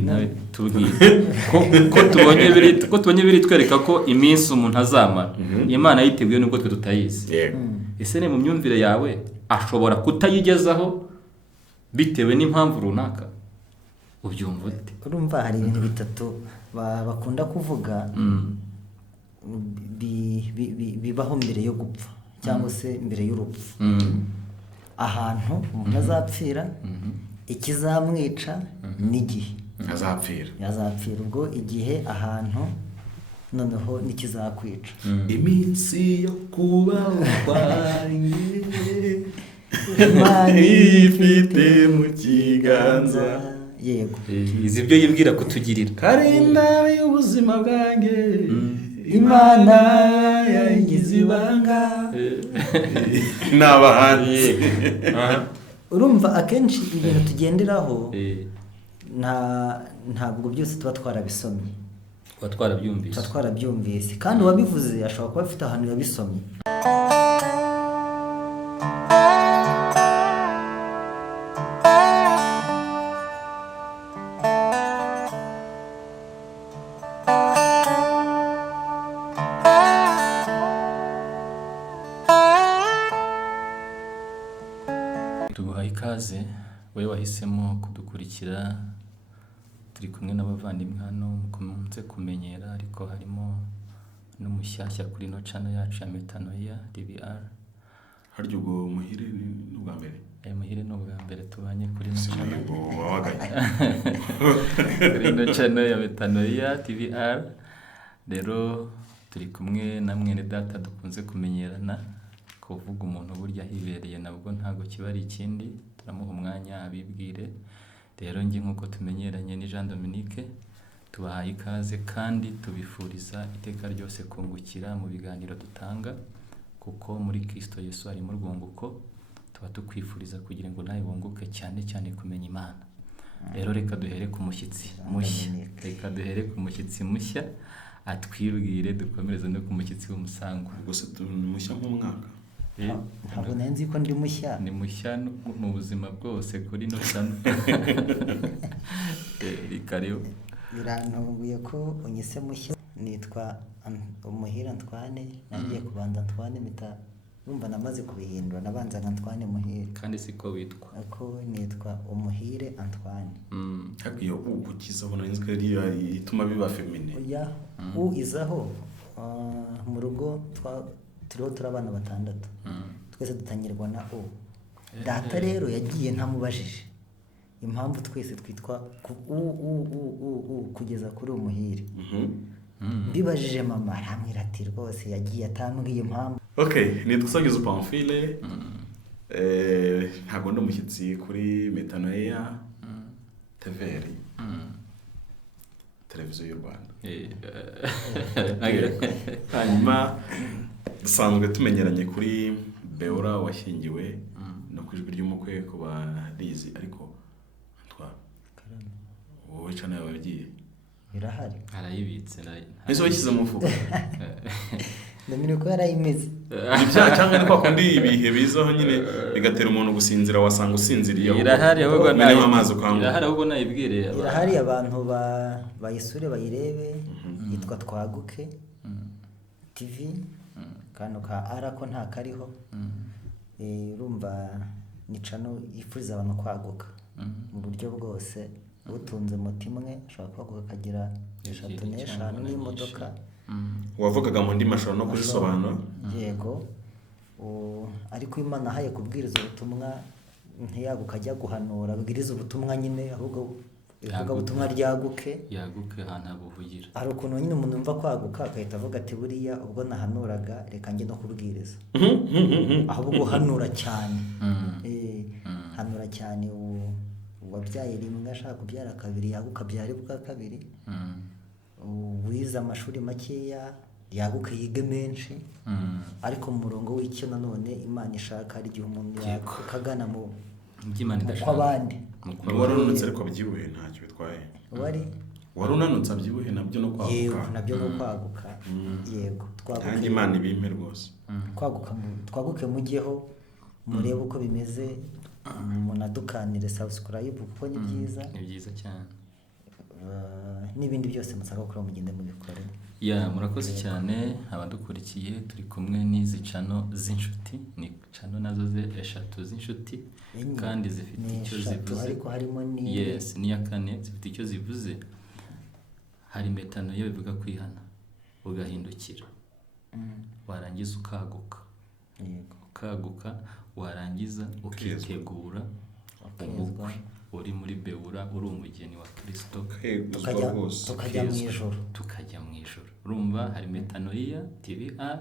nawe tubwire ko tubonye biri twereka ko iminsi umuntu azamara Imana yiteguye nubwo twe tutayizi. Ese ne mu myumvire yawe ashobora kutayigezaho bitewe n'impamvu runaka? Ubyumva ute? Urumva hari ibintu bitatu bakunda kuvuga bibaho mbere yo gupfa cyangwa se mbere y'urupfu. Ahantu umuntu azapfira, ikizamwica n'igihe yazapfira. Ubwo igihe, ahantu, noneho n'ikizakwica. Iminsi yo kubaho kwanjye Imana ifite mu kiganza. Yego, izi byo yibwira kutugirira. Karinda y'ubuzima bwanjye Imana yayigize ibanga. N'abahanzi. Urumva akenshi ibintu tugenderaho ntabwo byose tuba twarabisomye, tuba twarabyumvise, kandi uwabivuze ashobora kuba afite ahantu yabisomye. Tuguhaye ikaze wowe wahisemo kudukurikira. Turi kumwe n'abavandimwe hano mukunze kumenyera, ariko harimo n'umushyashya kuri no channel yacu ya Metanoia DBR. Harya ubwo Muhire ni ubwa mbere? Muhire ni ubwa mbere tubanye kuri no channel. Wabagaye. Kuri no channel ya Metanoia DBR. Rero turi kumwe na mwene data dukunze kumenyerana. Kuvuga umuntu burya hibereye nabwo ntago kiba ari ikindi, turamuha umwanya abibwire. Rero ngi nkuko tumenyeranye ni Jean Dominique, tubahaye ikaze kandi tubifuriza iteka ryose kungukira mu biganiro dutanga, kuko muri Kristo Yesu ari mu rwunguko. Tuba tukwifuriza kugira ngo nawe wunguke cyane cyane kumenya Imana. Rero reka duhere ku mushyitsi mushya, atwibwire, dukomereze no ku mushyitsi w'umusango. Gusa mushya nk'umwaka. Ntabwo nzi ko ndi mushya. Ni mushya mu buzima bwose kuri no channel. Bikariyo. Birantunguye ko unyise mushya. Nitwa Umuhire Antoine, nagiye kubanza Antoine mpita numva namaze kubihindura, nabanza Antoine Muhire. Kandi siko witwa? Ko nitwa Umuhire Antoine. Hagiye ugukizaho narinzwe ari ituma biba feminine. Oya, izaho mu rugo turiho turabana batandatu. Twese dutangirwa na O. Data rero yagiye ntamubajije impamvu twese twitwa kugeza kuri Umuhire. Bibajije mama aramwira ati rwose yagiye atambwiye impamvu. Okay, ni dusangiza Pamphile. Ntago ndomushyitsi kuri Metanoia TVR. Televiziyo y'u Rwanda. Hanyuma dusanzwe tumenyeranye kuri Beora washyingiwe no kwijwi ry'umukwe ku barizi, ariko wowe cyane yabagiye birahari arayibitse ese washyize mu mufuka ndamire ko yarayimeze ibya cyangwa ni kwa kundi ibihe bizaho nyine bigatera umuntu gusinzira, wasanga usinziriye irahari ahubwo nayo amazi kwanga irahari ahubwo nayibwire irahari abantu bayisure bayirebe. Yitwa Twaguke TV kano ka arako nta kariho. Urumva ni channel ifuriza abantu kwaguka mu buryo bwose. Utunze moto imwe ashobora kwaguka akagira 3 n'eshanu n'imodoka. wavugaga mu ndimi ashobora no kuzisobanura. Yego, ariko Imana haye kubwiriza ubutumwa ntiyaguka ajya guhanura, abwiriza ubutumwa nyine ahubwo ivuga ubutumwa ryaguke ahantu abuvugira. Hari ukuntu nyine umuntu umva kwaguka akahita avuga ati buriya ubwo nahanuraga reka njye no kubwiriza. Ahubwo hanura cyane. Hanura cyane wabyaye rimwe ashaka kubyara kabiri yaguka byari bwa kabiri. Wize amashuri makeya yaguke yige menshi. Ariko mu murongo w'icyo nanone Imana ishaka ari igihe umuntu yakagana mu by'Imana idashaka kw'abandi. Warunutse ariko byibuhe ntacyo bitwaye. Warunanutse byibuhe nabyo no kwaguka. Yego, nabyo no kwaguka. Yego, twaguke. Kandi Imana ibimpe rwose. Twaguke mujyeho murebe uko bimeze. Munadukanire subscribe kuko ni byiza. Ni byiza cyane. n'ibindi byose musabwa gukora mugende mubikore. Murakoze cyane abadukurikiye, turi kumwe n'izi cano z'inshuti, ni cano nazo eshatu z'inshuti kandi zifite icyo zivuze, ariko harimo n'iya kane zifite icyo zivuze. Hari metanoia bivuga kwihana, ugahindukira, warangiza ukaguka, warangiza ukitegura umukwe uri muri beura, uri umugeni wa Kristo, tukajya mu ijoro. Urumva hari metanoia TVR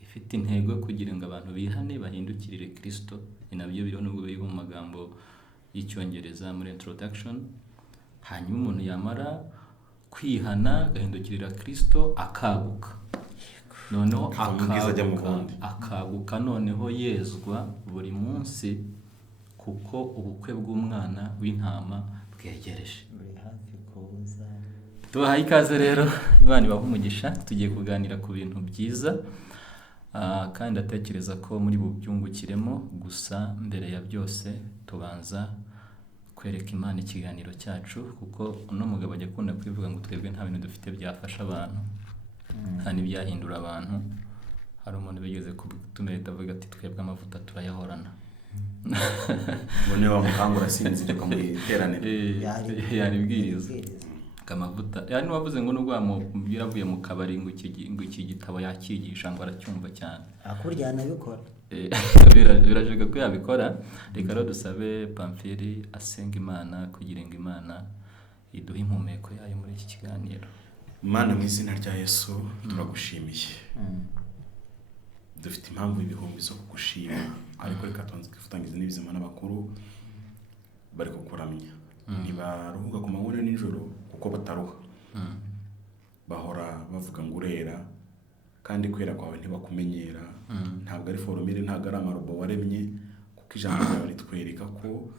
ifite intego kugira ngo abantu bihane bahindukirire Kristo. Ni nabyo biriho nubwo biri mu magambo y'icyongereza muri introduction. Hanyuma umuntu yamara kwihana agahindukirira Kristo akaguka, noneho akaguka noneho yezwa buri munsi, kuko ubukwe bw'umwana w'intama bwegereje. Tubahaye ikaze rero, Imana ibahe umugisha. Tugiye kuganira ku bintu byiza, kandi ndatekereza ko muri bubyungukiremo. Gusa mbere ya byose tubanza kwereka Imana ikiganiro cyacu, kuko uno mugabo ajya akunda kwivuga ngo twebwe nta bintu dufite byafasha abantu, nta n'ibyahindura abantu. Hari umuntu bigeze kutumereta avuga ati twebwe amavuta turayahorana. Bone wa mukangura sinzire ko mwiteranire yaribwiriza kamavuta. Yani wavuze ngo nubwo yaravuye mu kabari ngo iki gitabo yakigisha ngo aracyumva cyane. Akurya nabikora. Birajuga ko yabikora. Reka rero dusabe Pamfili asenga Imana kugira ngo Imana iduhe impumeko yayo muri iki kiganiro. Mana, mu izina rya Yesu turagushimiye. Dufite impamvu y'ibihumbi zo kugushima, ariko reka tubanze twifatanyirize n'ibizima n'abakuru bari kukuramya. Ntibaruhuka ku manywa n'ijoro kuko bataruha. Bahora bavuga ngo urera, kandi kwera kwawe ntibakumenyera. Ntabwo ari forumire, ntabwo ari amarobo waremye, kuko ijambo ryawe ritwereka ko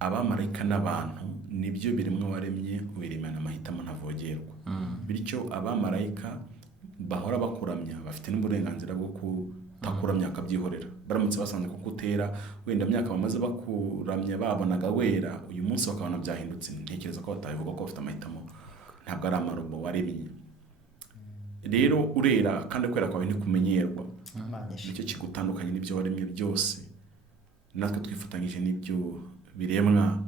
abamarayika n'abantu nibyo biremwe waremye, ubiremana amahitamo ntavogerwa. Bityo abamarayika bahora bakuramya bafite n'uburenganzira bwo kutakuramya akabyihorera. Baramutse basanze kukutera wenda myaka bamaze bakuramya babonaga wera, uyu munsi bakabona byahindutse, ntekereza ko batabivuga ko bafite amahitamo, ntabwo ari amarobo waremye. Rero urera, kandi kwera kwawe ntikumenyerwa. Nicyo kigutandukanye n'ibyo waremye byose. Natwe twifatanyije n'ibyo biremwa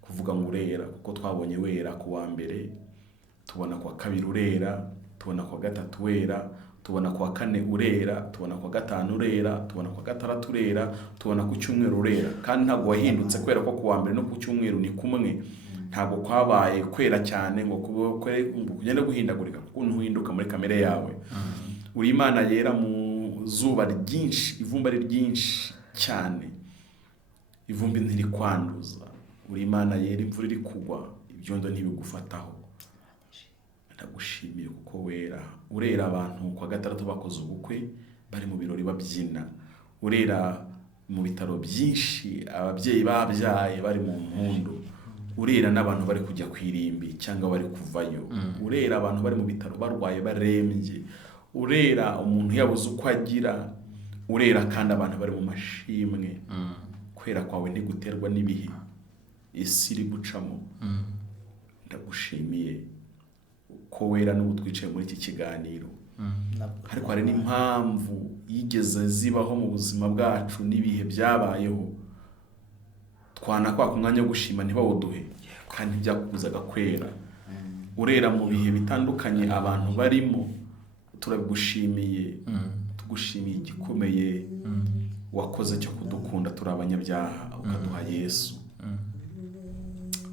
kuvuga ngo urera, kuko twabonye wera ku wa mbere, tubona ku wa kabiri urera, tubona ku wa gatatu wera, tubona ku wa kane urera, tubona ku wa gatanu urera, tubona ku wa gatandatu urera, tubona ku cyumweru urera. Kandi ntabwo wahindutse, kwera ko ku wa mbere no ku cyumweru ni kumwe. Ntabwo kwabaye kwera cyane ngo kugenda guhindagurika, kuko ntuhinduka muri kamere yawe. Uri Imana yera mu zuba ryinshi, ivumba ari ryinshi cyane, ivumbi ntiri kwanduza. Uri Imana yera, imvura iri kugwa, ibyondo ntibigufataho. Ndagushimiye kuko wera. Urera abantu kwa gatandatu bakoze ubukwe bari mu birori babyina. Urera mu bitaro byinshi ababyeyi babyaye bari mu mpundu. Urera n'abantu bari kujya kwirimbi cyangwa bari kuvayo. Urera abantu bari mu bitaro barwaye barembye. Urera umuntu yabuze uko agira. Urera kandi abantu bari mu mashimwe. Kwera kwawe ntiguterwa n'ibihe isi iri gucamo. Ndagushimiye ko wera n'ubu twicaye muri iki kiganiro. Ariko hari n'impamvu yigeze zibaho mu buzima bwacu n'ibihe byabayeho, twanakwa ku mwanya wo gushima ntibawuduhe, kandi byakubuzaga kwera. Urera mu bihe bitandukanye abantu barimo. Turagushimiye, tugushimiye igikomeye wakoze cyo kudukunda turi abanyabyaha, ukaduha Yesu.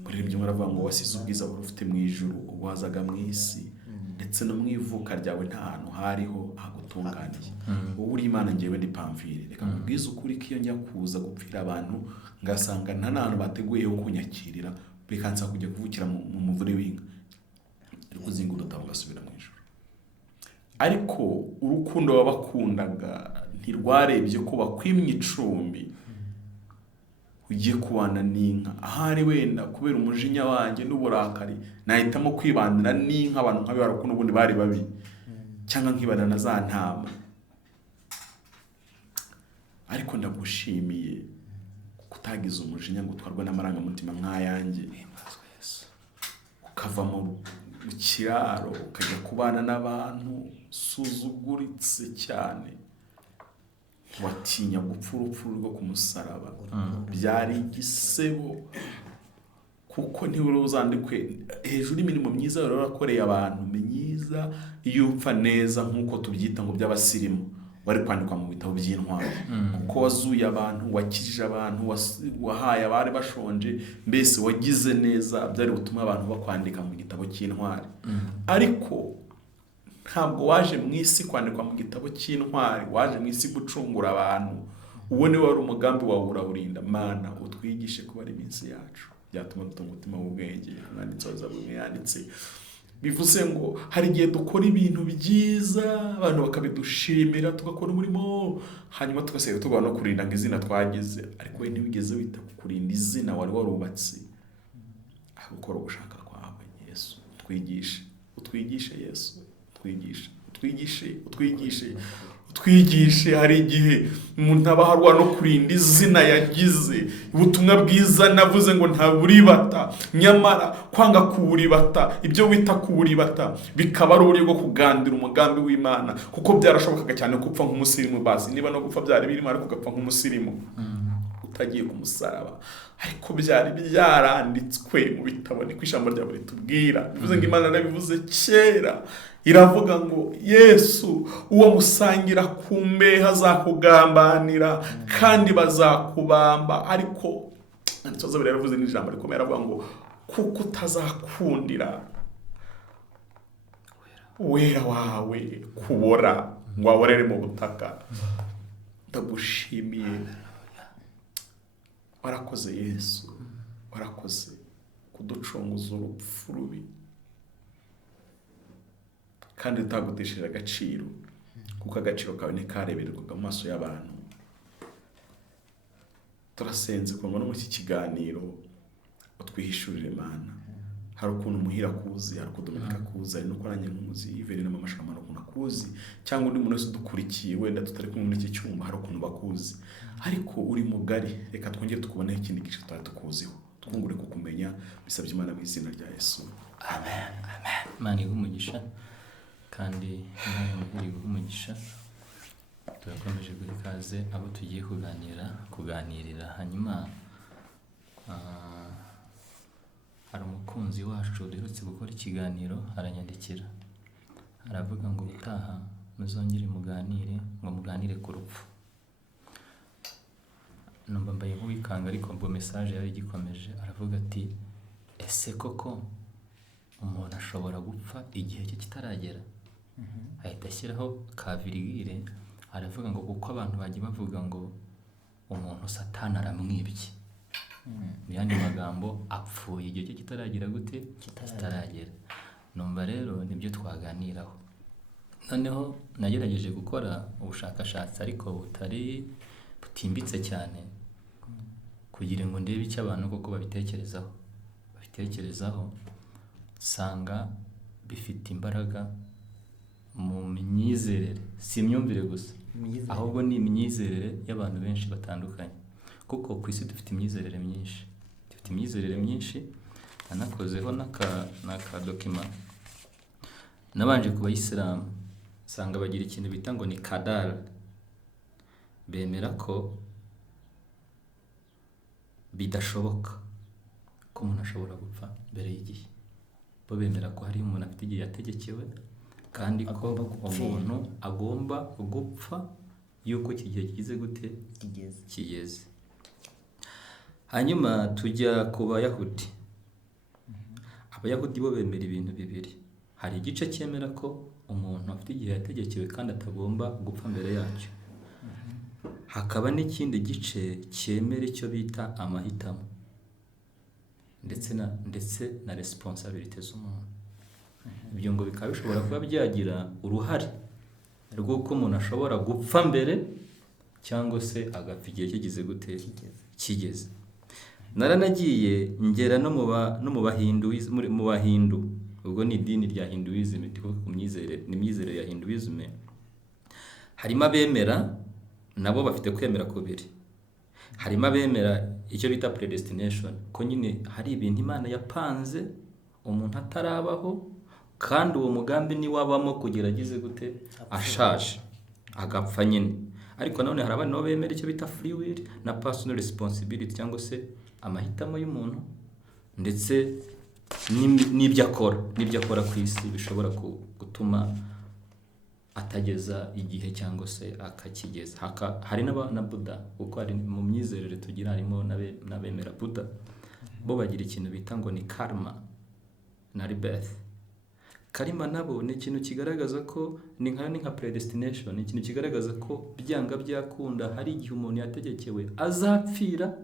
Muri ibyo muravuga ngo wasize ubwiza buri ufite mu ijuru ubwo wazaga mu isi, ndetse no mu ivuka ryawe nta hantu hariho hagutunganiye. Wowe uri Imana, njyewe ndi Pamfili. Reka nkubwize ukuri ko iyo njya kuza gupfira abantu ngasanga nta n'ahantu bateguyeho kunyakirira, bikansa kujya kuvukira mu muvure w'inka, ariko uzinga udutaha ugasubira mu ijuru. Ariko urukundo wabakundaga ntirwarebye ko bakwimye icumbi ugiye kubana n'inka. Ahari wenda kubera umujinya wanjye n'uburakari nahitamo kwibanira n'inka, abantu nkabe barakunda ubundi bari babi, cyangwa nkibana na za ntama. Ariko ndagushimiye kutagize umujinya ngo utwarwe n'amarangamutima nk'ayanjye, ukava mu kiraro ukajya kubana n'abantu suzuguritse cyane, watinya gupfa urupfu rwo ku musaraba, byari igisebo, kuko ntiwari uzandikwe hejuru imirimo myiza wari warakoreye abantu myiza, iyo upfa neza nk'uko tubyita ngo by'abasirimu wari kwandikwa mu bitabo by'intwari, kuko wazuye abantu, wakijije abantu, wahaye abari bashonje, mbese wagize neza, byari gutuma abantu bakwandika mu gitabo cy'intwari. Ariko ntabwo waje mu isi kwandikwa mu gitabo cy'intwari, waje mu isi gucungura abantu. Uwo ni wari umugambi wawe urawurinda. Mana, utwigishe kubara iminsi yacu, byatuma dutunga umutima w'ubwenge. Umwanditsi wa Zaburi yanditse, bivuze ngo hari igihe dukora ibintu byiza abantu bakabidushimira, tugakora umurimo, hanyuma tugasigara tugomba no kurinda ngo izina twagize, ariko we ntibigeze wita ku kurinda izina wari warubatse, aho gukora ugushaka kwawe. Yesu utwigishe, utwigishe Yesu, utwigishe, utwigishe, utwigishe, utwigishe. Hari igihe umuntu aba aharwa no kurinda izina yagize. Ubutumwa bwiza navuze ngo nta buribata, nyamara kwanga kuburibata, ibyo wita kuburibata bikaba ari uburyo bwo kugandira umugambi w'Imana, kuko byarashobokaga cyane gupfa nk'umusirimu. Basi niba no gupfa byari birimo, ariko ugapfa nk'umusirimu utagiye ku musaraba. Ariko byari byaranditswe mu bitabo, niko ijambo ryawe ritubwira. Bivuze ngo Imana nabivuze kera, iravuga ngo Yesu uwo musangira ku mbehe azakugambanira kandi bazakubamba. Ariko Nsoza bari yaravuze n'ijambo rikomeye, aravuga ngo kuko utazakundira wera wawe kubora ngo waborere mu butaka. Ndagushimiye, warakoze Yesu, warakoze kuducunguza urupfu rubi kandi utagutesheje agaciro, kuko agaciro kawe ntikarebererwaga mu maso y'abantu. Turasenze kuva no muri iki kiganiro utwihishurire Mana. Hari ukuntu Muhira kuzi, hari ukuntu Dominika kuzi, hari nuko nanjye nkuzi, Iveri na Mama Shamana ukuntu akuzi, cyangwa undi muntu wese udukurikiye wenda tutari kumwe muri iki cyumba, hari ukuntu bakuzi. Ariko uri mugari, reka twongere tukuboneho ikindi gice tutari tukuziho, twungure kukumenya. Bisabye Imana mu izina rya Yesu, amen. Amen. Imana iha umugisha kandi Imana iha umugisha. Turakomeje guha ikaze abo tugiye kuganirira. Hanyuma hari umukunzi wacu duherutse gukora ikiganiro, aranyandikira, aravuga ngo ubutaha muzongere muganire ku rupfu. Numva mbaye nk'uwikanga, ariko ubwo message yari igikomeje. Aravuga ati, ese koko umuntu ashobora gupfa igihe cye kitaragera? Ahita ashyiraho ka virigire, aravuga ngo kuko abantu bagiye bavuga ngo umuntu Satani yaramwibye. Mu yandi magambo, apfuye igihe cye kitaragera gute? Kitaragera. Numva rero nibyo twaganiraho. Noneho nagerageje gukora ubushakashatsi, ariko butimbitse cyane, kugira ngo ndebe icyo abantu koko babitekerezaho. Sanga bifite imbaraga mu myizerere, si imyumvire gusa, ahubwo ni imyizerere y'abantu benshi batandukanye. Kuko ku isi dufite imyizerere myinshi. Nanakozeho n'aka dokima. Nabanje ku Bayisilamu, sanga bagira ikintu bita ngo ni kadar. Bemera ko bidashoboka ko umuntu ashobora gupfa mbere y'igihe. Bo bemera ko hari umuntu afite igihe yategekewe, kandi ko umuntu agomba gupfa yuko iki gihe kigize gute? Kigeze. Hanyuma tujya ku Bayahudi. Abayahudi bo bemera ibintu bibiri. Hari igice cyemera ko umuntu afite igihe yategekewe kandi atagomba gupfa mbere yacyo. Hakaba n'ikindi gice cyemera icyo bita amahitamo, ndetse na responsibility z'umuntu. Ibyo ngo bikaba bishobora kuba byagira uruhare rw'uko umuntu ashobora gupfa mbere, cyangwa se agapfa igihe kigize gute? Kigeze. Naranagiye ngera no mu Bahindu. Ubwo ni idini rya Hinduism, tuvuga ku myizerere, ni imyizerere ya Hinduism. Harimo abemera, nabo bafite kwemera kubiri. Harimo abemera icyo bita predestination, ko nyine hari ibintu Imana yapanze umuntu atarabaho, kandi uwo mugambi ni wabamo kugerageze gute ashaje agapfa nyine. Ariko nanone hari abandi nabo bemera icyo bita free will na personal responsibility, cyangwa se amahitamo y'umuntu ndetse n'ibyo akora ku isi bishobora gutuma atageza igihe cyangwa se akakigeza. Hari na Buddha, kuko hari mu myizerere tugira harimo n'abemera Buddha, bo bagira ikintu bita ngo ni karma na rebirth. Karma nabo ni ikintu kigaragaza ko ni nka predestination, ni ikintu kigaragaza ko byanga byakunda hari igihe umuntu yategekewe azapfira,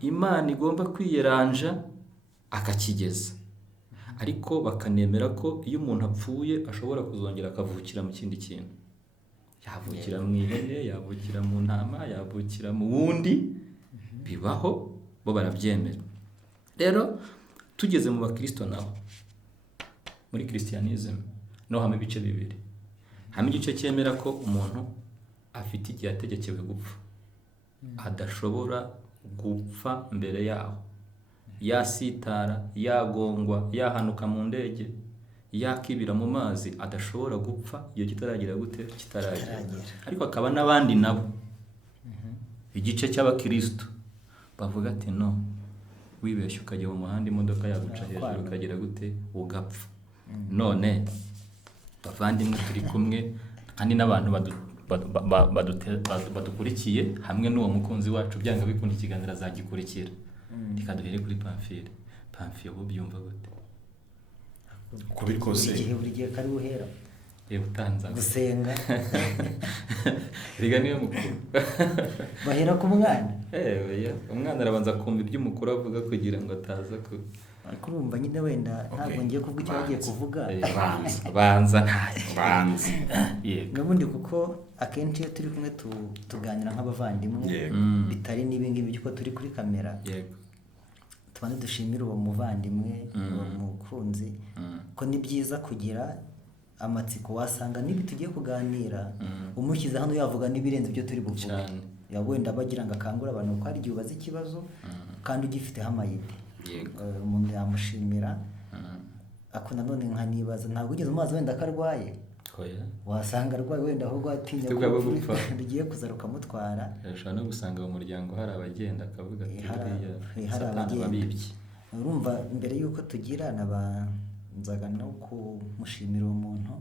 Imana igomba kwiyeranja akakigeza. Ariko bakanemera ko iyo umuntu apfuye ashobora kuzongera akavukira mu kindi kintu, yavukira mu ihene, yavukira mu ntama, yavukira mu wundi, bibaho, bo barabyemera. Rero tugeze mu bakristo naho, muri christianism no hame ibice bibiri. Hame igice cyemera ko umuntu afite igihe yategekewe gupfa, adashobora gupfa mbere yaho, yasitara, yagongwa, yahanuka mu ndege, yakibira mu mazi, adashobora gupfa iyo kitaragera gute kitaragera. Ariko akaba n'abandi nabo igice cy'abakristo bavuga ati no, wibeshye ukajya mu muhanda imodoka yaguca hejuru ukagera gute ugapfa. None bavandimwe turi kumwe kandi n'abantu badukurikiye hamwe n'uwo mukunzi wacu, byanga bikunda ikiganiro azagikurikira. Reka duhere kuri Pamphile, ubu byumva gute? Kubi kose buri gihe kari uhera utanza gusenga riga niyo mukuru bahera ku mwana. Umwana arabanza kumva ibyo umukuru avuga kugira ngo ataza kurumva nyine, wenda ntabwo ngiye kuvuga icyo bagiye kuvuga. banza n'ubundi kuko akenshi iyo turi kumwe tuganira nk'abavandimwe, bitari n'ibingibi by'uko turi kuri kamera. Tubanze dushimire uwo muvandimwe, uwo mukunzi, ko ni byiza kugira amatsiko. Wasanga niba tugiye kuganira umushyize hano yavuga n'ibirenze ibyo turi buvuge, wenda bagira ngo akangure abantu ko hari igihe ubaza ikibazo kandi ugifiteho amayide. Umuntu yamushimira. Ako nanone nkanibaza, ntabwo ugeze mu mazi wenda akarwaye, wasanga arwaye wenda ahubwo atinya ko rugiye kuza rukamutwara. Ushobora no gusanga mu muryango hari abagenda akavuga ati hari abagenda. Urumva mbere y'uko tugira nabanzaga no kumushimira uwo muntu,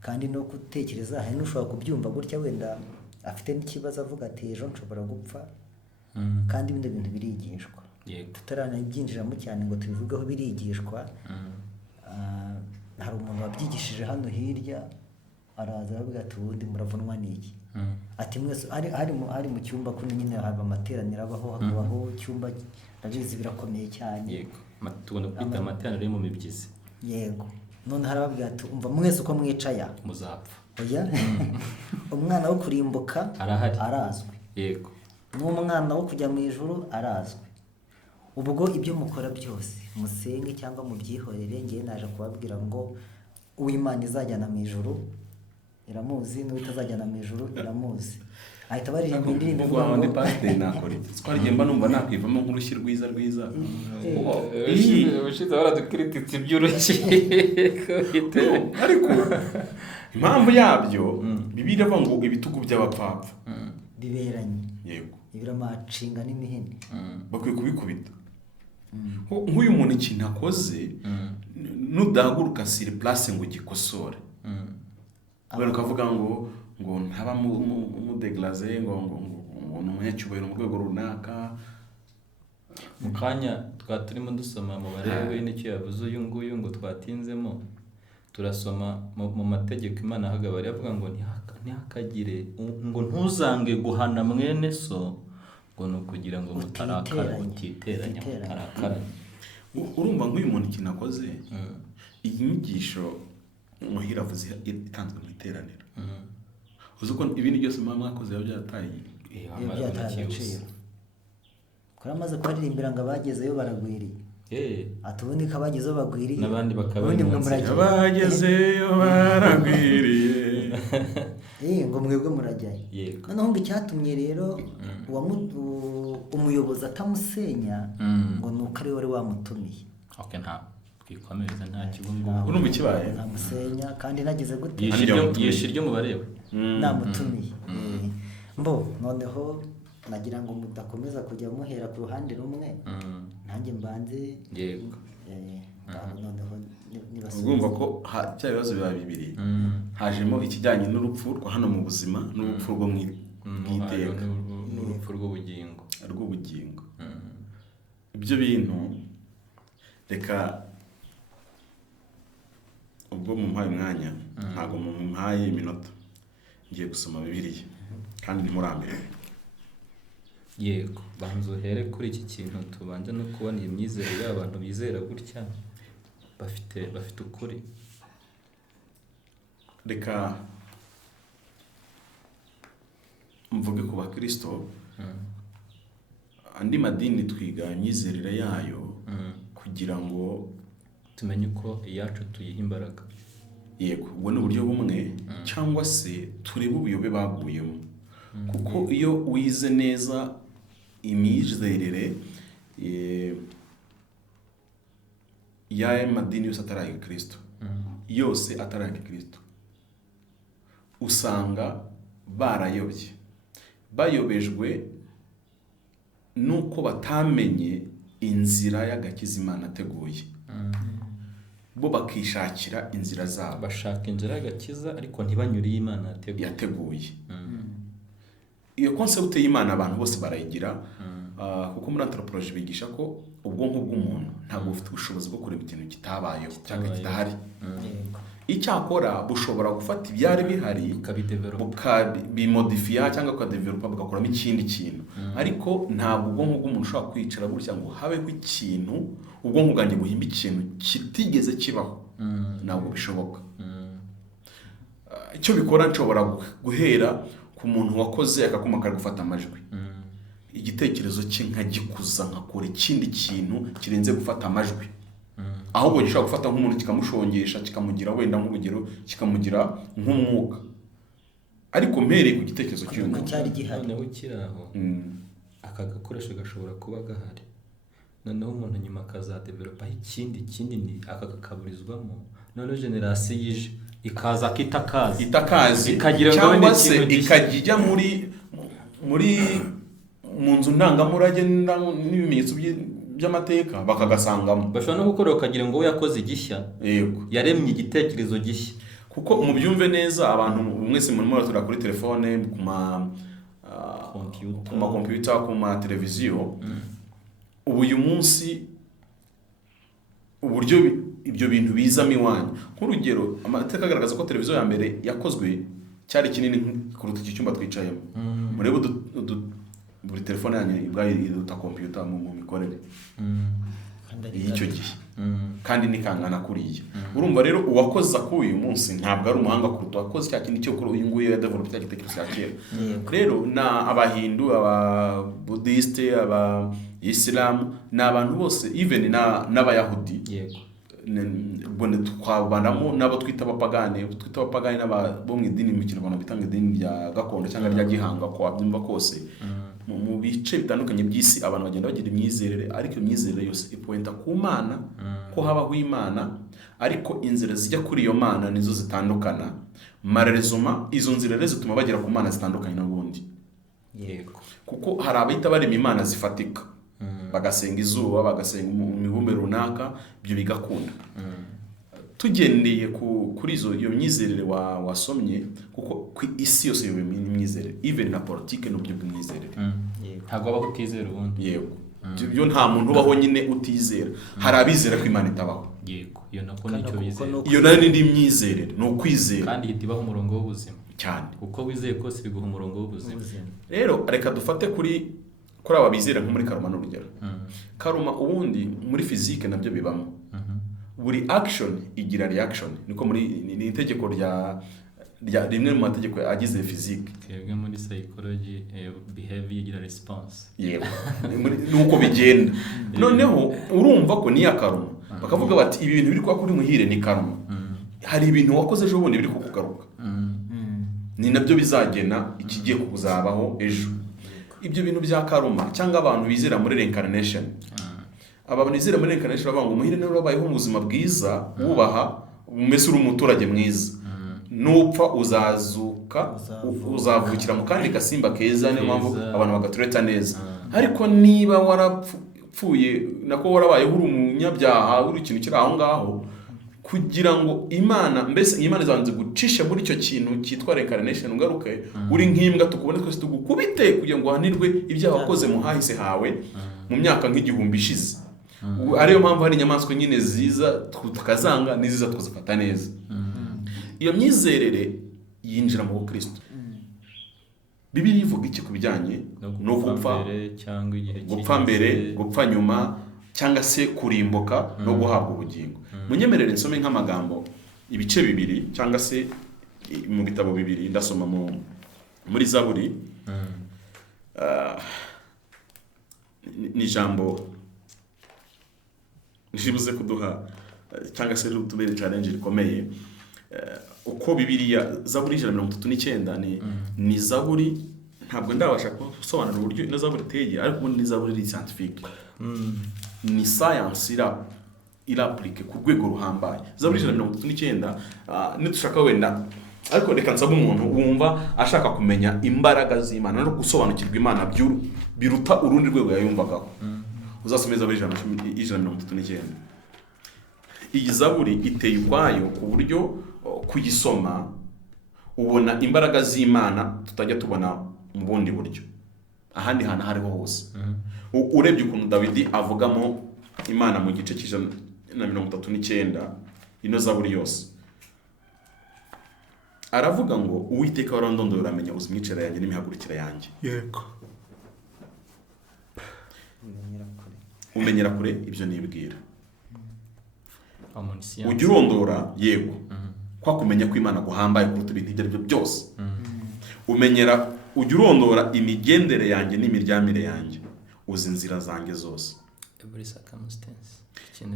kandi no gutekereza. Hari n'ushobora kubyumva gutya, wenda afite n'ikibazo avuga ati ejo nshobora gupfa, kandi ibindi bintu birigishwa. Tutaranabyinjiramo cyane ngo tubivugeho, birigishwa. Hari umuntu wabyigishije hano hirya, araza aravuga ati ubundi muravunwa n'iki? Ati mwese ari mu cyumba kuno nyine haba amateraniro abaho, hakabaho icyumba ndabizi birakomeye cyane. Tubona kwita amateraniro yo mu mibyizi. Yego. None harababwira ati umva mwese uko mwicaya muzapfa. Oya. Umwana wo kurimbuka arazwi. Yego. N'umwana wo kujya mu ijuru arazwi. Ubwo ibyo mukora byose musenge cyangwa mubyihorere, ngiye naje kubabwira ngo uw'Imana izajyana mu ijuru iramuzi, n'utazajyana mu ijuru iramuzi. Ahita baririmba indirimbo ivuga ngo ndi pasiteri nakora iki? Twarigiye mba numva nakwivamo nk'urushyi rwiza. Ubushize baradukritika iby'urushyi. Ariko impamvu yabyo Bibiliya ivuga ngo ibitugu by'abapfapfa biberanye. Yego. Ibiramacinga n'imihini. Bakwiye kubikubita. Nk'uyu muntu ikintu akoze nudahaguruka siri place ngo gikosore. Kubera ukavuga ngo ntaba mu deglaze ngo umunyacyubahiro mu rwego runaka. Mu kanya turimo dusoma mu barebe n'icyo yavuze uyu nguyu ngo twatinzemo, turasoma mu mategeko Imana ahagabari avuga ngo ntihakagire ngo ntuzange guhana mwene so, ngo ni ukugira ngo mutiteranya. Urumva nk'uyu muntu ikintu akoze, iyi nyigisho muhira avuze itanzwe mu iteraniro. Uzi ko ibindi byose mwakoze byataye agaciro. Kora amaze kubaririmbira ngo abagezeyo baragwiriye. Atuboneka abagezeyo bagwiriye, n'abandi bakabona abagezeyo baragwiriye. Ngo mwebwe murajyayo. Noneho ngo icyatumye rero umuyobozi atamusenya ngo nuko ari wari wamutumiye. twikomereza nta kibungu urumva ikibaye namusenya kandi nagize gute yishe iryo mubarewe namutumiye mbo noneho nagira ngo mudakomeza kujya muhera ku ruhande rumwe nanjye mbanze yego noneho urumva ko bya bibazo biba bibiri hajemo ikijyanye n'urupfu rwa hano mu buzima n'urupfu rwo mu iteka n'urupfu rw'ubugingo ibyo bintu reka ubwo mumpaye umwanya ntabwo mumpaye iminota ngiye gusoma Bibiliya kandi ntimurambere yego banza uhere kuri iki kintu tubanje no kubona iyi myizerere y'abantu bizera gutya bafite ukuri. Reka mvuge ku bakristo andi madini twiga imyizerere yayo kugira ngo tumenye uko iyacu tuyiha imbaraga. Yego ubwo ni uburyo bumwe cyangwa se turebe ubuyobe baguyemo kuko iyo wize neza imyizerere y'aya madini yose atari aya Kristo yose atari aya Kristo usanga bayobejwe nuko batamenye inzira y'agakiza Imana ateguye bo bakishakira inzira zabo bashaka inzira y'agakiza ariko ntibanyure Imana yateguye iyo concept y'Imana abantu bose barayigira kuko muri anthropology bigisha ko ubwonko bw'umuntu ntabwo bufite ubushobozi bwo kureba ikintu kitabayeho cyangwa kitahari icyakora bushobora gufata ibyari bihari bukabimodifiya cyangwa ukadevelopa bugakoramo ikindi kintu ariko ntabwo ubwonko bw'umuntu ushobora kwicara gutya ngo habeho ikintu ubwonko bwanjye buhimba ikintu kitigeze kibaho ntabwo bishoboka icyo bikora nshobora guhera ku muntu wakoze akakuma kari gufata amajwi igitekerezo cye nkagikuza nkakora ikindi kintu kirenze gufata amajwi ahubwo gishobora gufata nk'umuntu kikamushongesha kikamugira wenda nk'urugero kikamugira nk'umwuka ariko mpereye ku gitekerezo cy'umuntu cyari gihari noneho kiraho aka gakoresho gashobora kuba gahari noneho umuntu nyuma akazadevelopa ikindi kinini aka kakaburizwamo noneho generasiyo yije ikaza itakazi ikagira ngo cyangwa se ikajya muri mu nzu ndangamurage n'ibimenyetso by'amateka bakagasangamo bashobora no gukora ukagira ngo we yakoze igishya yego yaremye igitekerezo gishya kuko mubyumve neza abantu mwese muri muratura kuri telefone ku ma computer ku ma televiziyo ubu uyu munsi uburyo ibyo bintu bizamo iwanyu nk'urugero amateka agaragaza ko televiziyo ya mbere yakozwe cyari kinini kuruta iki cyumba twicayemo murebe buri telefone yanyu ibwaye iruta computer mu mikorere y'icyo gihe kandi nikangana kuriya urumva rero uwakoze kuri uyu munsi ntabwo ari umuhanga kuruta wakoze cya kintu cyo kuri uyu nguyu ya develop cya gitekerezo cya kera rero na abahindu ababudiste abayisilamu n'abantu bose even n'abayahudi yego bone twabandamo nabo twita abapagani bo mu idini mu Kinyarwanda bitanga idini rya gakondo cyangwa rya gihanga ko wabyumva kose mu bice bitandukanye by'isi abantu bagenda bagira imyizerere ariko imyizerere yose ipointa ku Mana ko habaho Imana ariko inzira zijya kuri iyo Mana nizo zitandukana marerezoma izo nzira rero zituma bagera ku Mana zitandukanye n'ubundi yego kuko hari abahita barema Imana zifatika bagasenga izuba bagasenga imibumbe runaka ibyo bigakunda tugendeye kuri iyo myizerere wasomye kuko ku isi yose iyo myizerere even na politike n'uburyo bw'imyizerere ntabwo aba utizera ubundi yego byo nta muntu ubaho nyine utizera hari abizera ko Imana itabaho yego iyo nako nicyo bizera iyo nayo ni imyizerere ni ukwizera kandi ihita ibaho umurongo w'ubuzima cyane uko wizeye kose biguha umurongo w'ubuzima rero reka dufate kuri aba bizera nko muri karuma n'urugero karuma ubundi muri physique nabyo bibamo buri action igira reaction niko muri ni itegeko rya rimwe mu mategeko agize physique twebwe muri psychology behavior igira response yego nuko bigenda noneho urumva ko ni akaruma bakavuga bati ibi bintu biri kwa kuri muhire ni karuma hari ibintu wakoze ejo bundi biri kukugaruka ni nabyo bizagena ikigiye kuzabaho ejo ibyo bintu bya karuma cyangwa abantu bizera muri reincarnation abantu bizera muri reincarnation bavuga ngo muhire nawe wabayeho mu buzima bwiza wubaha umeze uri umuturage mwiza nupfa uzazuka uzavukira mu kandi gasimba keza niyo mpamvu abantu bagatureta neza ariko niba warapfuye nako warabayeho uri umunyabyaha uri ikintu kiri aho ngaho kugira ngo Imana izanze gucisha muri icyo kintu cyitwa reincarnation ngaruke uri nk'imbwa tukubone twese tugukubite kugira ngo hanirwe ibyaha wakoze mu hahise hawe mu myaka nk'igihumbi ishize ariyo mpamvu hari inyamaswa nyine ziza tukazanga n'iziza tukazifata neza iyo myizerere yinjira mu Kristo Bibiliya ivuga iki ku bijyanye no gupfa mbere gupfa nyuma cyangwa se kurimbuka no guhabwa ubugingo munyemerere nsome nk'amagambo ibice bibiri cyangwa se mu bitabo bibiri ndasoma muri Zaburi ni ijambo nishibuze kuduha cyangwa se rutubere challenge rikomeye uko Bibiliya Zaburi 139 ni Zaburi ntabwo ndabasha gusobanura uburyo ino Zaburi iteye ariko ni Zaburi iri scientifique ni science iraplike ku rwego ruhambaye Zaburi 139 nitushaka wenda ariko reka nsaba umuntu wumva ashaka kumenya imbaraga z'Imana no gusobanukirwa Imana biruta urundi rwego yayumvagaho uzasomeza Zaburi 139 iyi Zaburi iteye ukwayo ku buryo kuyisoma ubona imbaraga z'Imana tutajya tubona mu bundi buryo ahandi hana hariho hose urebye ukuntu Dawidi avugamo Imana mu gice c'139 ino Zaburi yose aravuga ngo Uwiteka warandondoye uramenya uzimwicira yanjye n'imihagurukira yanjye yego umenyera kure ibyo nibwira ujya urondora yego kwa kumenya ko Imana guhambaye kuruta ibintu ibyo aribyo byose ujya urondora imigendere yanjye n'imiryamire yanjye uzi inzira zanjye zose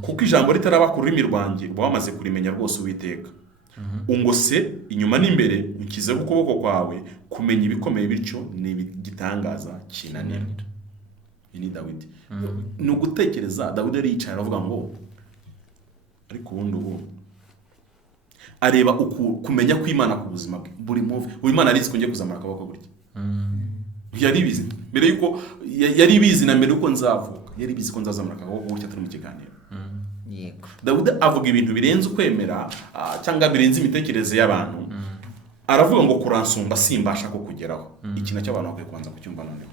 kuko ijambo ritaraba ku rurimi rwanjye uba wamaze kurimenya rwose Uwiteka ungose inyuma n'imbere ukize ukuboko kwawe kumenya ibikomeye bityo n'igitangaza kinanira ni Dawidi ni ugutekereza Dawidi aricaye aravuga ngo ariko ubundi ubu areba kumenya ko Imana ku buzima bwe buri move Imana arizi ko ngiye kuzamura akaboko gutya yari bizi mbere yuko yari bizi na mbere uko nzavuka yari bizi ko nzazamura akaboko gutya turi mu kiganiro yego Dawidi avuga ibintu birenze ukwemera cyangwa birenze imitekerereze y'abantu aravuga ngo kuransumba simbasha ko kugeraho ikintu cy'abantu bakwiye kubanza kucyumva noneho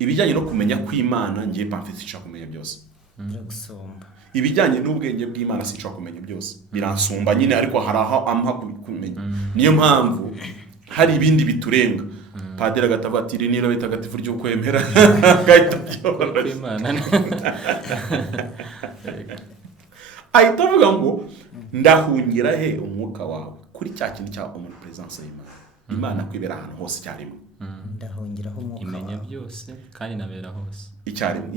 ibijyanye no kumenya ko Imana ngiye pamfisi nshaka kumenya byose ndagusomba ibijyanye n'ubwenge bw'Imana sinshaka kumenya byose biransumba nyine ariko hari aho ampa kumenya niyo mpamvu hari ibindi biturenga padiri agatabatira niro bitagatifu ryo kwemera gahita byora Imana ahita avuga ngo ndahungira he umwuka wawe kuri cya kintu cya omnipresence y'Imana Imana kwibera ahantu hose icyarimwe ndahungiraho umwuka imenya byose kandi nabera hose icyarimwe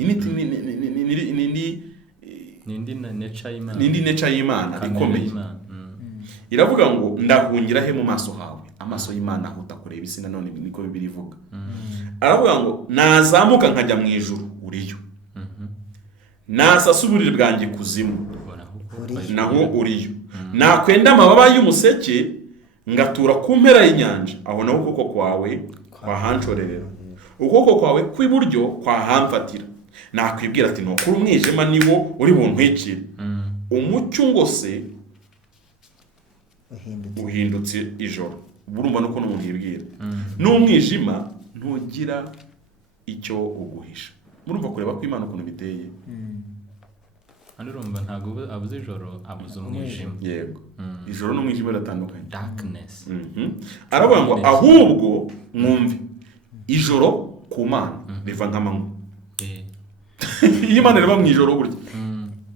nindi nature y'Imana ikomeye iravuga ngo ndahungira he mu maso hawe amaso y'Imana ahuta kureba isi nanone niko Bibiliya ivuga aravuga ngo nazamuka nkajya mu ijuru uriyo nasasa uburiri bwanjye kuzimu naho uriyo nakwenda amababa y'umuseke ngatura ku mpera y'inyanja aho naho ukuboko kwawe kwahanshorerera ukuboko kwawe kw'iburyo kwahamfatira nakwibwira ati nokuri umwijima niwo uri buntwikire umucyo ngose uhindutse ijoro burumva nuko n'umuntu yibwira n'umwijima ntugira icyo uguhisha murumva kureba ko Imana ukuntu biteye urumva ntabwo abuze ijoro abuze umwijima yego ijoro n'umwijima biratandukanye darkness aravuga ngo ahubwo mwumve ijoro ku Mana riva nk'amanywa iyo Imana riba mu ijoro gutya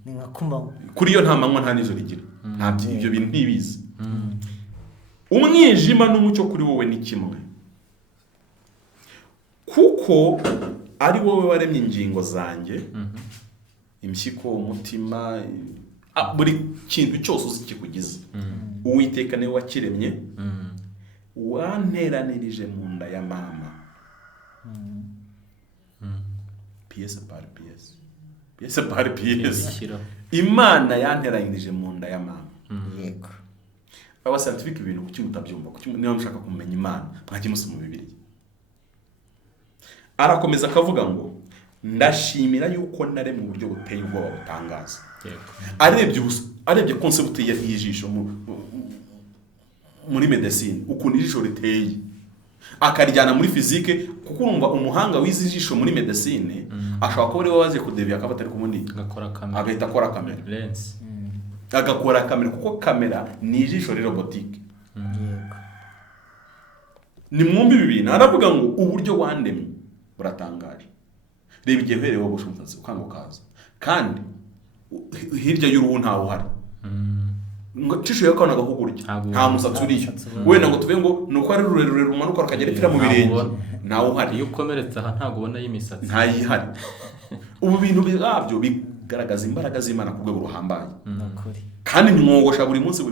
ni nka kumanywa kuri yo nta manywa nta nijoro igira nta ibyo bintu ntibizi umwijima n'umucyo kuri wowe ni kimwe kuko ari wowe waremye ingingo zanjye impyiko umutima buri kintu cyose uzi kikugize Uwiteka niwe wakiremye wanteranirije mu nda ya mama pièce par pièce Pièce par pièce. Ishyiraho. Imana yanteranyirije mu nda ya mama. yego Aba scientific ibintu kuki mutabyumva, kuki niba mushaka kumenya Imana mwajye musoma mu Bibiliya. Arakomeza akavuga ngo ndashimira yuko nare mu buryo buteye ubwoba butangaza. Yego. Arebye concept y'ijisho muri medicine ukuntu ijisho riteye akarijyana muri physique, kuko urumva umuhanga wize ijisho muri medicine ashobora kuba ari we waje kudevya akaba atari kumundi Agakora kamera. agahita akora kamera Lens. agakora kamera, kuko kamera ni ijisho rero robotique. yego Ni mwumbi ibi bintu aravuga ngo uburyo wandemye buratangaje. Reba igihe uhereye wogosha umusatsi ukangukaza kandi hirya y'uruhu ntawe uhari. Ngo cisho yakana gahugurya nta musatsi uriyo. Wenda ngo tuve ngo nuko ari rurerure rumanuka rukagera ipfira mu birenge ntawe uhari. Iyo ukomeretse aha ntago ubona y'imisatsi. Ntayihari. Ubu bintu byabyo bigaragaza imbaraga z'Imana ku rwego ruhambaye. nakuri Kandi mwogosha buri munsi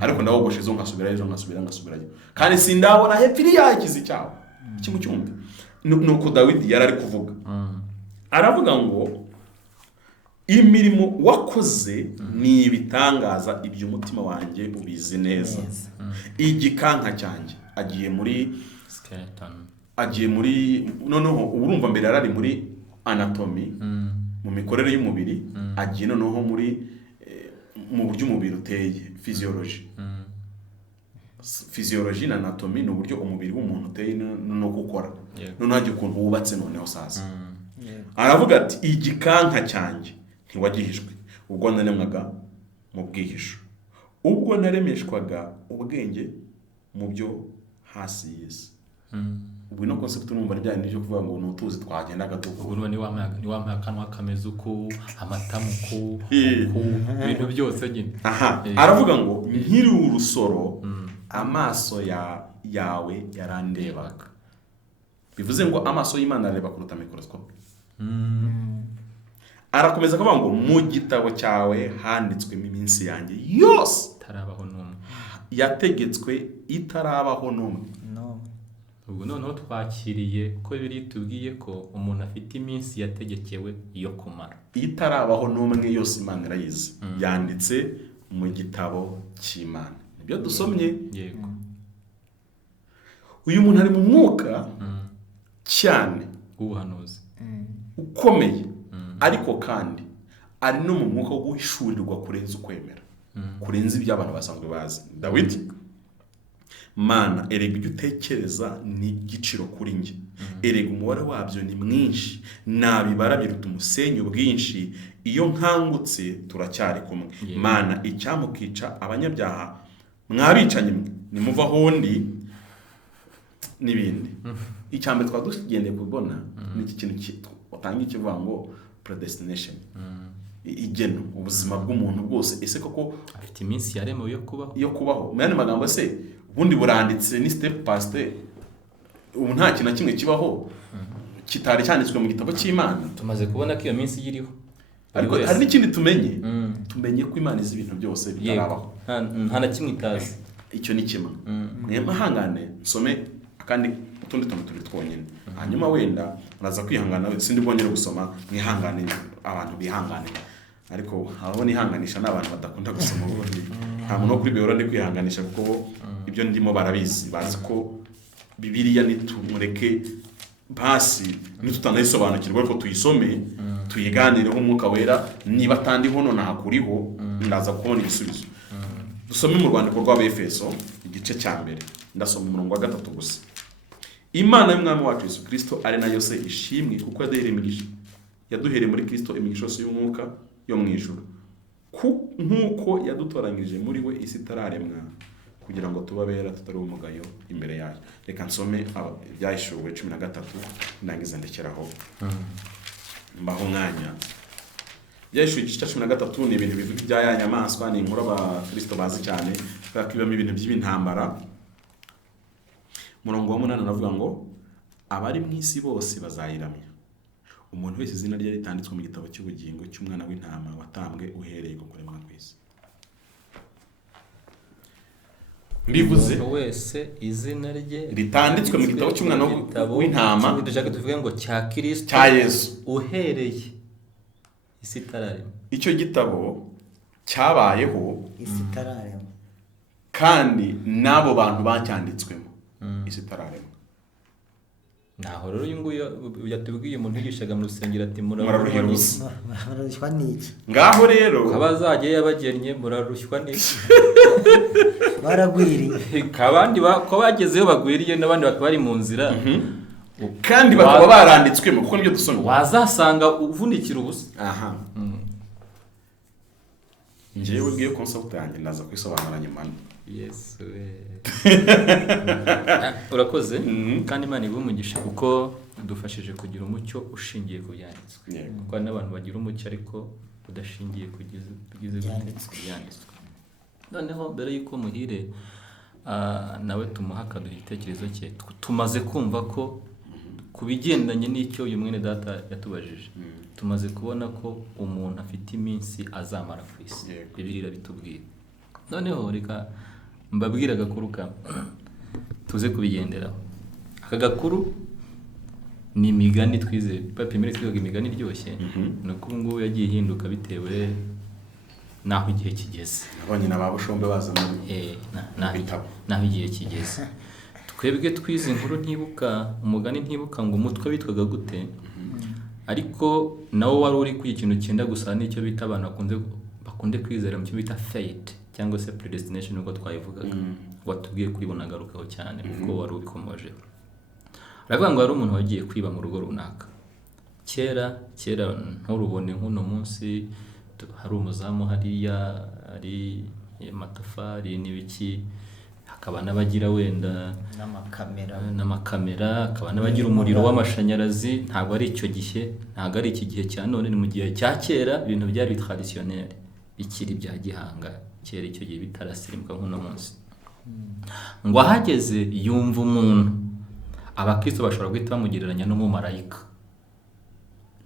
ariko ndawogosha izo nkasubirayo kandi sindabona hepfiri yakizi cyawo kimwe cyumve. Nuko Dawidi yarari kuvuga aravuga ngo imirimo wakoze ni ibitangaza ibyo umutima wanjye ubizi neza. Igikanka cyanjye agiye muri skeleton. noneho urumva mbere yarari muri anatomy mu mikorere y'umubiri, agiye noneho mu buryo umubiri uteye physiology na anatomy ni uburyo umubiri w'umuntu uteye no gukora. Noneho agiye ukuntu wubatse noneho sasa. Aravuga ati igikanka cyanjye ntiwagihishwe ubwo naremwaga mu bwihisho, ubwo naremeshwaga ubwenge mu byo hasi y'isi. Ubwo no concept numva ryari n'ibyo kuvuga ngo nutuzi twagendaga ubwo ni wampaye akanwa kameze uko amatamu uko ibintu byose nyine. Aravuga ngo nkiri urusoro amaso yawe yarandebaga. Bivuze ngo amaso y'Imana areba kuruta microscope. Arakomeza akavuga ngo mu gitabo cyawe handitswemo iminsi yanjye yose tarabaho n'umwe, yategetswe itarabaho n'umwe. Ubwo noneho twakiriye ko biri tubwiye ko umuntu afite iminsi yategekewe iyo kumara itarabaho n'umwe, yose Imana irayizi. Yanditse mu gitabo cy'Imana. Nibyo dusomye. Yego. Uyu muntu ari mu mwuka cyane ubuhanuzi ukomeye, ariko kandi ari no mu mwuka wo guhishurirwa kurenza ukwemera, kurenza ibyo abantu basanzwe bazi. Dawidi Mana erega ibyo utekereza ni igiciro kuri njye, erega umubare wabyo ni mwinshi, nabibara biruta umusenyi bwinshi, iyo nkangutse turacyari kumwe. Mana icyamukica abanyabyaha mwabicanye nimuva hondi n'ibindi. Icyambere twadugendeye kubona ni iki kintu watanga ikivuga ngo predestination, igeno ubuzima bw'umuntu bwose. Ese koko afite iminsi yaremewe yo kubaho mu yandi magambo se ubundi buranditse ni step by step. Ubu nta kintu kimwe kibaho kitari cyanditswe mu gitabo cy'Imana. Tumaze kubona ko iyo minsi yiriho, ariko hari n'ikindi tumenye ko Imana izi ibintu byose bitarabaho, nta na kimwe itazi. Icyo ni kimwe. Mwihangane nsome kandi utundi tuntu turi twonyine, hanyuma wenda muraza kwihangana. Sindi bwongere gusoma, mwihangane abantu bihangane, ariko abo nihanganisha n'abantu badakunda gusoma ubundi. Nta muntu kuri beora ndi kwihanganisha kuko ibyo ndimo barabizi, bazi ko Bibiliya nitumureke basi nitutanayisobanukirwa ariko tuyisome tuyiganireho umwuka wera. Niba atandi hono nahakuriho ndaza kubona ibisubizo. Dusome mu rwandiko rw'Abefeso igice cya mbere, ndasoma umurongo wa 3 gusa. Imana y'Umwami wacu Yesu Kristo ari nayo se ishimwe kuko yaduhereye muri Kristo imigisha yose y'umwuka yo mu ijuru, nk'uko yadutoranyije muri we isi itararemwa kugira ngo tubabera tutari umugayo imbere yayo. Reka nsome Ibyahishuwe 13 ndangiza ndekeraho mbaho umwanya. Ibyahishuwe igice cya 13 ni ibintu bivuga ibya nyamaswa, ni inkuru Abakristo bazi cyane kuko ibamo ibintu by'intambara. Murongo wa 8 navuga ngo abari mu isi bose bazayiramya, umuntu wese izina rye ritanditswe mu gitabo cy'ubugingo cy'umwana w'intama watambwe uhereye ku kuremwa kw'isi. Mbivuze umuntu wese izina rye ritanditswe mu gitabo cy'umwana w'intama, dushaka tuvuge ngo cya Kristo cya Yesu, uhereye isi itararema. icyo gitabo cyabayeho isi itararema kandi n'abo bantu bacyanditswemo isi itararema. Naho rero uyu nguyu yatubwiye umuntu yigishaga mu rusengero ati Muraruhira ubusa. bararushywa n'iki Ngaho rero abazajya yabagennye murarushywa n'iki baragwiriye kabandi ko bagezeyo bagwiriye n'abandi bakaba bari mu nzira kandi bakaba baranditswemo kuko nibyo dusoma. wazasanga uvunikira ubusa. Aha. Njyewe ubwiye concept yanjye ndaza kwisobanura nyuma. Yes we. Urakoze kandi Imana ibumugisha kuko dufashije kugira umucyo ushingiye ku byanditswe. Kuko n'abantu bagira umucyo ariko udashingiye kugize byanditswe. Noneho mbere yuko Muhire nawe tumuha akaduha igitekerezo cye, tumaze kumva ko ku bigendanye n'icyo uyu mwene data yatubajije, tumaze kubona ko umuntu afite iminsi azamara ku isi. Bibiliya bitubwira. Noneho reka mbabwira agakuru kamwe tuze kubigenderaho. Aka gakuru ni imigani twize papimire twiga imigani iryoshye, nuko ngubu yagiye ihinduka bitewe naho igihe kigeze. Abanye n'ababushombe baza mu naho igihe kigeze. Twebwe twize inkuru ntibuka umugani ntibuka ngo umutwe witwaga gute, ariko nawo wari uri ku ikintu cyenda gusa n'icyo bita abantu bakunde kwizera mu cyo bita fate cyangwa se predestination nuko twayivugaga. Watubwiye kuri bonagarukaho cyane kuko wari ubikomoje. Aravuga ngo hari umuntu wagiye kwiba mu rugo runaka. Kera nturubone nk'uno munsi hari umuzamu hariya ari amatafari n'ibiki, hakaba n'abagira wenda n'amakamera, hakaba n'abagira umuriro w'amashanyarazi. Ntabwo ari icyo gihe, ntabwo ari iki gihe cya none, ni mu gihe cya kera ibintu byari traditionnel bikiri bya gihanga. Kera icyo gihe bitarasirimbuka nk'uno munsi. Ngo ahageze yumva umuntu, abakristo bashobora guhita bamugereranya n'umumarayika.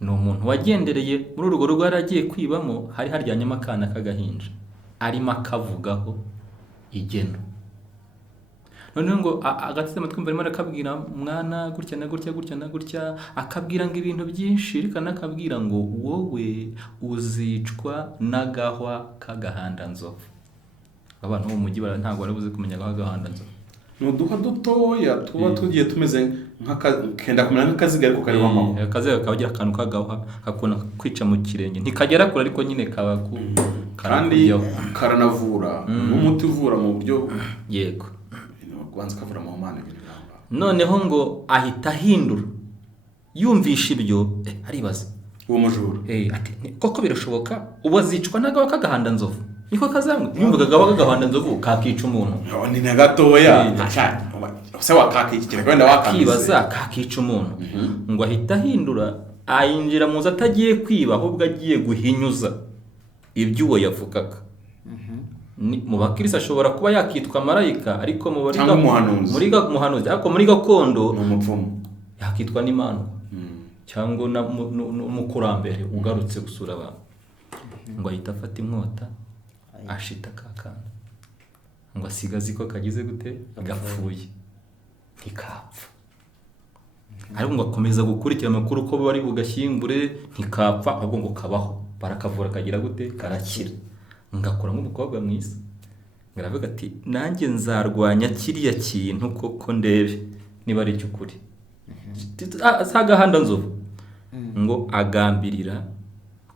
Ni umuntu wagendereye muri urwo rugo yaragiye kwibamo, hari haryanyemo akana k'agahinja arimo akavugaho igeno. Noneho ngo agateze amatwi mbere arimo arakabwira mwana gutya na gutya gutya na gutya, akabwira ngo ibintu byinshi, ariko anakabwira ngo wowe uzicwa n'agahwa k'agahandanzovu. Abantu bo mu mujyi ntabwo bari buze kumenya agahwa k'agahandanzovu. Nuduha dutoya tuba tugiye tumeze kenda kumera nk'akaziga ariko kari w'amahoro. Akaziga kabagira akantu k'agahwa kakona kwica mu kirenge, ntikagera kure ariko nyine kaba kandi karanavura n'umuti uvura mu buryo yego kubanza kavura mu mana ibintu. Noneho ngo ahita ahindura yumvisha ibyo aribaza uwo mujura ati koko birashoboka ubazicwa n'agahwa k'agahandanzovu? Niko kazamwe yumvaga agahwa k'agahandanzovu kakica umuntu. Ni na gatoya se wakakikira kwenda wakibaza kakica umuntu. Ngo ahita ahindura ayinjira mu nzu atagiye kwiba ahubwo agiye guhinyuza ibyo uwo yavugaga. Mu bakirisa ashobora kuba yakitwa marayika, ariko muri muhanuzi ariko muri gakondo n'umupfumu yakitwa n'Imana cyangwa n'umukurambere ugarutse gusura abantu. Ngo ahita afata inkota ashita kakana, ngo asigaze ko kagize gute gapfuye ntikapfa. Ariko ngo akomeza gukurikira amakuru ko bari bugashyingure ntikapfa, ahubwo ngo kabaho, barakavura kagira gute karakira. Ngakora nk'umukobwa mwiza, ngaravuga ati nanjye nzarwanya kiriya kintu koko ndebe niba ari cy'ukuri. Agahandanzovu ngo agambirira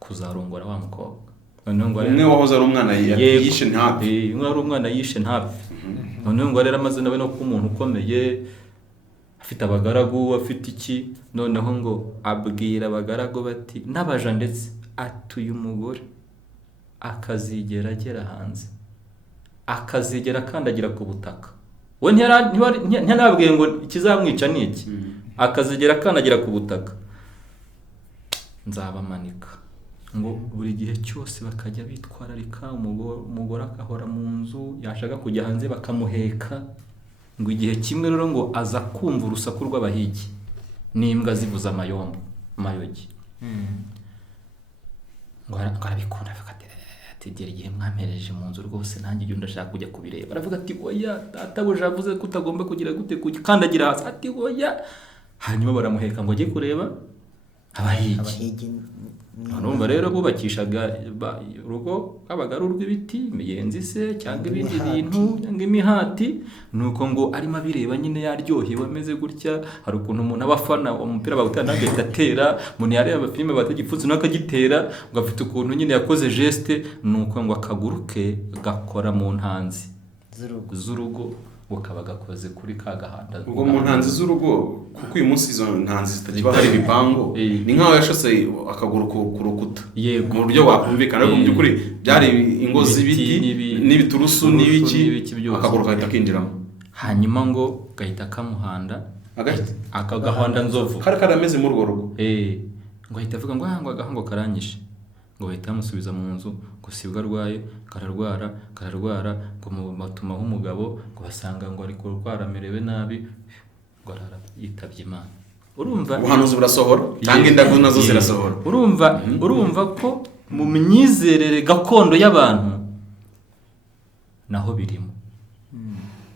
kuzarongora wa mukobwa. Noneho ngo umwe wahoze ari umwana yishe ntapfe. Umwe ari umwana yishe ntapfe. Noneho ngo rero amaze nawe no kuba umuntu ukomeye, afite abagaragu, afite iki. Noneho ngo abwira abagaragu bati n'abaja ndetse atuye umugore akazigera agera hanze, akazigera akandagira ku butaka. We ntiyanabwiye ngo ikizamwica ni iki. Akazigera akandagira ku butaka nzabamanika. Ngo buri gihe cyose bakajya bitwararika, umugore akahora mu nzu, yashaka kujya hanze bakamuheka. Ngo igihe kimwe rero ngo aza kumva urusaku rw'abahigi n'imbwa zivuza mayogi. Ngo arabikunda ategera igihe mwampereje mu nzu rwose nanjye igihe ndashaka kujya kubireba. Aravuga ati oya databuja avuze ko utagomba kugira gute kukandagira hasi. Ati oya. Hanyuma baramuheka ngo ajye kureba abahigi. urumva rero bubakishaga urugo kabaga ari urw'ibiti imiyenzi se cyangwa ibindi bintu cyangwa imihati nuko ngo arimo abireba nyine yaryohewe ameze gutya. Hari ukuntu umuntu aba afana umupira bawutana agahita atera, umuntu yareba filime batagipfutse n'akagitera ngo afite ukuntu nyine yakoze geste, nuko ngo akaguru ke gakora mu ntanzi z'urugo ngo kaba gakoze kuri ka gahanda. ubwo mu ntanzi z'urugo kuko uyu munsi izo ntanzi zitakiba hari ibipango, ni nk'aho yashose akaguru ku rukuta mu buryo wakumvikana, ariko mu by'ukuri byari ingo z'ibiti n'ibiturusu n'ibiki, akaguru gahita kinjiramo, hanyuma ngo gahita kamuhanda akagahanda nzovu kari karameze muri urwo rugo, ngo ahita avuga ngo agahango karanyishe, ngo bahita bamusubiza mu nzu, ngo sibwa arwaye kararwara, ngo batumaho umugabo, ngo basanga ngo ari kurwara amerewe nabi, ngo arara yitabye Imana. Urumva ubuhanuzi burasohora cyangwa indagu nazo zirasohora. Urumva ko mu myizerere gakondo y'abantu naho birimo,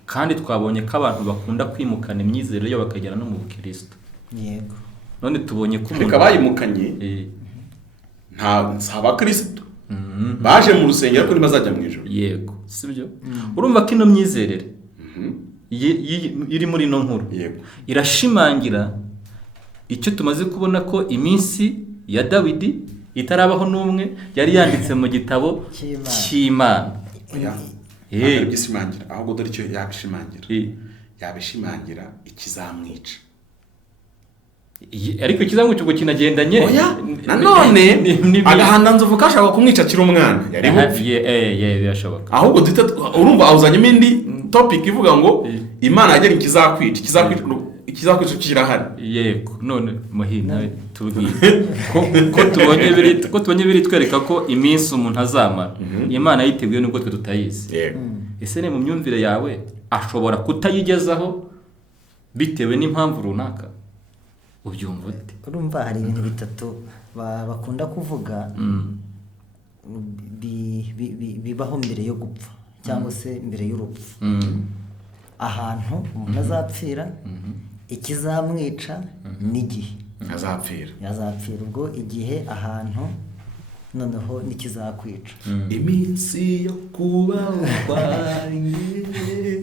kandi twabonye ko abantu bakunda kwimukana imyizerere yo bakagera no mu bukristo. Yego. None tubonye ko umuntu bayimukanye nta bakristo baje mu rusengero ko ntibazajya mu ijuru. Yego, sibyo? Urumva ko ino myizerere iri muri ino nkuru irashimangira icyo tumaze kubona ko iminsi ya Dawidi itarabaho n'umwe yari yanditse mu gitabo cy'Imana. Gishimangira ahubwo dore icyo yabishimangira ikizamwica. Ariko ikizamwica ubwo kinagendanye nanone agahanda nzovu kashaka kumwica kiri umwana yari birashoboka. Ahubwo urumva awuzanyemo indi topic ivuga ngo Imana yagera ikizakwica kirahari. Yego, none muhina tubwire ko tubonye biri twereka ko iminsi umuntu azamara Imana yiteguye nubwo twe tutayizi. Ese ne mu myumvire yawe ashobora kutayigezaho bitewe n'impamvu runaka? Ubyumva ute? Urumva hari ibintu bitatu bakunda kuvuga bibaho mbere yo gupfa cyangwa se mbere y'urupfu. Ahantu umuntu azapfira, ikizamwica n'igihe yazapfira. Ubwo igihe, ahantu, noneho n'ikizakwica. Iminsi yo kubaho kwanjye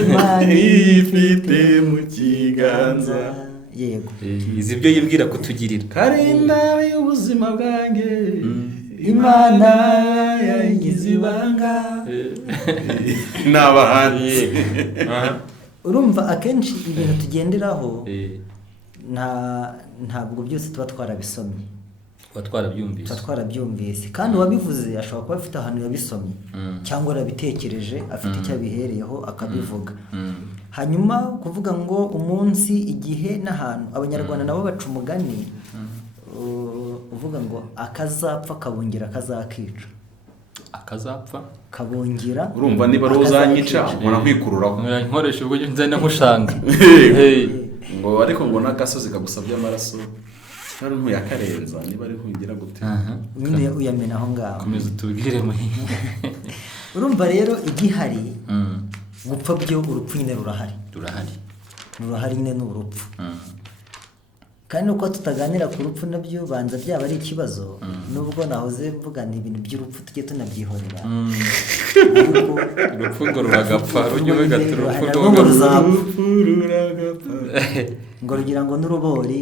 Imana ifite mu kiganza. Yego, izi byo yibwira kutugirira karindari y'ubuzima bwanjye Imana yagize ibanga. n'abahanzi. Urumva akenshi ibintu tugenderaho ntabwo byose tuba twarabisomye, tuba twarabyumvise, kandi uwabivuze ashobora kuba afite ahantu yabisomye cyangwa arabitekereje afite icyo abihereyeho akabivuga. Hanyuma kuvuga ngo umunsi, igihe n'ahantu, abanyarwanda nabo baca umugani uvuga ngo akazapfa kabungira kazakica. Akazapfa kabungira. Urumva niba ari uzanyica nkora nkwikururaho, nkoresha ubwo nzana nkushanga ngo ariko ngo n'agasozi kagusabye amaraso kandi ntuyakarenza, niba ari nkugira gute nyine uyamena aho ngaho. Komeza utubwire muhinga. Urumva rero igihari gupfa byo, urupfu nyine rurahari nyine ni urupfu. Kandi uko tutaganira ku rupfu nabyo banza byaba ari ikibazo, nubwo nahoze mvuga ni ibintu by'urupfu tujye tunabyihorera. Urupfu ngo ruragapfa, rujye ubigatira urupfu ngo rugira ngo n'urubori,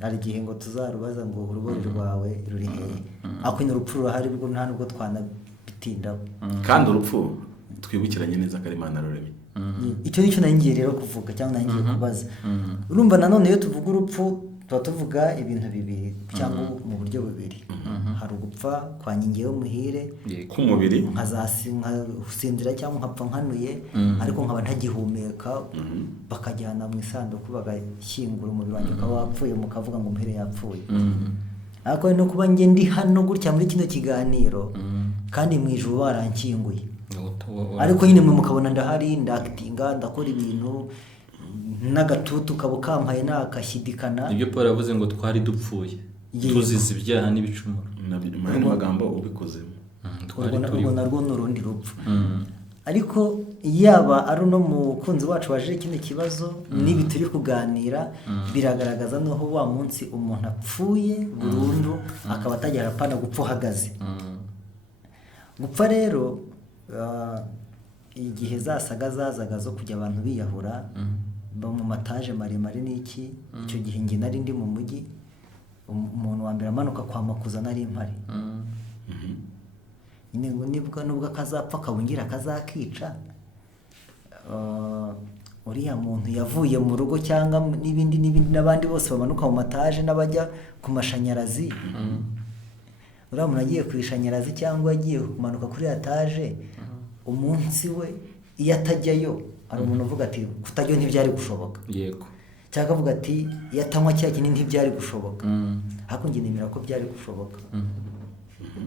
hari igihe ngo tuzarubaza ngo urubori rwawe ruri hehe. Ako ni urupfu ruhari, rwo nta nubwo twanabitindaho. Kandi urupfu twibukiranye neza ko ari Imana ruremye. Icyo nicyo nangiye rero kuvuga cyangwa nangiye kubaza. Urumva nanone iyo tuvuga urupfu tuba tuvuga ibintu bibiri cyangwa mu buryo bubiri. Hari ugupfa kwa nyingewe muhire k'umubiri, nkasinzira cyangwa nkapfa nkanuye ariko nkaba ntagihumeka, bakajyana mu isanduku bagashyingura umubiri wanjye ukaba wapfuye, mukavuga ngo muhire yapfuye. Ariko no kuba njye ndi hano gutya muri kino kiganiro kandi mu ijuru barankinguye, ariko nyine mwe mukabona ndahari ndakitinga ndakora ibintu n'agatutu kabo kampaye nakashyidikana. Ibyo Paul yavuze ngo twari dupfuye tuzize ibyaha n'ibicumuro, n'amagambo ubikozemo urwo narwo n'urundi rupfu. ariko yaba ari uno mukunzi wacu waje ikindi kibazo n'ibi turi kuganira biragaragaza n'aho wa munsi umuntu apfuye burundu akaba atajya apana gupfa uhagaze. Gupfa rero igihe zasaga zazaga zo kujya abantu biyahura mu mataje maremare n'iki, icyo gihe njye nari ndi mu mujyi, umuntu wa mbere amanuka kwa Makuza nari impari. Nubwo akazapfa akabungira akazakica, uriya muntu yavuye mu rugo cyangwa n'ibindi n'abandi bose bamanuka mu mataje n'abajya ku mashanyarazi. Uriya muntu agiye ku ishanyarazi cyangwa agiye kumanuka kuri etaje, umunsi we iyo atajyayo hari umuntu uvuga ati kutajyayo ntibyari gushoboka. Yego. Cyangwa avuga ati iyo atanywa cya kinini ntibyari gushoboka. Ariko njye nemera ko byari gushoboka.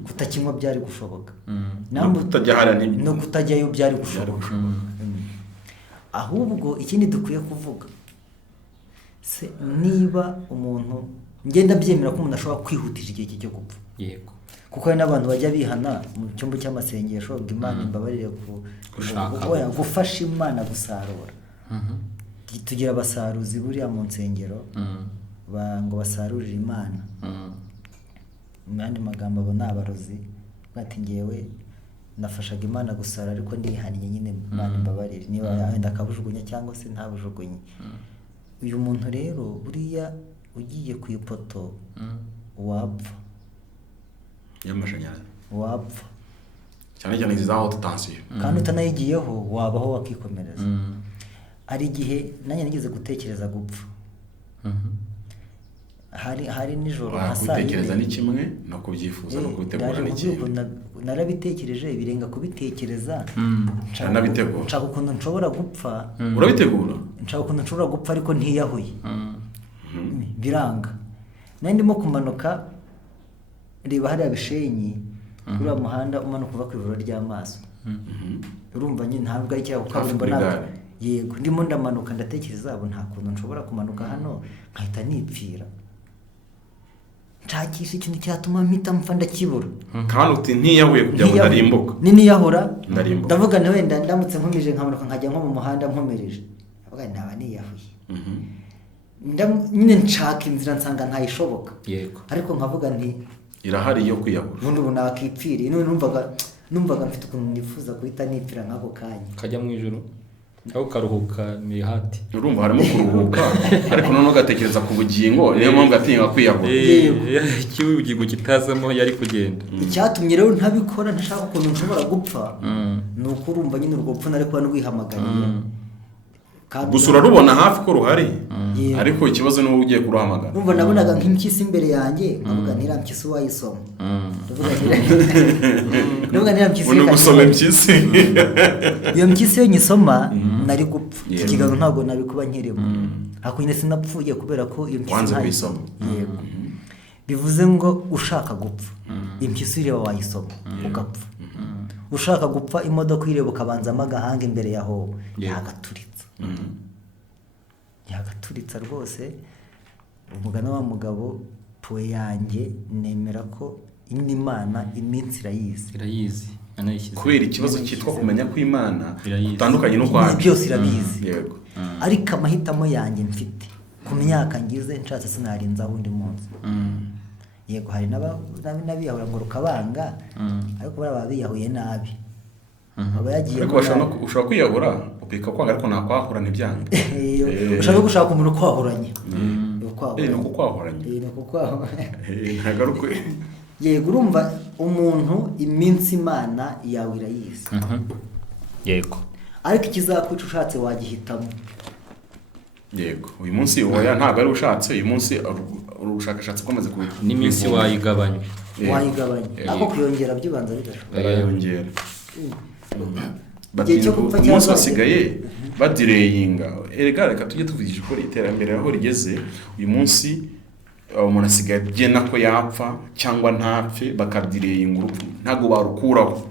Kutakinywa byari gushoboka. No kutajyayo byari gushoboka. Ahubwo ikindi dukwiye kuvuga, se niba umuntu ngenda byemera ko umuntu ashobora kwihutisha igihe cyo gupfa. Yego. Kuko hari n'abantu bajya bihana mu cyumba cy'amasengesho ngo Imana imbabarire gufasha Imana gusarura. Tugira abasaruzi buriya mu nsengero ngo basarurire Imana. Mu yandi magambo abo ni abarozi, bati ngewe nafashaga Imana gusara ariko ndihaniye nyine Imana imbabarire, niba wenda akabujugunya cyangwa se ntabujugunye. Uyu muntu rero buriya ugiye ku ipoto wapfa y'amashanyarazi, wapfa cyane cyane izi za haute tension, kandi utanayigiyeho wabaho wakikomereza. Hari igihe nanjye nigeze gutekereza gupfa. Hari nijoro nka saa yine. Gutekereza ni kimwe no kubyifuza no kubitegura ni kimwe. Narabitekereje birenga kubitekereza. Nshaka ukuntu nshobora gupfa. Urabitegura? Nshaka ukuntu nshobora gupfa ariko ntiyahuye. Biranga. Nari ndimo kumanuka, reba hariya Bishenyi, kuri uwo muhanda umanuka uva ku ivuriro ry'amaso. Urumva nyine ntabwo ari cyaho kaburimbo ntabwo. Yego, ndimo ndamanuka ndatekereza abo nta kuntu nshobora kumanuka hano nkahita nipfira. Nshakisha ikintu cyatuma mpita mpfa ndakibura. Kandi uti ntiyahuye kugira ngo ndarimbuka. Niyahura ndavuga na wenda ndamutse nkomeje nkamanuka nkajya nko mu muhanda nkomereje. Avuga ndaba niyahuye. Nyine nshaka inzira nsanga ntayishoboka. Yego. Ariko nkavuga nti irahari yo kwiyahura. Ubu nakipfiriye. Numvaga mfite ukuntu nifuza guhita nipfira nk'ako kanya. Kajya mu ijuru. Aho karuhuka mihati. Urumva harimo kuruhuka ariko none ugatekereza ku bugingo, niyo mpamvu atinya kwiyahura. Kiwe ubugingo kitazamo yari kugenda. Icyatumye rero ntabikora ntashaka ukuntu nshobora gupfa. Nuko urumva nyine urwo pfu nari kuba ndwihamagariye. Gusura rubona hafi ko ruhari. Ariko ikibazo ni ugiye kuruhamagara. Urumva nabonaga nk'impyisi imbere yanjye, nkavuga ntira mpyisi wayisoma. Ndavuga ntira mpyisi. Uno gusoma impyisi. Iyo mpyisi yo nyisoma nari gupfa. Ikiganiro ntabwo nabikuba nkirimo. Ako nyine sinapfuye kubera ko iyo mpyisi wanze kuyisoma. Yego. Bivuze ngo ushaka gupfa, impyisi ireba wayisoma ugapfa. Ushaka gupfa imodoka ireba ukabanzamo agahanga imbere yaho yagaturitsa. Yagaturitsa rwose. Umugana wa mugabo puwe yanjye nemera ko Imana iminsi irayizi. Kubera ikibazo cyitwa kumenya ko Imana utandukanye no kwawe byose irabizi. Yego. Ariko amahitamo yanjye mfite ku myaka ngize nshatse sinarinza wundi munsi. Yego, hari n'abiyahura ngo rukabanga, ariko baba biyahuye nabi. Aba yagiye ushaka kwiyahura upika kwanga ariko nakwahura ntibyanga. Ushaka gushaka umuntu kwahuranye. Nuko kwahuranye. Ntagaruke. Yego, urumva umuntu iminsi Imana yawe irayizi. Yego. Ariko ikizakwica ushatse wagihitamo. Yego, uyu munsi oya ntabwo ari ushatse, uyu munsi urushakashatsi kwamaze ku n'iminsi wayigabanya. Ako kuyongera byubanza bidashoboka. Yongera. Umunsi wasigaye badireyinga. Erega reka tujye tuvugisha ko iterambere aho rigeze. Uyu munsi umuntu asigaye agena ko yapfa cyangwa ntapfe bakadireyinga urupfu. Ntabwo barukuraho.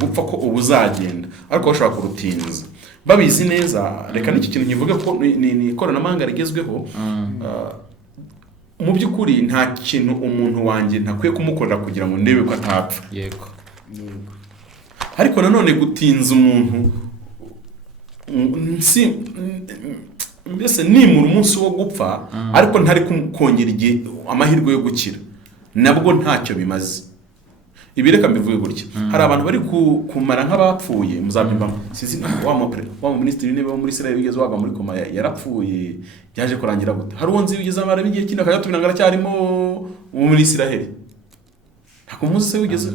Gupfa ko ubuzagenda ariko bashobora kurutinza. Babizi neza, reka n'iki kintu nkivuga ko ni ikoranabuhanga rigezweho. Mu by'ukuri nta kintu umuntu wanjye ntakwiye kumukorera kugira ngo ndebe ko atapfa. Yego. ariko nanone gutinza umuntu mbese nimura umunsi wo gupfa ariko ntari kongera igihe amahirwe yo gukira nabwo ntacyo bimaze. Ibi reka mbivuge gutya, hari abantu bari kumara nk'abapfuye muzabyumva, sinzi wa minisitiri w'intebe wo muri Israel wigeze waga muri koma yarapfuye, byaje kurangira gute? Hari uwo nzi wigeze amara igihe kinini akajya tubina ngaracyarimo muri Israel, ntabwo muzi se wigeze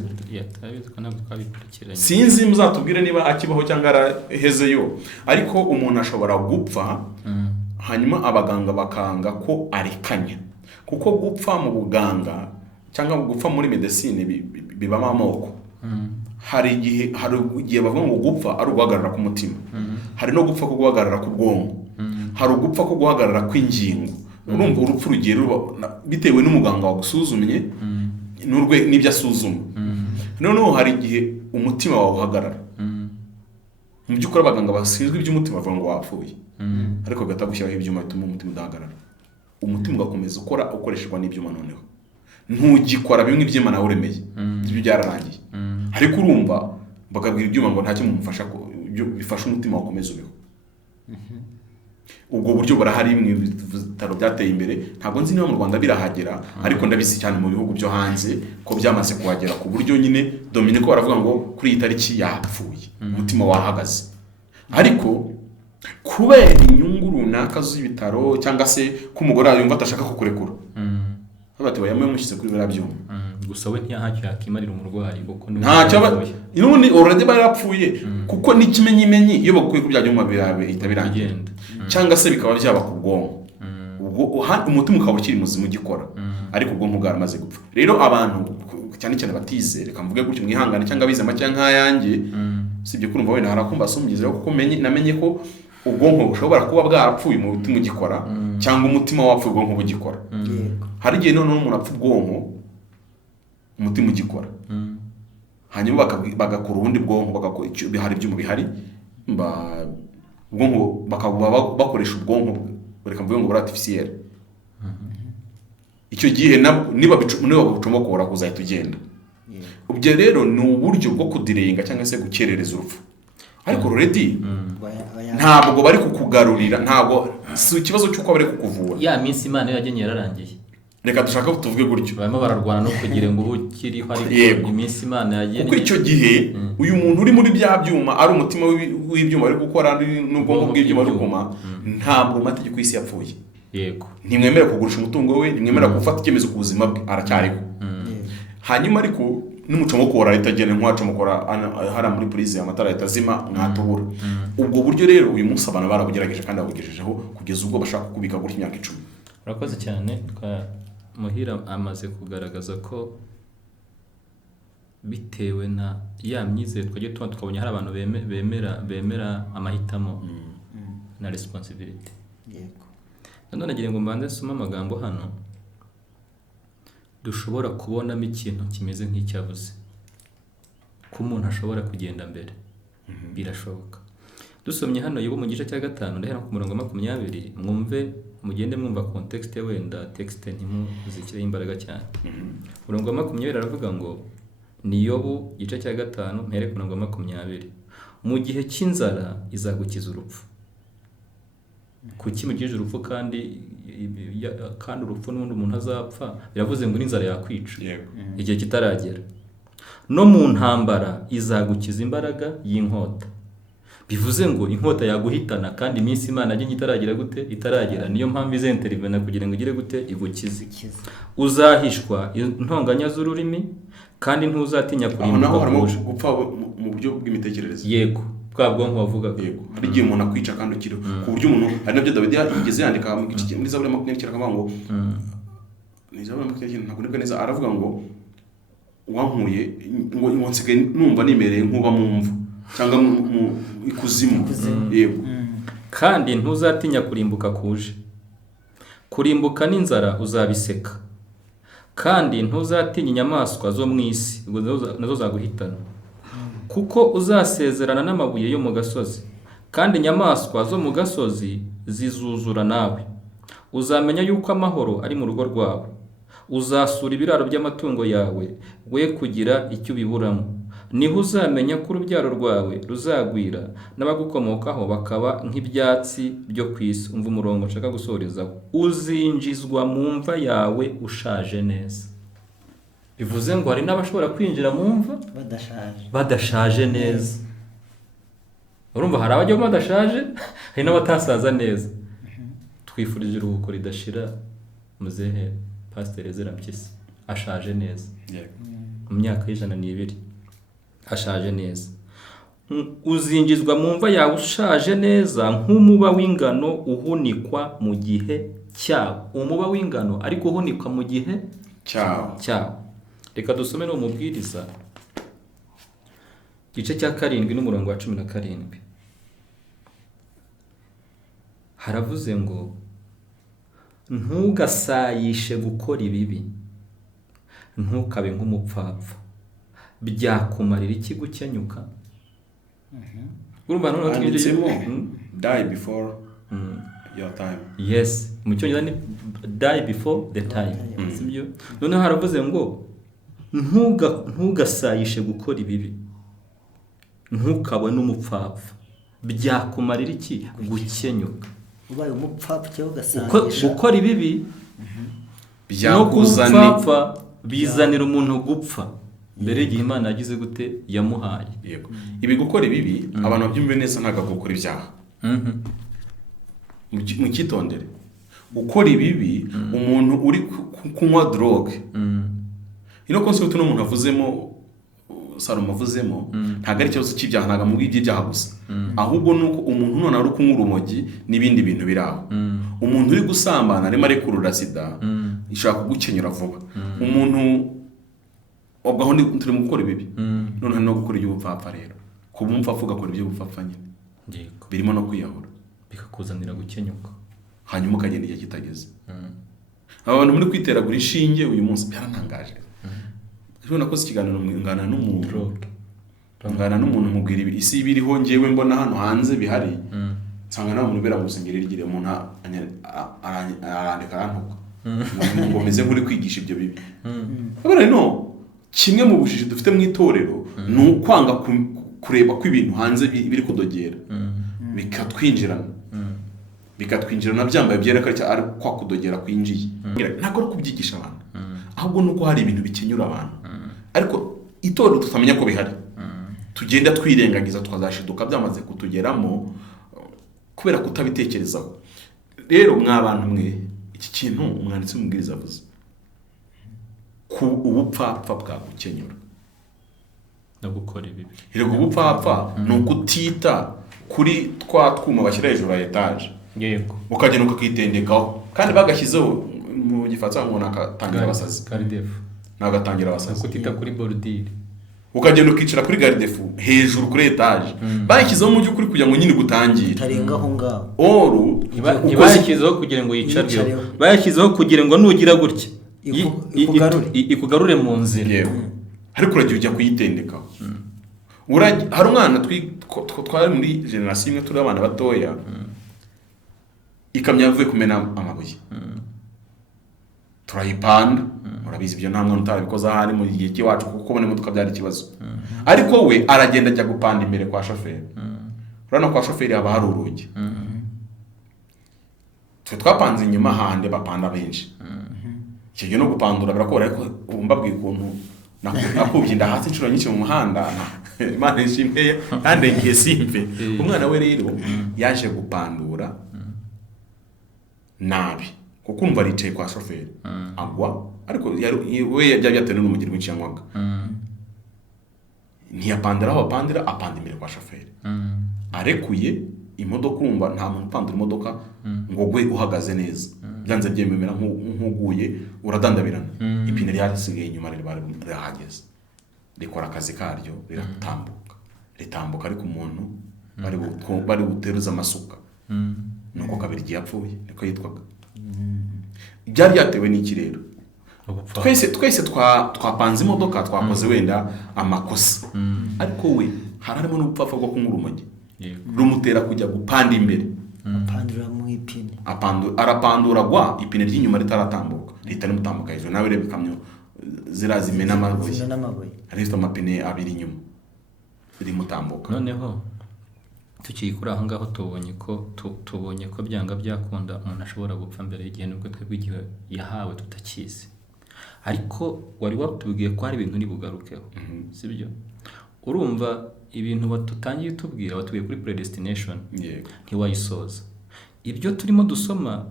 sinzi, muzatubwire niba akibaho cyangwa arahezeyo. Ariko umuntu ashobora gupfa hanyuma abaganga bakanga ko arekanya, kuko gupfa mu buganga cyangwa gupfa muri medicine bibamo amoko. Hari igihe bavuga ngo gupfa ari uguhagarara k'umutima, hari no gupfa ko guhagarara k'ubwonko, hari ugupfa ko guhagarara kw'ingingo. Urumva urupfu rugiye bitewe n'umuganga wagusuzumye n'ibyo asuzuma. Noneho hari igihe umutima wawe uhagarara. Mu by'ukuri abaganga bashinzwe iby'umutima bavuga ngo wapfuye, ariko bagahita gushyiraho ibyuma bituma umutima udahagarara. Umutima ugakomeza ukora ukoreshwa n'ibyuma, noneho ntugikora bimwe iby'Imana uremeye, ibyo byararangiye. Ariko urumva bakabwira ibyuma ngo ntacyo mumufasha ko bifasha umutima wakomeza ubeho. Ubwo buryo burahari mu bitaro byateye imbere, ntabwo nzi niba mu Rwanda birahagera, ariko ndabizi cyane mu bihugu byo hanze ko byamaze kuhagera, ku buryo nyine Dominique baravuga ngo kuri iyi tariki yapfuye, umutima wahagaze. Ariko kubera inyungu runaka z'ibitaro cyangwa se ko umugore yumva atashaka kukurekura, bati bayamuye mushyize kuri biriya byuma, gusa we ntacyo yakimarira umurwayi kuko ntacyo n'ubundi already barapfuye, kuko n'ikimenyimenyi iyo bagukuye kuri bya byuma bihita birangira, cyangwa se bikaba byaba ku bwonko, ubwo umutima ukaba ukiri muzima ugikora, ariko ubwonko bwaramaze gupfa. Rero abantu cyane cyane batize, reka mvuge gutyo mwihangane, cyangwa bize make nk'ayanjye, sibyo kurumva wenda harakumva asumyizeho, kuko namenye ko ubwonko bushobora kuba bwarapfuye mu mutima ugikora, cyangwa umutima wapfuye ubwonko bugikora. Hari igihe noneho umuntu apfa ubwonko umutima ugikora, hanyuma bagakora ubundi bwonko, hari ibyuma bihari ubwonko bakaba bakoresha ubwonko, reka mvuge ngo buri artificiel. Icyo gihe niba bucomokora kuzahita ugenda. Ubyo rero ni uburyo bwo kudirenga cyangwa se gukerereza urupfu. Ariko already ntabwo bari kukugarurira, ntabwo si ikibazo cy'uko bari kukuvura. Ya minsi Imana yagenye yararangiye. Reka dushaka tuvuge gutyo, barimo bararwana no kugira ngo ukiriho, ariko iminsi Imana yagenye. Kuko icyo gihe uyu muntu uri muri bya byuma, ari umutima w'ibyuma ari gukora n'ubwonko bw'ibyuma ari gukoma, ntabwo amategeko y'isi yapfuye. Yego, ntimwemera kugurisha umutungo we, ntimwemera gufata icyemezo ku buzima bwe, aracyariho. Hanyuma ariko n'umucomokora ahita agenda nk'uwacomokora hariya muri purize, amatara ahita azima, mwatubura. Ubwo buryo rero uyu munsi abantu barabugerageje kandi babugejejeho kugeza ubwo bashaka kukubika gutya imyaka 10. Urakoze cyane. Muhira amaze kugaragaza ko bitewe na ya myizere twagiye tukabona hari abantu bemera amahitamo na responsibility. Yego. Nanone nagira ngo mbanze soma amagambo hano dushobora kubonamo ikintu kimeze nk'icyabuze, ko umuntu ashobora kugenda mbere. Birashoboka. Dusomye hano Yobu mu gice cya 5 ndahera ku murongo 20, mwumve mugende mwumva context wenda text ntimuzikire imbaraga cyane. Murongo 20 aravuga ngo ni Yobu gice cya 5 mpere ku murongo 20, mu gihe cy'inzara izagukiza urupfu. Kuki mugije urupfu kandi urupfu n'undi umuntu azapfa? Biravuze ngo n'inzara yakwica igihe kitaragera. No mu ntambara izagukiza imbaraga y'inkota. Bivuze ngo inkota yaguhitana kandi iminsi Imana yagenye itaragera gute? Itaragera. Niyo mpamvu izenterivena kugira ngo igire gute? Igukize. Uzahishwa intonganya z'ururimi kandi ntuzatinya kurimbuka gupfa mu buryo bw'imitekerereze. Yego, bwa bwonko wavuga. Yego, hari igihe umuntu akwica kandi ukiriho, ku buryo umuntu ari nabyo Dawidi yigeze yandika muri Zaburi 20 akavuga ngo ni Zaburi 20 ntabwo nibwo neza, aravuga ngo wankuye ngo nsigaye numva nimereye nkuba mu mvu cyangwa mu ikuzimu. Yego, kandi ntuzatinya kurimbuka kuje. Kurimbuka n'inzara uzabiseka, kandi ntuzatinya inyamaswa zo mu isi nazo zaguhitana, kuko uzasezerana n'amabuye yo mu gasozi, kandi inyamaswa zo mu gasozi zizuzura nawe. Uzamenya yuko amahoro ari mu rugo rwawe. Uzasura ibiraro by'amatungo yawe, we kugira icyo biburamo, niho uzamenya ko urubyaro rwawe ruzagwira n'abagukomokaho bakaba nk'ibyatsi byo ku isi. Umva umurongo nshaka gusohorezaho. Uzinjizwa mu mva yawe ushaje neza. Bivuze ngo hari n'abashobora kwinjira mu mva badashaje neza. Urumva hari abajyamo badashaje, hari n'abatasaza neza. Twifurije iruhuko ridashira muzehe Pastor Ezra Mpyisi, ashaje neza mu myaka y'102 ashaje neza. Uzinjizwa mu mva yawe ushaje neza nk'umuba w'ingano uhunikwa mu gihe cyawo. Umuba w'ingano ariko uhunikwa mu gihe cyawo. Reka dusome no mubwiriza igice cya 7 n'umurongo wa 17. Haravuze ngo ntugasayishe gukora ibibi, ntukabe nk'umupfapfa, byakumarira iki gukenyuka? Urumva noneho twinjiyemo die before your time. Yes, mu cyongereza ni die before the time. Sibyo? Noneho haravuze ngo ntugasayishe gukora ibibi, ntukabe n'umupfapfa, byakumarira iki gukenyuka? Ubaye umupfapfa cyangwa ugasayisha gukora ibibi byakuzanira bizanira umuntu gupfa mbere igihe Imana yagize gute yamuhaye. Yego, ibi gukora ibibi abantu babyumve neza ntago gukora ibyaha. Mu kitondere gukora ibibi umuntu uri kunywa drogue ino concept n'umuntu avuzemo Salomo avuzemo ntago ari ikibazo cy'ibyaha, ntago mu by'ibyaha gusa, ahubwo nuko umuntu none ari kunywa urumogi n'ibindi bintu biraho. Umuntu uri gusambana arimo arekurura sida ishaka kugukenyura vuba. Umuntu obwaho turi mu gukora ibibi none no gukora iby'ubupfapfa. Rero kuba umupfapfa ugakora iby'ubupfapfa nyine birimo no kwiyahura bikakuzanira gukenyuka, hanyuma ukagenda igihe kitageze. Abantu muri kwiteragura inshinge uyu munsi byarantangaje. Nakoze ikiganiro ngana n'umuntu mubwira ibi isi biriho ngewe mbona hano hanze bihari, nsanga nawe umuntu bera gusengera irigire umuntu arandika arantuka ngo meze nk'uri kwigisha ibyo bibi. Abana no kimwe mu bujiji dufite mu itorero ni ukwanga kureba ko ibintu hanze biri kudogera bikatwinjirana byambaye byereka ari kwa kudogera kwinjiye. Ntabwo ari kubyigisha abantu, ahubwo nuko hari ibintu bikenyura abantu, ariko itorero tutamenya ko bihari tugenda twirengagiza twazashiduka byamaze kutugeramo kubera kutabitekerezaho. Rero mw'abantu mwe iki kintu umwanditsi w'umubwiriza avuze ku ubupfapfa bwagukenyura no gukora ibibi. Rero ubupfapfa ni ukutita kuri twa twuma bashyira hejuru ya etaje. Yego, ukagenda ukakitendekaho kandi bagashyizeho mu gifatsa ngo nakatangira abasazi gardefu, nagatangira abasazi kutita kuri bordire, ukagenda ukicara kuri gardefu hejuru kuri etage. Bayishyizeho mu by'ukuri kugira ngo nyine gutangire tarenga aho ngaho. Oru bayashyizeho kugira ngo yicarweho, bayashyizeho kugira ngo nugira gutya ikugarure mu nzira. Yego, ariko uragiye ujya kuyitendekaho. Hari umwana twari muri generation imwe turi abana batoya, ikamyo yavuye kumena amabuye, turayipanda. Urabizi ibyo nta mwana utarabikoze ahari mu gihe cy'iwacu kuko kubona imodoka byari ikibazo. Ariko we aragenda ajya gupanda imbere kwa shoferi. Urabona kwa shoferi haba hari urugi, twe twapanze inyuma hande bapanda benshi. Icyo gihe no gupandura birakora, ariko mbabwiye ukuntu nakubye inda hasi inshuro nyinshi mu muhanda. Imana ishimwe kandi ngiye simpe. Umwana we rero yaje gupandura nabi kuko umva aricaye kwa shoferi agwa, ariko we byabyatene n'umugiro w'inshi yanywaga. Ntiyapandira aho apandira, apanda imbere kwa shoferi. Arekuye imodoka, umva nta muntu upandura imodoka ngo gwe uhagaze neza, byanze byemera nk'uguye uradandabirana. Ipine ryasigaye inyuma rirahageze, rikora akazi karyo, ritambuka ariko umuntu bari buteruza amasuka nuko kabiri gihe yapfuye, niko yitwaga. Byari byatewe n'iki rero? Twese twapanze imodoka, twakoze wenda amakosa, ariko we harimo n'ubupfapfa bwo kunywa urumogi rumutera kujya gupanda imbere, apandura mu ipine, arapandura gwa ipine ry'inyuma ritaratambuka, ritari mutambuka hejuru. Nawe reba ikamyo zirazimena amabuye, arifite amapine abiri inyuma, rimutambuka. noneho tukikura aho ngaho tubonye ko byanga byakunda umuntu ashobora gupfa mbere y'igihe, nubwo twebwe igihe yahawe tutakizi, ariko wari watubwiye ko hari ibintu nibugarukeho, sibyo? Urumva ibintu batutangiye tubwira, watubwiye kuri predestination, ntiwayisoza. Ibyo turimo dusoma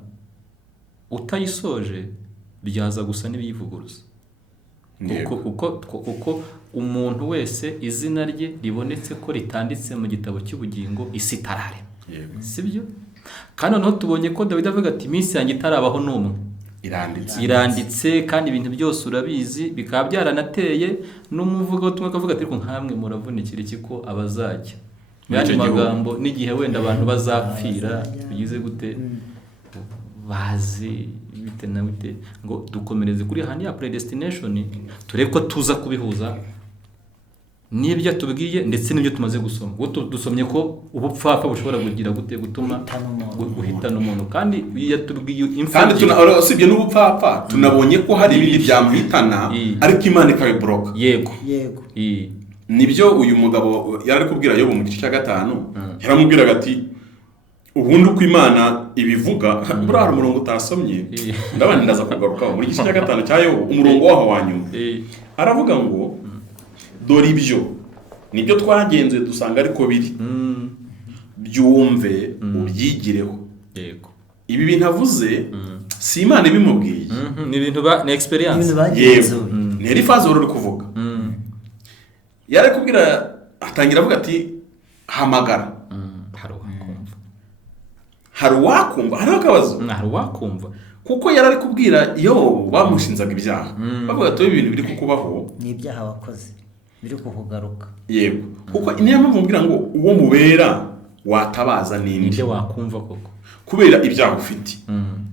utayisoje byaza gusa n'ibiyivuguruza, kuko umuntu wese izina rye ribonetse ko ritanditse mu gitabo cy'ubugingo isi itarare, sibyo? Kandi noneho tubonye ko Dawidi avuga ati iminsi yanjye itarabaho n'umwe iranditse, kandi ibintu byose urabizi, bikaba byaranateye n'umuvugo tumwe akavuga ati nkamwe muravunikira iki ko abazajya yani magambo n'igihe wenda abantu bazapfira bigize gute bazi bite na bite, ngo dukomereze kuri handi ya predestination turebe ko tuza kubihuza n'ibyo tubwiye ndetse n'ibyo tumaze gusoma. Ubwo dusomye ko ubupfapfa bushobora kugira gute gutuma guhitana umuntu, kandi yatubwiye kandi usibye n'ubupfapfa tunabonye ko hari ibindi byamuhitana ariko Imana ikabibroka. Yego nibyo uyu mugabo yari ari kubwira Yobu mu gice cya 5, yaramubwiraga ati ubundi uko Imana ibivuga buriya umurongo utasomye ndabandi ndaza kugarukaho muri gice cya 5 cya Yobu umurongo waho wanyuma aravuga ngo dore ibyo nibyo twagenze dusanga ariko biri byumve ubyigireho. Yego ibi bintu avuze si Imana ibimubwiye, ni ibintu na experience. Yego neri faze uri kuvuga yari kubwira atangira avuga ati hamagara, hari uwakumva hari akabazo, hari uwakumva, kuko yari ari kubwira iyo bamushinzaga ibyaha bavuga ati ibintu biri kukubaho ni ibyaha wakoze biri kukugaruka. Yego kuko niyo mpamvu mubwira ngo uwo mubera watabaza ninde wakumva koko kubera ibyaha ufite.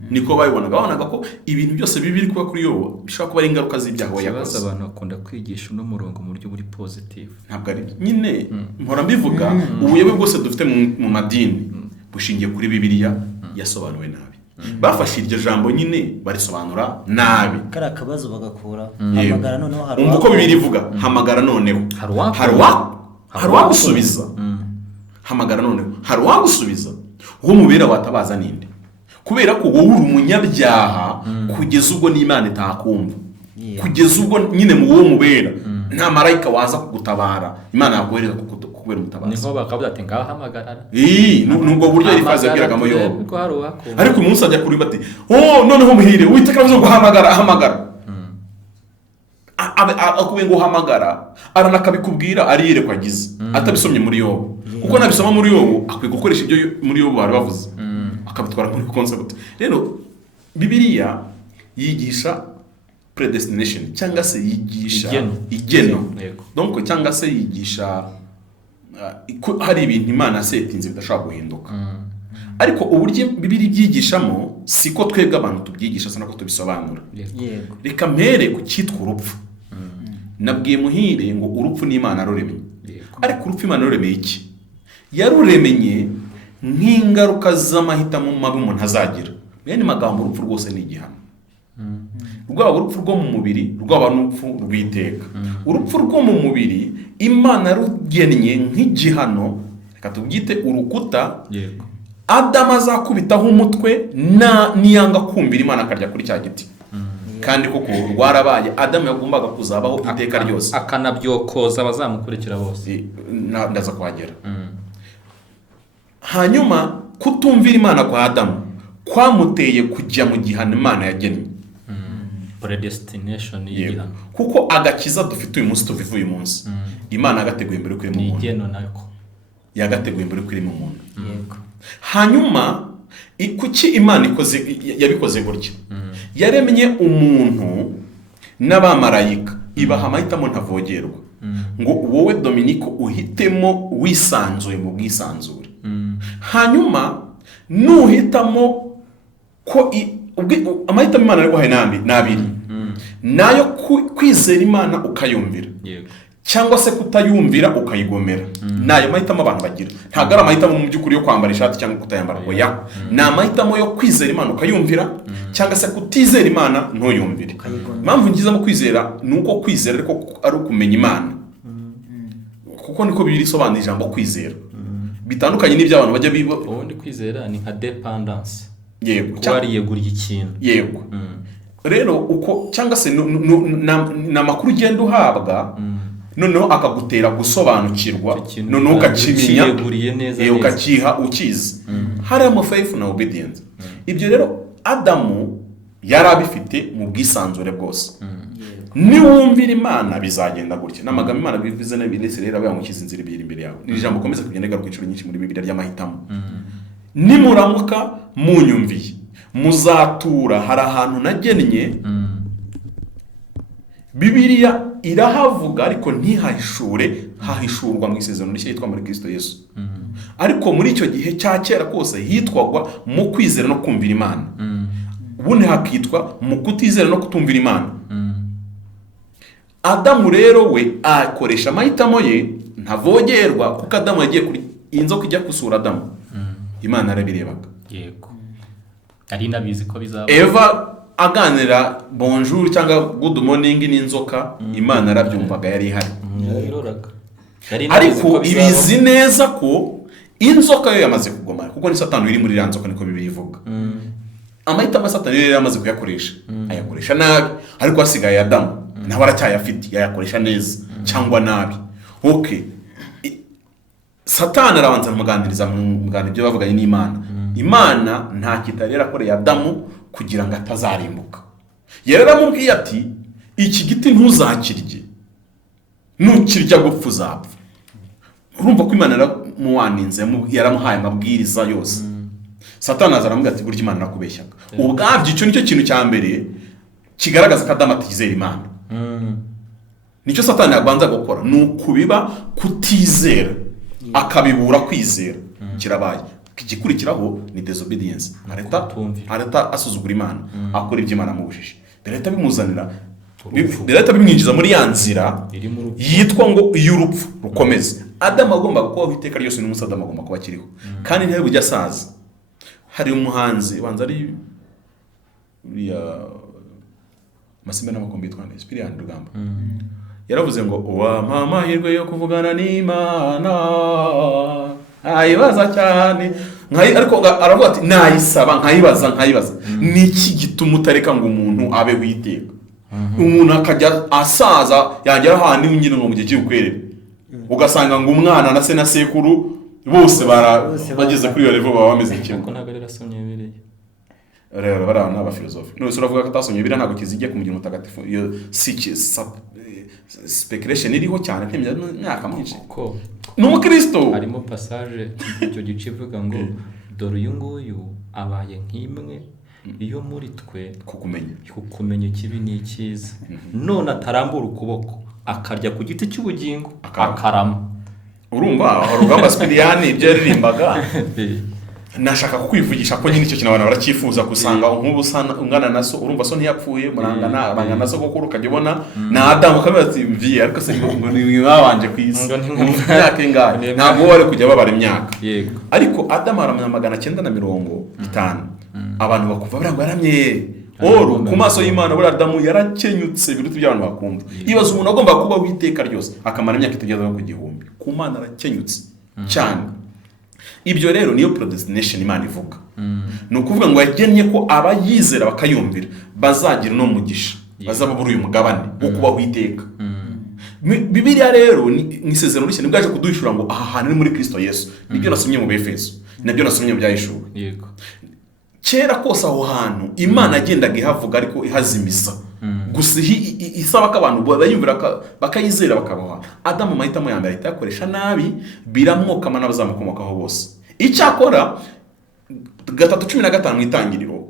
Niko babonaga ko ibintu byose bibiri kuba kuri yo bishobora kuba ari ingaruka z'ibyaha yakoze. Abantu bakunda kwigisha uno murongo mu buryo buri positive, ntabwo ari nyine mpora mbivuga ubuyobe bwose dufite mu madini bushingiye kuri Bibiliya yasobanuwe nabi. Bafashe iryo jambo nyine barisobanura nabi, kari akabazo bagakura hamagara noneho hari uko Bibiliya ivuga hamagara noneho hari wagusubiza, hamagara noneho hari wagusubiza, uwo mubera watabaza ninde? Kubera ko wowe uri umunyabyaha kugeza ubwo n'Imana itakumva, kugeza ubwo nyine mu wowe mubera nta marayika waza kugutabara, Imana yakohereza kubera umutabazi. Niho bakavuga ati ngaho hamagarara. Nubwo buryo yarifaze abwiragamo yo, ariko umunsi ajya kuri bati noneho muhire Uwiteka aravuze ngo hamagara. Akubiye ngo hamagara aranakabikubwira ari yerekwa agize atabisomye muri Yobu, kuko nabisoma muri Yobu akwiye gukoresha ibyo muri Yobu bari bavuze akabitwara muri concept. Rero Bibiliya yigisha predestination cyangwa se yigisha igeno, donc cyangwa se yigisha hari ibintu Imana setinze bidashobora guhinduka. Ariko uburyo Bibiliya byigishamo siko twebwe abantu tubyigisha sana ko tubisobanura. Reka mpere ku cyitwa urupfu. Nabwiye muhire ngo urupfu ni Imana yaruremye, ariko urupfu Imana yaruremye iki? Yaruremenye nk'ingaruka z'amahitamo mabi umuntu azagira. Bene magambo urupfu rwose ni igihano, rwaba urupfu rwo mu mubiri rwaba n'urupfu rw'iteka. Urupfu rwo mu mubiri Imana rugennye nk'igihano, reka tubyite urukuta Adamu azakubitaho umutwe niyanga kumvira Imana akarya kuri cya giti. Kandi koko rwarabaye Adamu yagombaga kuzabaho iteka ryose, akanabyokoza abazamukurikira bose. Ndaza kuhagera. Hanyuma kutumvira Imana kwa Adamu kwamuteye kujya mu gihano Imana yagennye. Predestination y'igihano, kuko agakiza dufite uyu munsi tuvivuye uyu munsi Imana yagateguye mbere kuri mu muntu, igeno nako yagateguye mbere kuri mu muntu. Yego. Hanyuma kuki Imana yabikoze gutya? Yaremye umuntu n'abamarayika ibaha amahitamo ntavogerwa, ngo wowe Dominiko uhitemo wisanzuye mu bwisanzure. Hanyuma nuhitamo ko amahitamo Imana yaguhaye nabiri, nayo kwizera Imana ukayumvira, cyangwa se kutayumvira ukayigomera. Nayo mahitamo abantu bagira, ntabwo ari amahitamo mu by'ukuri yo kwambara ishati cyangwa kutayambara. Oya, ni amahitamo yo kwizera Imana ukayumvira, cyangwa se kutizera Imana ntuyumvire. Impamvu ngize mu kwizera ni uko kwizera ariko ari ukumenya Imana, kuko niko bibiri isobanura ijambo kwizera bitandukanye n'ibyo abantu bajya biba. ubundi kwizera ni nka dependence, yego kuba wariyeguriye ikintu. yego rero uko cyangwa se n'amakuru ugenda uhabwa noneho akagutera gusobanukirwa, noneho ukakimenya, ukakiha ukizi. harimo faith na obedience. ibyo rero Adamu yari abifite mu bwisanzure bwose. niwumvira Imana bizagenda gutya. n'amagambo Imana bivuze n'ibinese rero abayamukiza inzira ibiri imbere yawe. ni ijambo komeza kugenda garuka inshuro nyinshi muri Bibiliya ry'amahitamo. nimuramuka munyumviye muzatura hari ahantu nagennye. Bibiliya irahavuga ariko ntihahishure, hahishurwa mu isezerano rishya yitwa muri Kristo Yesu. ariko muri icyo gihe cya kera kose hitwagwa mu kwizera no kumvira Imana. ubundi hakitwa mu kutizera no kutumvira Imana. Adamu rero we akoresha amahitamo ye, ntavogerwa, kuko Adamu yagiye kuri inzoka ijya gusura Adamu. Imana arabirebaga. Yego. Ari nabizi ko bizaba. Eva aganira bonjour cyangwa good morning n'inzoka, Imana arabyumvaga, yari ihari. Yabiroraga. Ariko ibizi neza ko inzoka yo yamaze kugoma, kuko ni Satani iri muri ranzoka, niko Bibiliya ivuga. Amahitamo Satani yari yamaze kuyakoresha, ayakoresha nabi, ariko asigaye Adamu nawe aracyayafite, yayakoresha neza cyangwa nabi. Okay, Satani arabanza muganiriza ibyo bavuganye n'Imana. Imana nta kitari akoreye Adamu kugira ngo atazarimbuka. Yaramubwiye ati iki giti ntuzakirye, nukirya gupfa uzapfa. Urumva ko Imana yaramuwaninze, yaramuhaye amabwiriza yose. Satani azaramubwira ati burya Imana nakubeshyaga. Ubwabyo icyo nicyo kintu cya mbere kigaragaza ko Adamu atizera Imana. Nicyo Satani yabanza gukora, ni ukubiba kutizera, akabibura kwizera. Kirabaye. Igikurikiraho ni disobedience. Areta asuzugura Imana, akora ibyo Imana amubujije. Birahita bimuzanira, birahita bimwinjiza muri ya nzira yitwa ngo y'urupfu rukomeze. Adamu agomba kubaho iteka ryose, n'umunsi Adamu agomba kuba akiriho, kandi ntihari bujya asaza. Hari umuhanzi wanza ari ya Masimbe n'amakombe yitwa Spirian Rugamba. Yaravuze ngo wampa amahirwe yo kuvugana n'Imana, ayibaza cyane ariko aravuga ati nayisaba nkayibaza. Niki gituma utareka ngo umuntu abe witeka? Umuntu akajya asaza yagera handi nyine ngo mu gihe cy'ukwerere, ugasanga ngo umwana na se na sekuru bose bageze kuri iyo level, baba bameze kimwe. Ko ntabwo rero asomye Bibiliya. Rero barana abafilosofi none uravuga ko atasomye Bibiliya ntabwo kizijye ku mugiro mutagatifu. Iyo speculation iriho cyane myaka myinshi ko n'umukristo. Harimo passage icyo gice ivuga ngo dore uyu nguyu abaye nk'imwe iyo muri twe kukumenya ikibi n'icyiza, none atarambura ukuboko akarya ku giti cy'ubugingo akarama. Urumva Rugamba Spiriani ibyo yaririmbaga. Nashaka kukwivugisha ko nyine icyo kintu abantu baracyifuza gusanga nk'ubu ungana na so. Urumva so ntiyapfuye, murangana bangana so gukuru ukajya ubona na Adamu kabira ati mviye, ariko se ngo ni babanje kwisi imyaka ingahe, ntabwo wari kujya babara imyaka. Yego. Ariko Adamu aramya 950. Abantu bakumva birango yaramye oru ku maso y'Imana. Buri Adamu yarakenyutse biruta by'abantu bakumva. Ibaza umuntu agomba kuba witeka ryose akamara imyaka itageze ku gihumbi, ku Mana arakenyutse cyane. Ibyo rero niyo predestination Imana ivuga. Ni ukuvuga ngo yagennye ko abayizera bakayumvira bazagira no mugisha, bazaba buri uyu mugabane wo kuba witeka. Bibiliya rero ni isezerano rishya nibwaje kuduhishura ngo aha hantu ni muri Kristo Yesu. Nibyo nasomye mu Befeso, nabyo nasomye mu byayishuwe. Yego. Kera kose aho hantu Imana agendaga ihavuga ariko ihazimiza. Gusa isaba ko abantu bayumvira bakayizera bakabaho. Adamu amahitamo ya mbere yakoresha nabi, biramwokama n'abazamukomokaho bose. Icyakora 3:15 mu itangiriro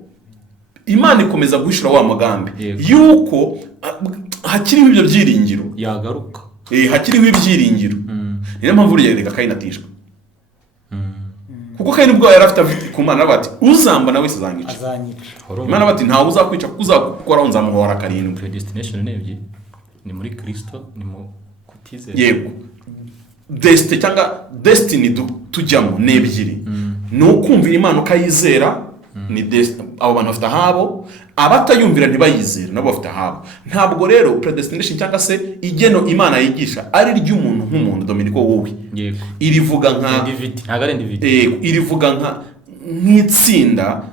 Imana ikomeza guhishura wa mugambi yuko hakiriho ibyo byiringiro yagaruka. Hakiriho ibyiringiro. Niyo mpamvu reka kayinatishwa. Kuko kandi ubwo yarafite ku Mana bati uzambana wese azanyica. Imana bati ntawe uzakwica kuko uzakora unzamuhora karindwi. Predestination nebye ni muri Kristo, ni mu kutizera. Yego. Destiny cyangwa destiny tujyamo nebyiri. No kumvira Imana ukayizera ni abo bantu bafite ahabo, abatayumvira ntibayizere nabo bafite ahabo. Ntabwo rero predestination cyangwa se igeno Imana yigisha ari ry'umuntu nk'umuntu. Dominiko wowe irivuga irivuga nk'itsinda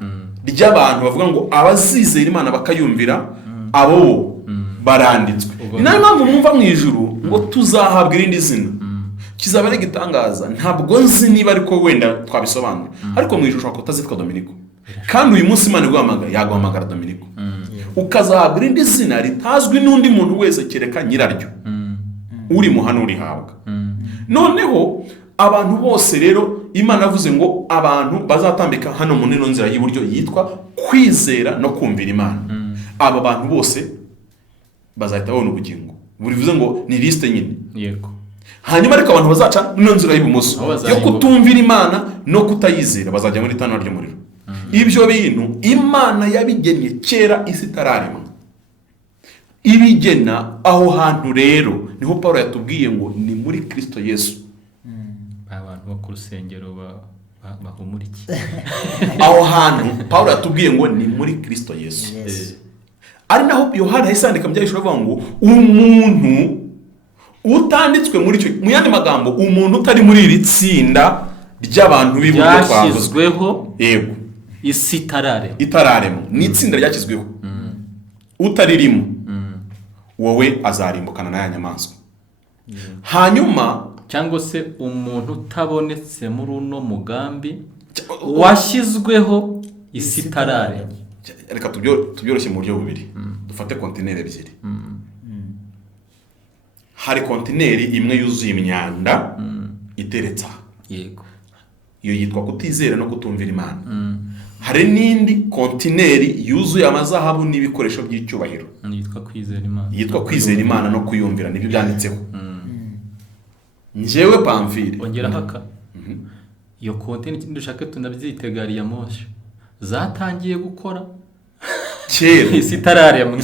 ry'abantu bavuga ngo abazizera Imana bakayumvira abo baranditswe. Ni nayo mpamvu mwumva mu ijuru ngo tuzahabwa irindi zina kizaba ari igitangaza. Ntabwo nzi niba ariko wenda twabisobanura, ariko mu ijuru ushobora kutazitwa Dominiko, kandi uyu munsi Imana yaguhamagara Dominiko, ukazahabwa irindi zina ritazwi n'undi muntu wese kereka nyiraryo uri mu hano urihabwa. Noneho abantu bose rero Imana yavuze ngo abantu bazatambika hano mu nino nzira y'uburyo yitwa kwizera no kumvira Imana. Aba bantu bose bazahita babona ubugingo. Burivuze ngo ni liste nyine. Hanyuma ariko abantu bazaca nino nzira y'ibumoso yo kutumvira Imana no kutayizera bazajya muri tanura ry'umuriro. Ibyo bintu Imana yabigennye kera isi itararema. Ibigena aho hantu rero niho Paulo yatubwiye ngo ni muri Kristo Yesu. Abantu bo ku rusengero bahumuriki. Aho hantu Paulo yatubwiye ngo ni muri Kristo Yesu. Ari naho Yohana yasandika byahishura avuga ngo umuntu utanditswe muri cyo, mu yandi magambo umuntu utari muri iri tsinda ry'abantu b'iburyo twavuzweho. Yego. Isi itararema ni itsinda ryakizweho. Utaririmo wowe azarimbukana na ya nyamaswa. Hanyuma cyangwa se umuntu utabonetse muri uno mugambi washyizweho isi itararema. Reka tubyoroshye mu buryo bubiri. Dufate kontineri ebyiri. Hari kontineri imwe yuzuye imyanda iteretse aha. Yego. Iyo yitwa kutizera no kutumvira Imana. Hari n'indi kontineri yuzuye amazahabu n'ibikoresho by'icyubahiro. Yitwa kwizera Imana no kuyumvira, nibyo byanditseho. Njyewe Pamfile ongera haka. Iyo kontineri dushaka tunabyitegariye Moshe zatangiye gukora kera isi itararema.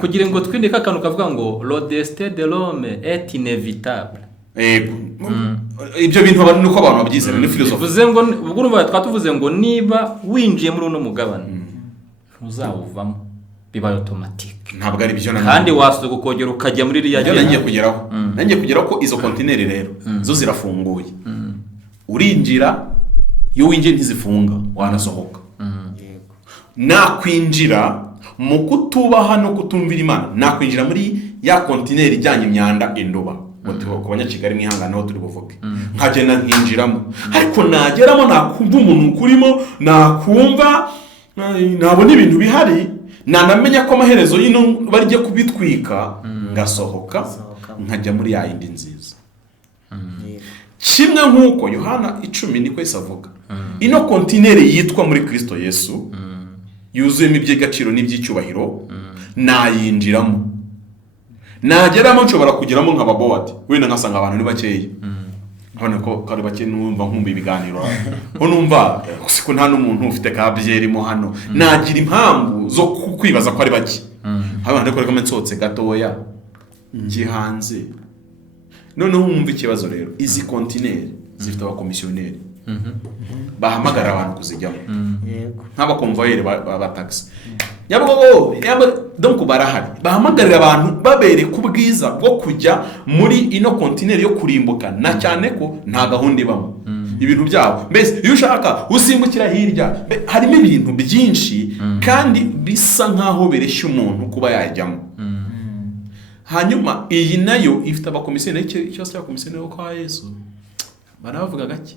Kugira ngo twindike akantu kavuga ngo le destin de l'homme est inévitable. Ibyo bintu abantu nuko abantu babyizera ni philosophy. Bivuze ngo ubwo urumva twatuvuze ngo niba winjiye muri uno mugabane ntuzawuvamo, biba automatique. Ntabwo ari byo kandi wasuka ukongera ukajya muri riya gihe. Nangiye kugeraho ko izo kontineri rero zo zirafunguye. Urinjira, iyo winjiye ntizifunga, wanasohoka. Nakwinjira mu kutubaha no kutumvira Imana, nakwinjira muri ya kontineri ijyanye imyanda indoba. Ku banyakigali mwihangana aho turi buvuge, nkagenda nkinjiramo, ariko nageramo nakumva umuntu kurimo, nakumva nabona ibintu bihari, nanamenya ko amaherezo y'ino barije kubitwika, ngasohoka nkajya muri ya yindi nziza. Kimwe nk'uko Yohana 10 niko isavuga, ino kontineri yitwa muri Kristo Yesu yuzuyemo iby'agaciro n'iby'icyubahiro, nayinjiramo. Nageramo nshobora kugeramo nk'ababowati, wenda nkasanga abantu ni bakeya. Hano ko kari bake numva nkumva ibiganiro. Ho numva ko nta n'umuntu ufite kabyerimo hano. Nagira impamvu zo kwibaza ko ari bake. Abantu ko rekome nsotse gatoya ngi hanze. Noneho umva ikibazo rero, izi kontineri zifite abakomisiyoneri. Bahamagara abantu kuzijyamo. Yego. Nk'abakonvoyeri ba taxi. Nyabugogo donc barahari, bahamagarira abantu babere ku bwiza bwo kujya muri ino kontineri yo kurimbuka, na cyane ko nta gahunda ibamo. Ibintu byabo mbese iyo ushaka usimbukira hirya, harimo ibintu byinshi kandi bisa nkaho bereshya umuntu kuba yajyamo. Hanyuma iyi nayo ifite abakomisiyoneri, cyose abakomisiyoneri bo kwa Yesu baravuga gake.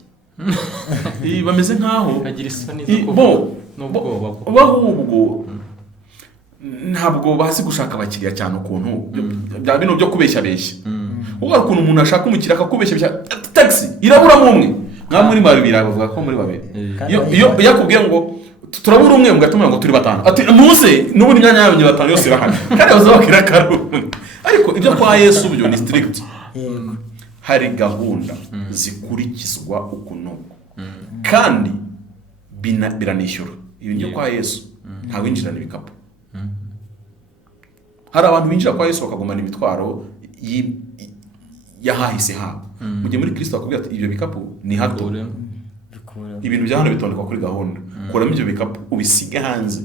Bameze nkaho kagira isoni zo kuvuga n'ubwo ntabwo bazi gushaka abakiriya cyane ukuntu bya bino byo kubeshya. Uga ukuntu umuntu ashaka umukiriya akakubeshya taxi iraburamo umwe, nka muri babiri bavuga ko muri babiri iyo yakubwiye ngo turabura umwe mugatuma ngo turi batanu, ati muze n'ubundi myanya yawe batanu yose irahari kandi bazabakira karu. Ariko ibyo kwa Yesu byo ni strict. Hari gahunda zikurikizwa ukunuko kandi biranishyura. Ibyo kwa Yesu nta winjirana ibikapu. Hari abantu binjira kwa Yesu bakagumana imitwaro yahahise habo. Mu gihe muri Kristo akubwira ati ibyo bikapu ni hato ibintu bya hano bitondekwa kuri gahunda, kuramo ibyo bikapu ubisiga hanze,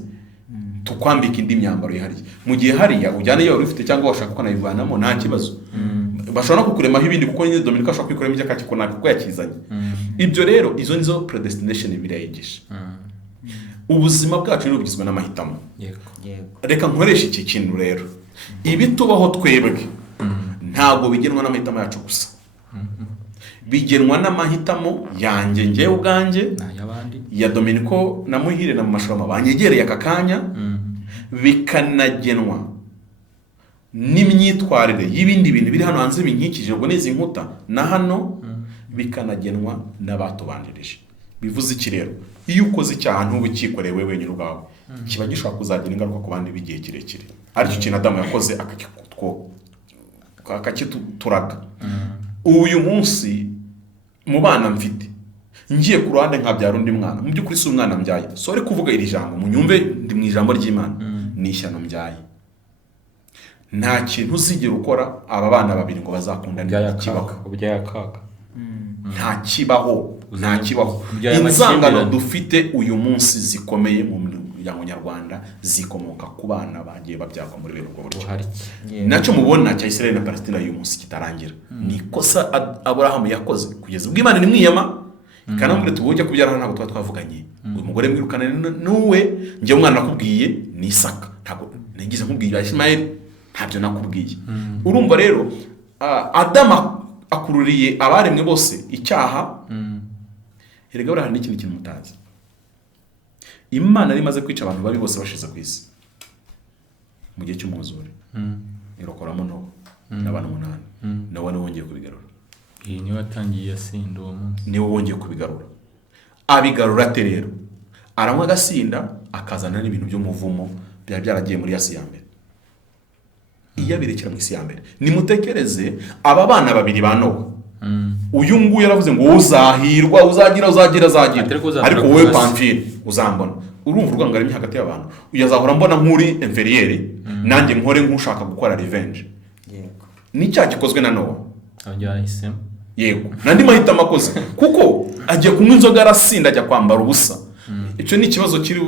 tukwambika indi myambaro yihariye. Mu gihe hariya ujyana iyo ufite cyangwa washaka ko nayivanamo nta kibazo, bashobora no kukuremaho ibindi kuko nyine Dominika ashobora kwikoramo ibyo akakikona kuko yakizanye. Ibyo rero izo nizo predestination birayigisha. Ubuzima bwacu rero bugizwe n'amahitamo. Reka nkoresha iki kintu rero, ibi tubaho twebwe ntabwo bigenwa n'amahitamo yacu gusa, bigenwa n'amahitamo yanjye njyewe ubwanjye, ya Dominiko na Muhire na mu mashurama banyegereye aka kanya, bikanagenwa n'imyitwarire y'ibindi bintu biri hano hanze binkikije ubwo n'izi nkuta na hano, bikanagenwa n'abatubanjirije. Bivuze iki rero? Iyo ukoze icyaha ntubikikoreye wewe wenyine ubwawe, kiba gishobora kuzagira ingaruka ku bandi b'igihe kirekire. Aricyo kintu Adamu yakoze akakituraga. Uyu munsi mu bana mfite ngiye ku ruhande nkabyara undi mwana, mu by'ukuri si umwana mbyaye, sore kuvuga iri jambo munyumve, ndi mu ijambo ry'Imana, ni ishyano mbyaye. Nta kintu uzigera ukora aba bana babiri ngo bazakundane kibaho, nta kibaho, nta kibaho. Inzangano dufite uyu munsi zikomeye mu muryango nyarwanda zikomoka ku bana bagiye babyagwa muri bene ubwo buryo. Nacyo mubona cya Israel na Palestina uyu munsi kitarangira, ni ikosa Abrahamu yakoze kugeza ubwo Imana nimwiyama ikanamubwira tubujya kubyara ntabwo tuba twavuganye, uyu mugore mwirukana nuwe, njye umwana nakubwiye ni Isaka, ntabwo nagize nkubwiye Ismael, ntabyo nakubwiye. Urumva rero Adamu akururiye abaremwe bose icyaha. Erega buriya hari n'ikindi kintu mutazi, Imana yari imaze kwica abantu babi bose bashize ku isi mu gihe cy'umwuzure, irokoramo Nowa n'abantu 8. Nowa niwe wongeye kubigarura. Iyi niwe watangiye yasinda uwo munsi, niwe wongeye kubigarura. Abigarura ate rero? Aranywa agasinda, akazana n'ibintu by'umuvumo byari byaragiye muri yasi ya mbere. Iyo abirekera mu isi ya mbere, nimutekereze aba bana babiri ba Nowa. Uyu nguyu yaravuze ngo uzahirwa, uzagira ariko wowe Pamphile uzambona. Urumva urwangaranye hagati y'abantu, uyazahora mbona nk'uri inferieur, nanjye nkore nk'ushaka gukora revenge. Ni cya gikozwe na Nowa. Abahisemo yego nandi mahitamo akoze, kuko agiye kunywa inzoga arasinda, ajya kwambara ubusa. Icyo ni ikibazo kiri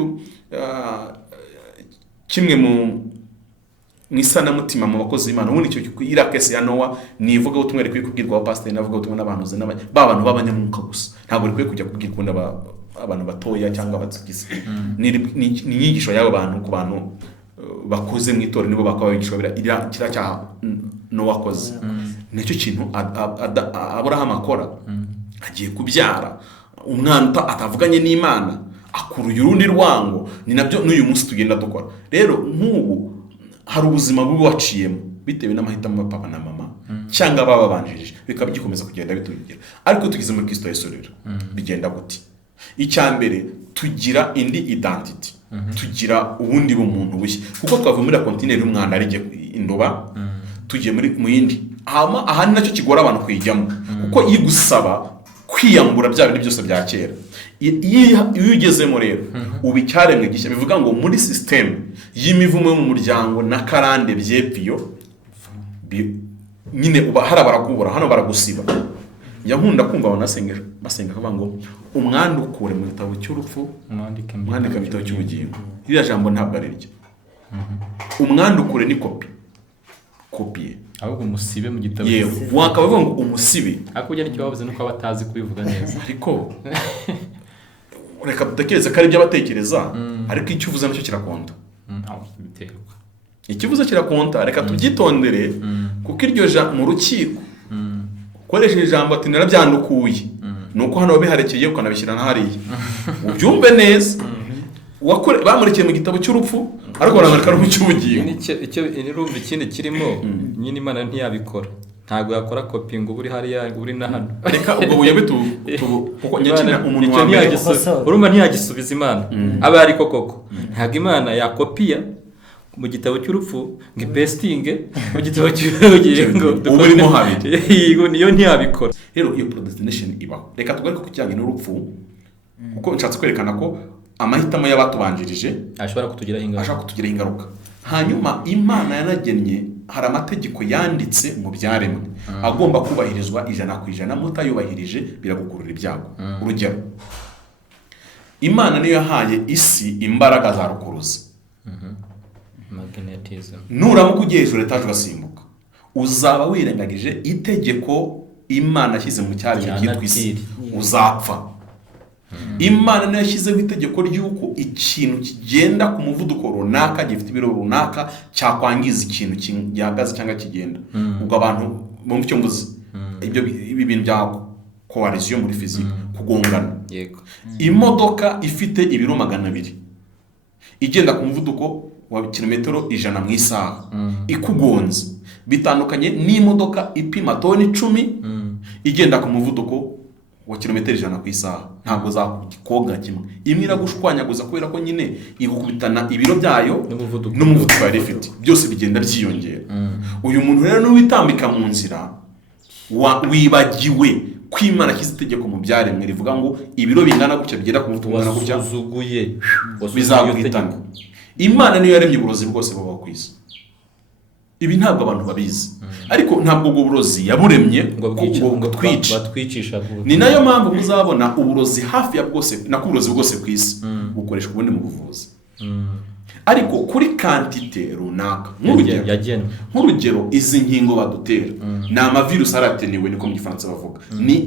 kimwe mu isanamutima mu bakozi b'Imana. Ubundi icyo irakese ya Nowa nivuga ubutumwa rikwiye kubwirwa abapasiteri, navuga ubutumwa n'abantu b'abantu b'abanyamwuka gusa, ntabwo rikwiye kujya kubwirwa abantu batoya cyangwa abatsigize. Ni inyigisho y'abo bantu ku bantu bakoze mu itorero, nibo bakaba bigishwa kira cyaha Nowa akoze. Nicyo kintu Abrahamu akora, agiye kubyara umwana atavuganye n'Imana, akuruye urundi rwango. Ni nabyo n'uyu munsi tugenda dukora. Rero nk'ubu hari ubuzima bubi waciyemo bitewe n'amahitamo ya papa na mama cyangwa bababanjirije, bikaba bikomeza kugenda bitugera. Ariko tugize muri Kristo Yesu rero bigenda gute? Icyambere, tugira indi identity, tugira ubundi bumuntu bushya, kuko twavuye muri kontineri y'umwanda ari indoba, tugiye mu yindi. Aha ni nacyo kigora abantu kuyijyamo, kuko igusaba kwiyambura bya bintu byose bya kera. Iyo ugezemo rero ubu icyaremwe gishya, bivuga ngo muri system y'imivumo yo mu muryango na karande byepfiyo nyine uba hari abarakubura, hano baragusiba. Nkunda kumva abanasenga basenga kavuga ngo umwandukure mu gitabo cy'urupfu, mwandika mu gitabo cy'ubugingo. Iriya jambo ntabwo ari ryo. Umwandukure ni kopi, ahubwo umusibe mu gitabo. Yego, wakavuga ngo umusibe, ariko ujya nicyo bavuze nuko abatazi kubivuga neza. Ariko reka dutekereze ko ari ibyo abatekereza, ariko icyo uvuze nacyo kirakonta. Ikivuze kirakonta, reka tubyitondere, kuko iryo mu rukiko ukoresheje ijambo ati narabyandukuye, nuko hano biharekeye ukanabishyira hariya. Ubyumve neza, bamurekeye mu gitabo cy'urupfu ariko baramureka no mu cy'ubugingo. Icyo irumva ikindi kirimo, nyine Imana ntiyabikora, ntabwo yakora kopi ngo uri hariya uri na hano. Reka ubwo buyabe kuko nyakina umuntu wa mbere urumva ntiyagisubiza Imana. Aba ariko koko ntabwo Imana yakopiya mu gitabo cy'urupfu ngo pestinge mu gitabo cy'ubugingo urimo habiri. Yego, niyo ntiyabikora. Rero iyo predestination ibaho. Reka tugaruke ku kijyanye n'urupfu, kuko nshatse kwerekana ko amahitamo y'abatubanjirije ashobora kutugiraho ingaruka. Hanyuma Imana yanagennye, hari amategeko yanditse mu byaremwe agomba kubahirizwa 100%. Mutayubahirije biragukurura ibyago. Urugero, Imana niyo yahaye isi imbaraga za rukuruzi. magnetism. Nuramuka ugiye hejuru etaje ugasimbuka, uzaba wirengagije itegeko Imana yashyize mu cyaremwe cyitwa isi, uzapfa. Imana niyo yashyizeho itegeko ry'uko ikintu kigenda ku muvuduko runaka gifite ibiro runaka cyakwangiza ikintu gihagaze cyangwa kigenda. Ubwo abantu mu cyo mvuze ibi bintu bya coalition muri physique, kugongana. Yego. Imodoka ifite ibiro 200 igenda ku muvuduko wa kilometero 100 mu isaha, ikugonze bitandukanye n'imodoka ipima toni 10 igenda ku muvuduko wa kilometero 100 ku isaha. Ntabwo zakikoga kimwe, imwe iragushwanyaguza kubera ko nyine igukubitana ibiro byayo n'umuvuduko yari ifite, byose bigenda byiyongera. Uyu muntu rero n'uwitambika mu nzira wibagiwe kwimana kizitegeko mu byaremwe rivuga ngo ibiro bingana gutya bigera ku muvuduko ungana gutya, wasuzuguye bizaguhitana. Imana niyo yaremye uburozi bwose bubaho ku isi. Ibi ntabwo abantu babizi, ariko ntabwo ubwo burozi yaburemye ngo batwicisha. Ni nayo mpamvu muzabona uburozi hafi ya bwose uburozi bwose ku isi bukoreshwa ubundi mu buvuzi, ariko kuri kantite runaka. Nk'urugero izi nkingo badutera ni amavirus aratenewe, niko mu Gifaransa bavuga.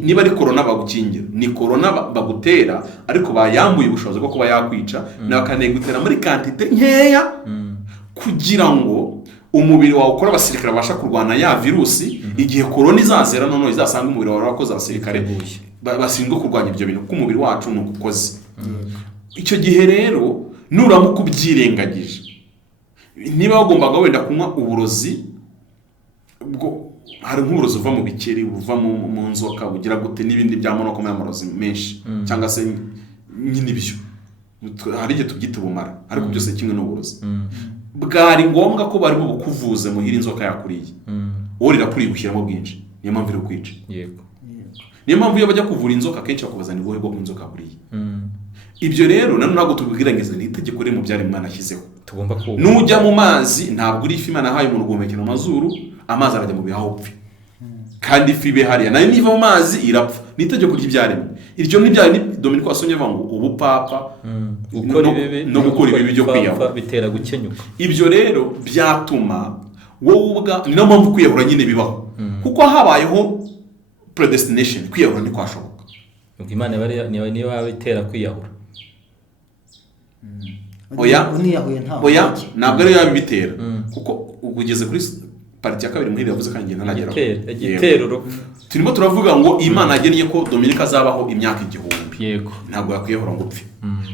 Niba ari corona bagukingira, ni corona bagutera, ariko bayambuye ubushobozi bwo kuba yakwica, nakanegutera muri kantite nkeya kugira ngo umubiri wawe ukora abasirikare babasha kurwana ya virusi. Igihe corona izazera none izasanga umubiri wawe warakoze abasirikare bashinzwe kurwanya ibyo bintu, kuko umubiri wacu ni ukoze. Icyo gihe rero nuramuka ubyirengagije, niba wagombaga wenda kunywa uburozi bwo hari nk'uburozi uva mu bikeri, buva mu nzoka, bugira gute n'ibindi by'amoko y'amarozi menshi, cyangwa se nyine ibyo hari igihe tubyita ubumara, ariko byose kimwe n'uburozi. Bwari ngombwa ko barimo bukuvuze muhira inzoka yakuriye, wowe rirakuriye gushyiramo bwinshi, niyo mpamvu iri kwica. Yego. Niyo mpamvu iyo bajya kuvura inzoka kenshi bakubazana ubuhe bwo inzoka yakuriye. Ibyo rero ntabwo tubibwirangeze, ni itegeko riri mu byaremwe Imana yashyizeho. Tugomba kuba nujya mu mazi, ntabwo uri ifi Imana yahaye umuntu guhumekera mu mazuru, amazi arajya mu bihaha upfe. Kandi ifi ibe hariya nayo niva mu mazi irapfa, ni itegeko ry'ibyaremwe. Iryo ni Dominique wasomye avuga ngo ubupapa no gukora ibibi byo kwiyahura bitera gukenyuka. Ibyo rero byatuma wowe ubwa, ni nayo mpamvu kwiyahura nyine bibaho, kuko habayeho predestination, kwiyahura ni kwashoboka. Imana niyo yabitera kwiyahura. Oya ntabwo ari yabitera, kuko ugeze kuri parti ya kabiri muhira yavuze kandi ntanagera igitero. Turimo turavuga ngo Imana yagennye ko Dominique azabaho imyaka 1000. Yego. Ntabwo yakwiyahura ngo upfe,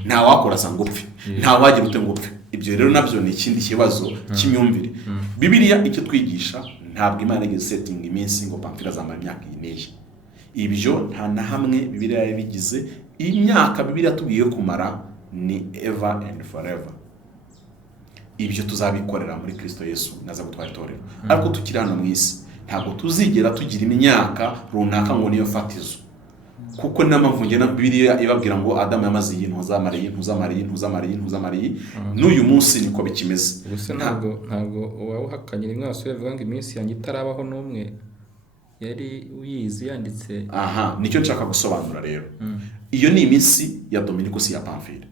nta wakora sa ngo upfe, nta wagira ute ngo upfe. Ibyo rero nabyo ni ikindi kibazo cy'imyumvire. Bibiliya icyo twigisha, ntabwo Imana yageze setting iminsi ngo Pamphile azamara imyaka 4. Ibyo nta na hamwe Bibiliya yabigize. Imyaka Bibiliya tubwiye kumara ni ever and forever. Ibyo tuzabikorera muri Kristo Yesu naza gutwara itorero. Ariko tukiri hano mu isi ntabwo tuzigera tugira imyaka runaka ngo niyo fatizo, kuko n'amamvu ngena Bibiliya ibabwira ngo Adamu yamaze iyi ntuzamariye n'uyu munsi niko bikimeze. Gusa ntabwo wawuhakanyira imwaso yavuga ngo iminsi yanjye itarabaho n'umwe yari uyizi yanditse. Aha, nicyo nshaka gusobanura rero. Iyo ni iminsi ya Dominique si ya Pamphile.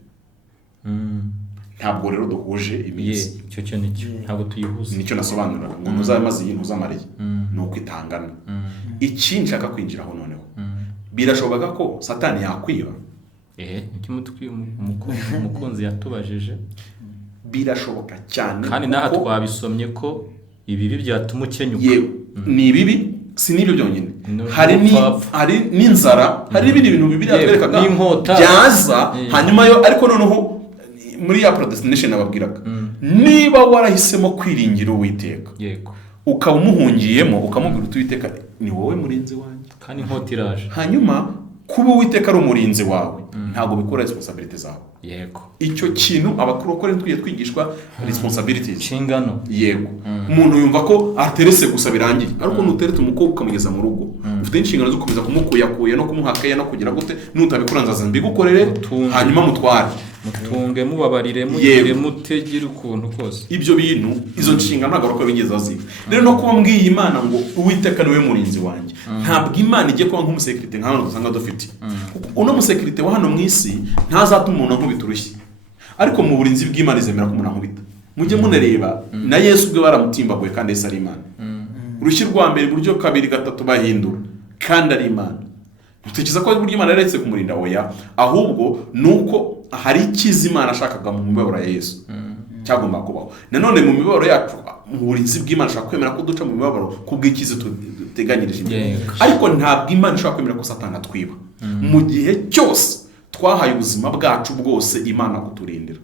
Ntabwo rero duhuje iminsi. Icyo nicyo ntabwo tuyihuza. Nicyo nasobanura ngo ntuzamaze iyi ntuzamariye nuko itangana. Ikindi nshaka kwinjiraho noneho, birashoboka ko Satani yakwiba. Nicyo mutwi umukunzi yatubajije. Birashoboka cyane, kandi naha twabisomye ko ibibi byatuma ukenyuka. Ni ibibi, si n'ibyo byonyine, hari n'inzara, hari ibindi bintu Bibiliya yatwerekaga byaza hanyuma yo. Ariko noneho muri ya predestination ababwiraga, niba warahisemo kwiringira Uwiteka, yego, ukaba umuhungiyemo ukamubwira Uwiteka ni wowe murinzi wanjye, kandi inkota iraje, hanyuma kuba Uwiteka ari umurinzi wawe, ntabwo bikora responsibility zawe. yego icyo kintu abakurokore twiye twigishwa responsibilities, inshingano. yego. Umuntu yumva ko aterese gusa birangiye, ariko nuteretse umukobwa ukamugeza mu rugo ufite inshingano zo gukomeza kumukuyakuya no kumuhakaya no kugira gute, nutabikora nzaza mbigukorere hanyuma mutware, mutunge, mubabarire, mugire, mutegere ukuntu kose. ibyo bintu izo nshingano ntabwo ariko bigeze aziga. Rero no kuba mbwiye Imana ngo Uwiteka niwe murinzi wanjye, ntabwo Imana igiye kuba nk'umusekirite nka hano dusanga dufite. Uno musekirite wa hano mu isi ntazatuma umuntu ankubita urushyi, ariko mu burinzi bw'Imana izemera ko umuntu ankubita. Mujye munareba na Yesu ubwe baramutimbaguye kandi Yesu ari Imana. Urushyi rwa mbere buryo kabiri gatatu bahindura kandi ari Imana. Mutekereza ko buryo Imana yaretse kumurinda? Oya, ahubwo nuko hari ikiza Imana ashakaga mu mibabaro ya Yesu cyagomba kubaho. Nanone mu mibabaro yacu mu burinzi bw'Imana ashaka kwemera ko duca mu mibabaro kubw'ikiza tuteganyirije imbere, ariko ntabwo Imana ishaka kwemera ko Satani atwiba. Mu gihe cyose twahaye ubuzima bwacu bwose Imana kuturindira.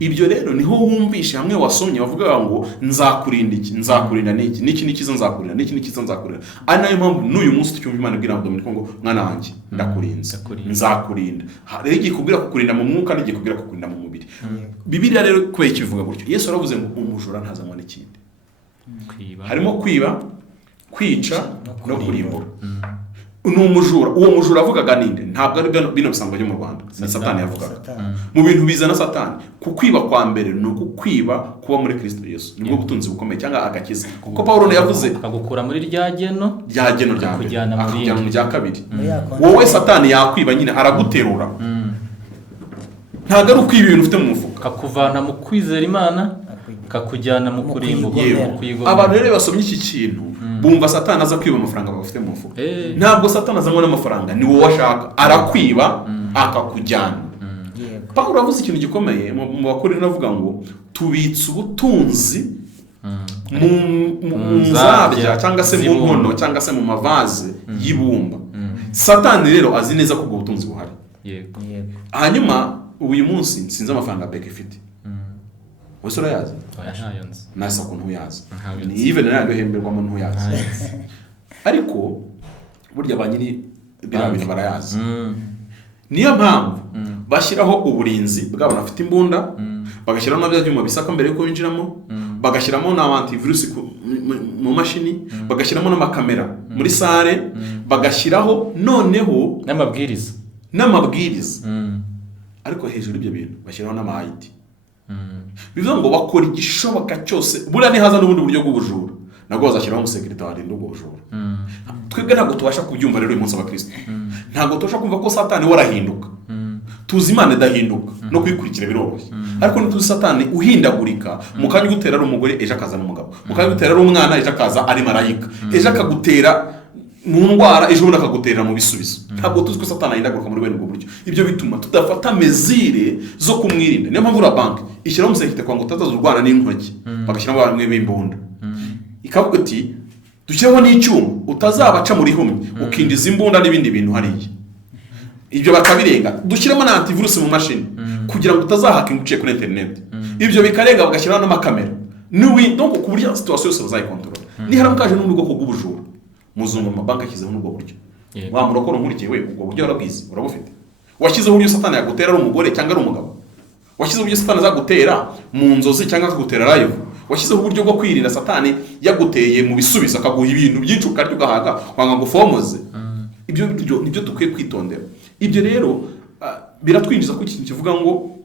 Ibyo rero niho wumvishe hamwe wasomye bavuga ngo nzakurinda iki, nzakurinda n'iki, n'iki nikiza nzakurinda, n'iki nikiza nzakurinda. Ari nayo mpamvu n'uyu munsi tucyumva Imana ibwira Dominiko ngo mwana wanjye ndakurinze, nzakurinda. Rero igiye kubwira kukurinda mu mwuka n'igiye kubwira kukurinda mu mubiri. Bibiliya rero kubera ikivuga gutyo, Yesu aravuze ngo umujura ntazanywa n'ikindi. Harimo kwiba, kwica no kurimbura. Umujura, uwo mujura avugaga ninde? Ntabwo ari bino bisanzwe byo mu Rwanda, ni Satani yavugaga. Mu bintu bizana Satani, kukwiba kwa mbere ni ukukwiba kuba muri Kristo Yesu, nibwo butunzi bukomeye cyangwa agakiza. Kuko Paulo yavuze akagukura muri rya geno rya kujyana mu rya kabiri. Wowe Satani yakwiba nyine araguterura, ntabwo ari ukwiba ibintu ufite mu mufuka, kakuvana mu kwizera Imana kakujyana mu kurimbuka. Abantu rero basomye iki kintu bumva Satani aza kwiba amafaranga bafite mu mufuka. Ntabwo Satani azanywa n'amafaranga, ni wowe ashaka, arakwiba akakujyana. Paulo avuze ikintu gikomeye mu Bakorintho avuga ngo tubitse ubutunzi mu nzabya cyangwa se mu nkono cyangwa se mu mavaze y'ibumba. Satani rero azi neza ko ubwo butunzi buhari. Hanyuma uyu munsi sinzi amafaranga beke ifite, wese urayazi? Nasa ko ntuyazi, ni even nayo hemberwamo ntuyazi. Ariko burya ba nyiri biriya bintu barayazi. Niyo mpamvu bashyiraho uburinzi bw'abantu bafite imbunda, bagashyiraho na bya byuma bisaka mbere yuko binjiramo, bagashyiramo na antivirus mu mashini, bagashyiramo n'amakamera muri sale, bagashyiraho noneho n'amabwiriza. Ariko hejuru y'ibyo bintu bashyiraho n'ama-ID. Bivuga ngo bakora igishoboka cyose, buriya nihaza n'ubundi buryo bw'ubujura nabwo bazashyiraho umusekirite warinda ubwo bujura. Twebwe ntabwo tubasha kubyumva rero uyu munsi abakristo, ntabwo tubasha kumva ko Satani warahinduka. Tuzi Imana idahinduka no kuyikurikira biroroshye, ariko ntituzi Satani uhindagurika. Mu kanya ugutera ari umugore ejo akaza n'umugabo, mu kanya ugutera ari umwana ejo akaza ari marayika, ejo akagutera mu ndwara ejo bundi akagutera mu bisubizo. Ntabwo tuzi ko Satani ahindaguruka muri bene ubwo buryo. Ibyo bituma tudafata mezire zo kumwirinda. Niyo mpamvu banki ishyiraho umusekirite kwa ngo utazazurwana n'intoki, bagashyiraho bamwe b'imbunda, ikavuga ati dushyiraho n'icyuma utazabaca muri humye ukindiza imbunda n'ibindi bintu hariya. Ibyo bakabirenga, dushyiramo na antivirus mu mashini kugira ngo utazahaka uciye kuri internet. Ibyo bikarenga bagashyiraho n'amakamera donc ku buryo situation yose bazayikontorora. Ni haramukaje n'undi bwoko bw'ubujura muzungu mu mabanki ashyizeho n'ubwo buryo. Wa murokoro nkurikiye we ubwo buryo warabwize urabufite? Washyizeho uburyo Satani yagutera ari umugore cyangwa ari umugabo? Washyizeho uburyo Satani azagutera mu nzozi cyangwa akagutera live? Washyizeho uburyo bwo kwirinda Satani yaguteye mu bisubizo akaguha ibintu byinshi ukarya ugahaga wanga ngo fomoze? Ibyo nibyo dukwiye kwitondera. Ibyo rero biratwinjiza ku kintu kivuga ngo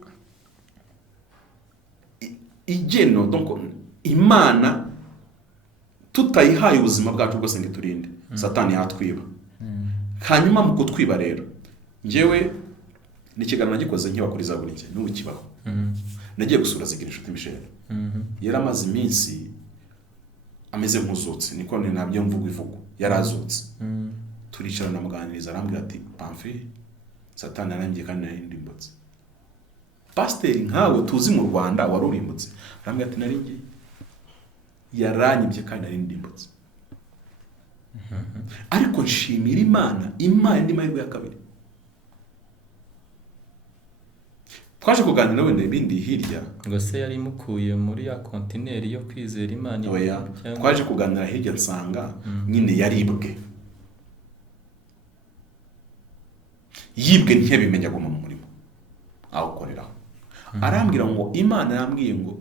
igeno, donc Imana tutayihaye ubuzima bwacu bwose ngo turinde Satani yatwiba. Hanyuma mu kutwiba rero njyewe ni ikiganiro nagikoze nkibakuriza buri gihe n'ubu kibaho. Nagiye gusura Zigira inshuti Michel, yaramaze iminsi ameze nk'uzutse, niko nabyo mvugo ivugo, yarazutse. Turicara namuganiriza arambwira ati pamfi Satani yarangiye kandi narindimutse. Pasiteri nkawe tuzi mu Rwanda warurimbutse, arambwira ati naringiye yaranyibye kandi narindimutse. Ariko nshimira Imana indi mahirwe ya kabiri. Twaje kuganira wenda ibindi hirya ngo se yari mukuye muri ya kontineri yo kwizera Imana. Oya, twaje kuganira hirya nsanga nyine yaribwe. Yibwe ntiyabimenya guma mu murimo. awukoreraho. Arambwira ngo Imana yambwiye ngo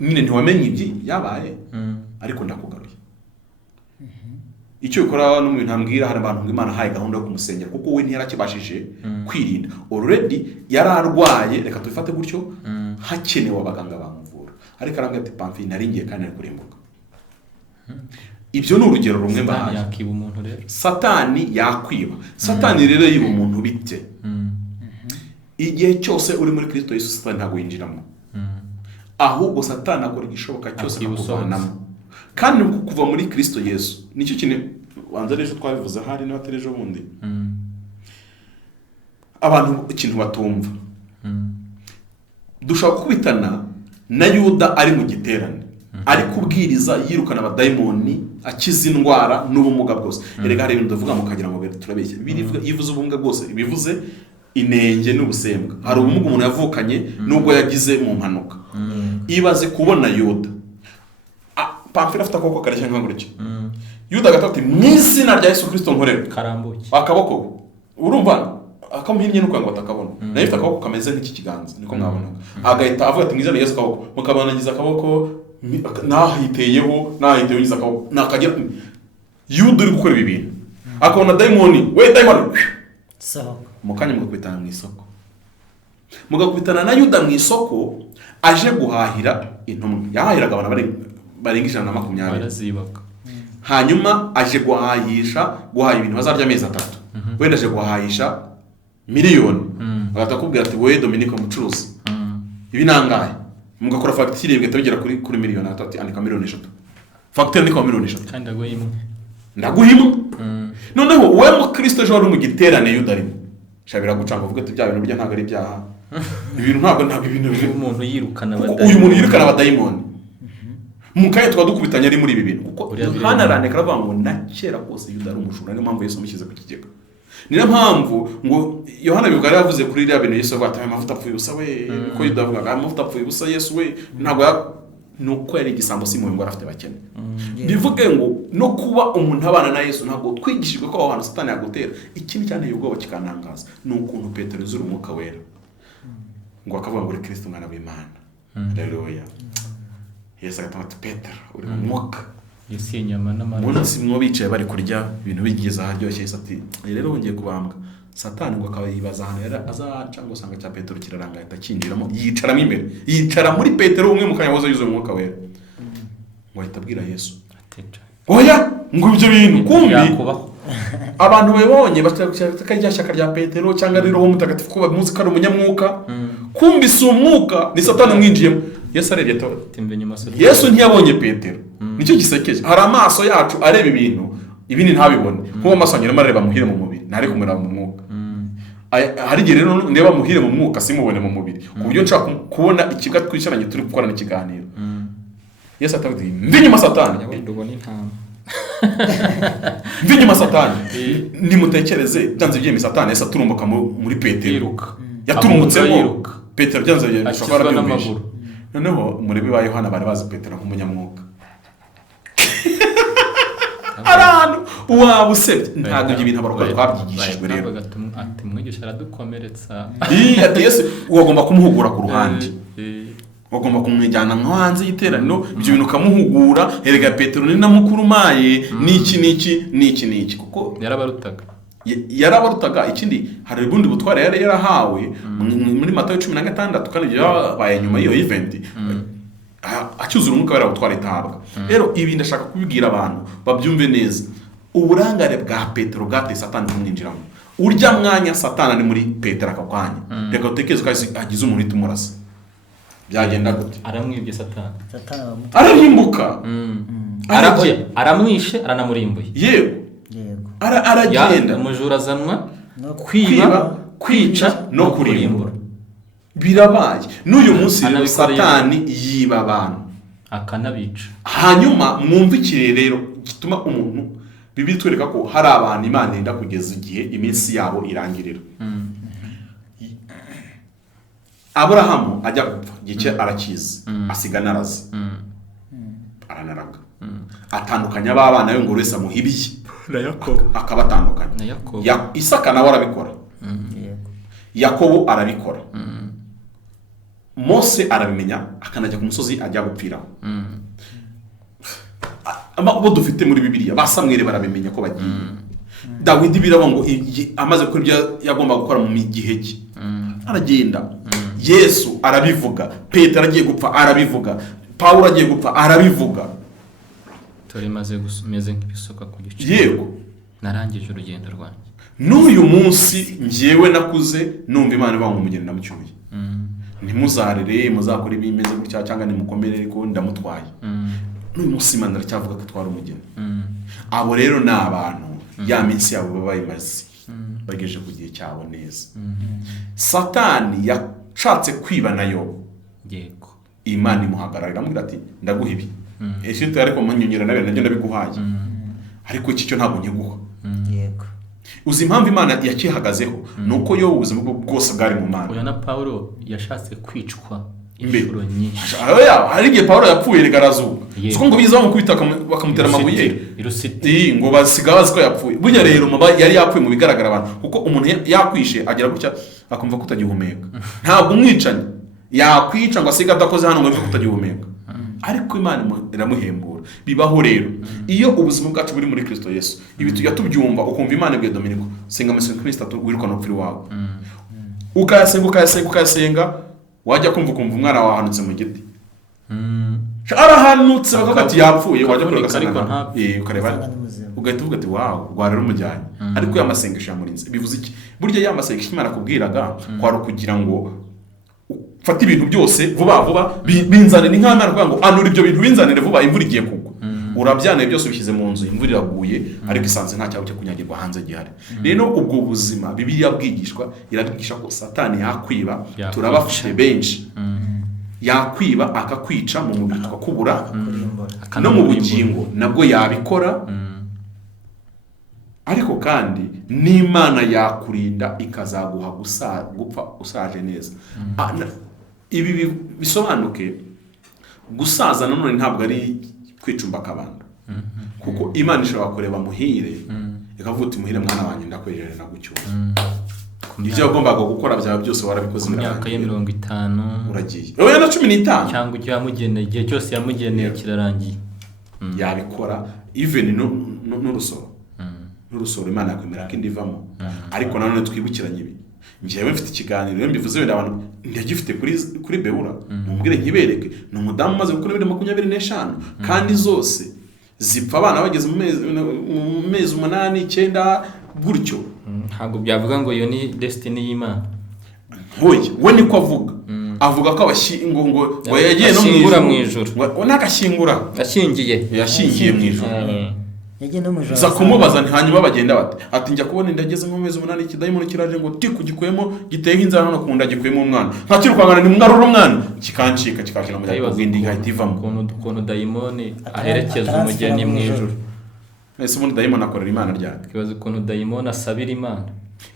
nyine ntiwamenye ibyi yabaye ariko ndakugaruye. Icyo ukora n'umuntu ntambwira hari abantu ngo Imana haye gahunda yo kumusengera kuko we ntiyarakibashije kwirinda. Already yararwaye, reka tubifate gutyo, hakenewe abaganga bamuvura. Ariko arambwira ati Pamfi naringiye kandi ari kurimbuka. Ibyo ni urugero rumwe mbahaye. Yakiba umuntu rero. Satani yakwiba. Satani rero yiba umuntu bite? Igihe cyose uri muri Kristo Yesu Satani ntabwo yinjiramo. Ahubwo Satani akora igishoboka cyose kukuvanamo. Kandi kuva muri Kristo Yesu nicyo kintu wanza rejo twabivuze hari n'abaterejo bundi. Abantu ikintu batumva. Dushaka kubitana na Yuda ari mu giterane. Ari kubwiriza yirukana abadayimoni, akiza indwara n'ubumuga bwose. Erega hari ibintu ndavuga mukagira ngo turabeshye. Bivuze ubumuga bwose, bivuze inenge n'ubusembwa. Hari ubumuga umuntu yavukanye nubwo yagize mu mpanuka. Ibaze kubona Yuda. Pamfira afite akaboko kareshya nk'angurike. Yuda agatati mu izina rya Yesu Kristo nkorera. Karambuki. Akaboko. Urumva? Akamuhinnye nuko ngo batakabona. Nayo ifite akaboko kameze nk'iki kiganza niko mwabona. Agahita avuga ati mu izina rya Yesu akaboko. Mukabanangiza akaboko nahiteyeho ngize akaboko. Nakagira Yuda uri gukora ibi bintu. Akabona daimoni, we daimoni. So Mukanya mugakubitana mu isoko. Mugakubitana na Yuda mu isoko aje guhahira intumwa. Yahahiraga abantu barenga 120. Barazibaga. Hanyuma aje guhahisha ibintu bazarya amezi 3. Wenda aje guhahisha miliyoni. Bagatakubwira ati we Dominique umucuruzi. Ibi nangaye. Mugakora facture bigahita bigera kuri miliyoni 3 andika miliyoni 3. Facture ni miliyoni 3. Kandi ndaguhimwe. Noneho we mu Kristo ejo wari mu giterane Yuda arimo. Shabira gucanga uvuga ati bya bintu bijya ntago ari byaha. Ibintu ntago ibintu umuntu yirukana abadayimoni. Uyu muntu yirukana abadayimoni. Mukaye twadukubitanya ari muri ibi bintu kuko Yohana arandeka aravuga ngo nakera kose Yuda ari umushura niyo mpamvu Yesu amushyize ku kigega. Niyo mpamvu ngo Yohana bibwara yavuze kuri iriya bintu Yesu avuga ati amavuta apfuye ubusa we ko Yuda avuga amavuta apfuye ubusa Yesu we ntabwo nuko yari igisambo si mu ngo arafite bakene. Bivuge ngo no kuba umuntu abana na Yesu ntabwo twigishijwe ko ahantu Satani yagutera. Ikindi cyane y'ubwoba kikanangaza ni ukuntu Petero zuri umwuka wera ngo akavuga ngo Kristo mwana w'Imana. Haleluya. Yesu agatanga ati Petero uri mu mwuka. Yesu inyama n'amaraso. Umunsi mwo bicaye bari kurya ibintu bigize aharyoshye Yesu ati rero wongeye kubambwa. Satani ngo akaba yibaza ahantu yari azaca ngo usanga cya Petero kiraranga ahita kinjiramo yicaramo imbere. Yicara muri Petero umwe mu kanyahozo yuzuye umwuka wera. Ngo ahita abwira Yesu. Oya ngo ibyo bintu kumbi abantu babonye bashaka rya shaka rya Petero cyangwa ari roho mutagatifu ko bamuzi ko ari umunyamwuka. Kumbi si umwuka ni Satani mwinjiyemo. Yesu arebye to Yesu ntiyabonye Petero. Nicyo gisekeje. Hari amaso yacu areba ibintu ibindi ntabibone. Nkuko amaso anyura mareba muhire mu mubiri ntari kumera mu mwuka. Hari gihe rero ndeba muhire mu mwuka simubone mu mubiri. Ku buryo nshaka kubona ikiga twicaranye turi gukorana ikiganiro. Yesu atavuze mvinyuma Satani. Ndubona intama. Mvinyuma Satani. Nimutekereze byanze byeme Satani Yesu aturumbuka muri Petero. Yaturumbutsemo Petero byanze bishobora byumvisha. Noneho murebe ba Yohana bari bazi Petero nk'umunyamwuka. Arano wabusebye ntabwo ibyo bintu abaruka twabyigishijwe rero. Ati mwigisha aradukomeretsa. Ati Yesu ugomba kumuhugura ku ruhande. Ugomba kumwijyana nko hanze y'iteraniro ibyo bintu kamuhugura. Erega Petero ni namukuru maye niki kuko yarabarutaga ikindi hari ubundi butware yari yarahawe muri Matayo 16 kandi byabaye nyuma y'iyo event. Acyuzura umwuka wera butware itabwa. Rero ibi ndashaka kubibwira abantu babyumve neza. Uburangare bwa Petero bwateye Satani kumwinjiramo. Urya mwanya Satani ari muri Petero akakwanya. Reka utekereze ko agize umuntu itumurasa. Byagenda gute? Aramwibye Satani. Arahimbuka. Aramwishe aranamurimbuye. Yego. Aragenda umujura zanwa kwica no kurimbura. Birabaye n'uyu munsi rero Satani yiba abantu akanabica. Hanyuma mwumvikire rero gituma umuntu Bibiliya twereka ko hari abantu Imana yenda kugeza igihe iminsi yabo irangirira. Abrahamu ajya gupfa gice arakiza asiga narazi aranaraga atandukanya abana yo ngo wese amuhibiye na Yakobo akabatandukanya. Isaka nawe arabikora. Yakobo arabikora, Mose arabimenya akanajya ku musozi ajya gupfiraho. Abo dufite muri Bibiliya ba Samweli barabimenya ko bagiye. Dawidi biraba ngo amaze gukora ibyo yagomba gukora mu gihe cye, aragenda. Yesu arabivuga, Petero agiye gupfa arabivuga, Pawulo agiye gupfa arabivuga. Turi maze gusumeze nk'ibisoka ku gice. Yego, narangije urugendo rwanjye. N'uyu munsi njyewe nakuze numva Imana ivuga ngo umugeni ndamucyuye. Ntimuzarire muzakora ibimeze gutya cyangwa nimukomere ariko ndamutwaye. N'uyu munsi Imana iracyavuga ko atwara umugeni. Abo rero ni abantu ya minsi yabo baba bayimaze, bagejeje ku gihe cyabo neza. Satani yashatse kwiba nayo, yego, Imana imuhagararira amubwira ati ndaguha ibi, ese ariko munyonyera nawe nabyo ndabiguhaye, ariko iki cyo ntabwo nkiguha. Yego, uzi impamvu Imana yakihagazeho nuko yo ubuzima bwose bwari mu Mana. Oya na Pawulo yashatse kwicwa Imbe. inshuro nyinshi. Hari igihe Pawulo yapfuye regarazuka. Siko ngo biza bamukubita bakamutera amabuye. Irusiti. Ngo basiga bazi ko yapfuye. Burya rero yari yapfuye mu bigaragara abantu. Kuko umuntu yakwishe agira gutya akumva kutagihumeka. Ntabwo umwicanye yakwica ngo asiga adakoze hano ngo bivuge kutagihumeka. Ariko Imana iramuhembura. Bibaho rero. Iyo ubuzima bwacu buri muri Kristo Yesu, ibi tujya tubyumva ukumva Imana ibwiye Dominiko, senga amasengesho Kristo wirukana upfiri wawe. Ukayasenga wajya kumva umwana wahanutse mu giti. Arahanutse bakavuga ati yapfuye, wajya kureka sana. Ukareba ugahita uvuga ati wow, rwara rumujyanye. Ariko ya masengesho yamurinze. Bivuze iki? Burya ya masengesho Imana kubwiraga kwaro kugira ngo ufate ibintu byose vuba binzanire nk'Imana kugira ngo anura ibyo bintu binzanire vuba, imvura igiye kugwa. Urabyanaye byose ubishyize mu nzu, imvura iraguye ariko isanze nta cyaho cyo kunyagirwa hanze gihari. Rero ubwo buzima Bibiliya bwigishwa irabigisha ko Satani yakwiba, turabafite benshi. Yakwiba akakwica mu mubiri tukakubura, no mu bugingo nabwo yabikora. Ariko kandi n'Imana yakurinda ikazaguha gupfa usaje neza. Ibi bisobanuke gusaza nanone ntabwo ari kwicumba akabando, kuko Imana ishobora kureba muhire ikavuga iti muhire mwana wanjye ndakwejeje nagucyuye. Ibyo wagombaga gukora byaba byose warabikoze mu myaka ya 50 uragiye. Oya na 15 cyangwa igihe yamugeneye, igihe cyose yamugeneye kirarangiye. Yabikora even n'urusoro Imana yakwemera ko indi ivamo. Ariko nanone twibukiranye ibi. Njyewe mfite ikiganiro mbivuze wenda abantu ndagifite kuri Beura, mumbwire nkibereke ni umudamu umaze gukora 25 kandi zose zipfa abana bageze mu mezi 8 9 gutyo. Ntabwo byavuga ngo iyo ni destiny y'Imana. Hoye we niko avuga ko ngo yagiye no mu ijuru, ngo nakashingura yashingiye mu ijuru. yagiye no mu ijuru. Za kumubaza hanyuma bagenda bate ati njya kubona ndageze mu mezi 8 ikidayimoni kiraje ngo tiku gikuyemo giteye inzara no kunda gikuyemo umwana ntakirukangana ni mwarura umwana kikancika kikakira mu gihe bwindi gahitivamo ukuntu dayimoni aherekeza umugeni mu ijuru. Ese ubundi dayimoni akorera Imana ryari? Kibazo ukuntu dayimoni asabira Imana.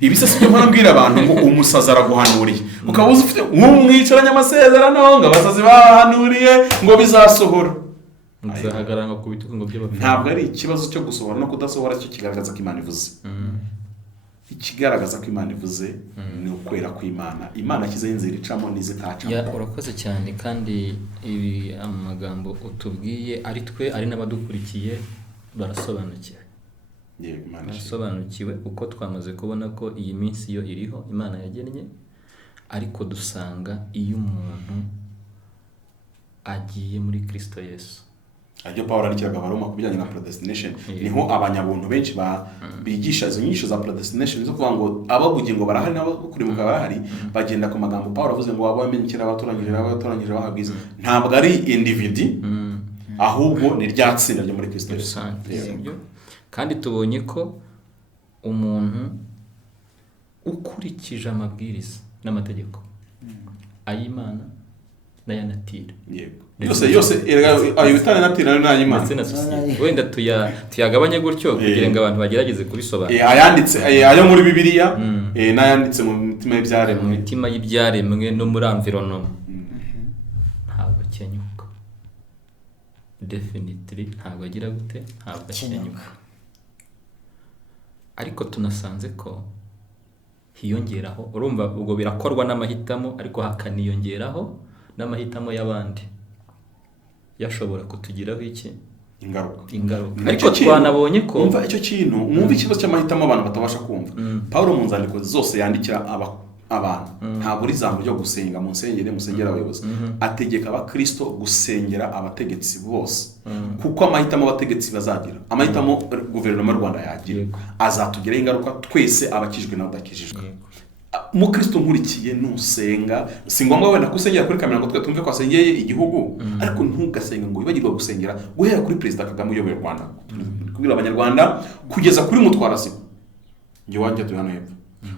Ibi se sibyo mpambwira abantu ngo umusaza araguhanuriye ukabuza ufite umwicaranye amasezerano ngo abasazi bahanuriye ngo bizasohora. Nzahagaranga ku bituko ngo byo bapfa. Ntabwo ari ikibazo cyo gusohora no kudasohora cyo kigaragaza ko Imana ivuze. Ikigaragaza ko Imana ivuze ni ukwera kw'Imana. Imana akize inzira icamo nize ntacamo. Ya urakoze cyane kandi ibi amagambo utubwiye ari twe ari n'abadukurikiye barasobanukiwe. Yego Imana barasobanukiwe uko twamaze kubona ko iyi minsi yo iriho Imana yagennye, ariko dusanga iyo umuntu agiye muri Kristo Yesu. Ajya Pawulo arikiraga Abaroma kubijyanye na predestination. Niho abanyabuntu benshi bigisha izo nyinshi za predestination zo kuvuga ngo ababugingo barahari n'abakurimuka barahari, bagenda ku magambo Pawulo avuze ngo abamenyekera abatoranyije bahabwiza. Ntabwo ari individu ahubwo ni ryatsinda ryo muri Kristo Yesu. Kandi tubonye ko umuntu ukurikije amabwiriza n'amategeko ay'Imana n'ayanatira. Yego. Yose ayo bitane natira n'ay'Imana. Wenda tuyagabanye gutyo kugira ngo abantu bagerageze kubisobanura. Ayanditse ayo muri Bibiliya n'ayanditse mu mitima y'ibyaremwe. Mu mitima y'ibyaremwe no muri environment. Ntabwo kenyuka. Definitely ntabwo agira gute? Ntabwo kenyuka. Ariko tunasanze ko hiyongeraho, urumva ubwo birakorwa n'amahitamo ariko hakaniyongeraho n'amahitamo y'abandi yashobora kutugiraho iki ingaruka. Ariko twanabonye ko umva icyo kintu, mwumva ikibazo cy'amahitamo abantu batabasha kumva. Paulo mu nzandiko zose yandikira abantu ntabwo uri ijambo ryo gusenga mu nsengero musengera abayobozi, ategeka abakristo gusengera abategetsi bose, kuko amahitamo abategetsi bazagira, amahitamo guverinoma y'u Rwanda yagira azatugiraho ingaruka twese, abakijwe n'abadakijijwe. Mukristo nkurikiye nusenga, si ngombwa wenda kusengera kuri kamera ngo twe tumve ko asengeye igihugu, ariko ntugasenga ngo wibagirwe gusengera guhera kuri Perezida Kagame uyoboye u Rwanda, kubwira abanyarwanda kugeza kuri mutwarasi nge wajya tu hano hepfo,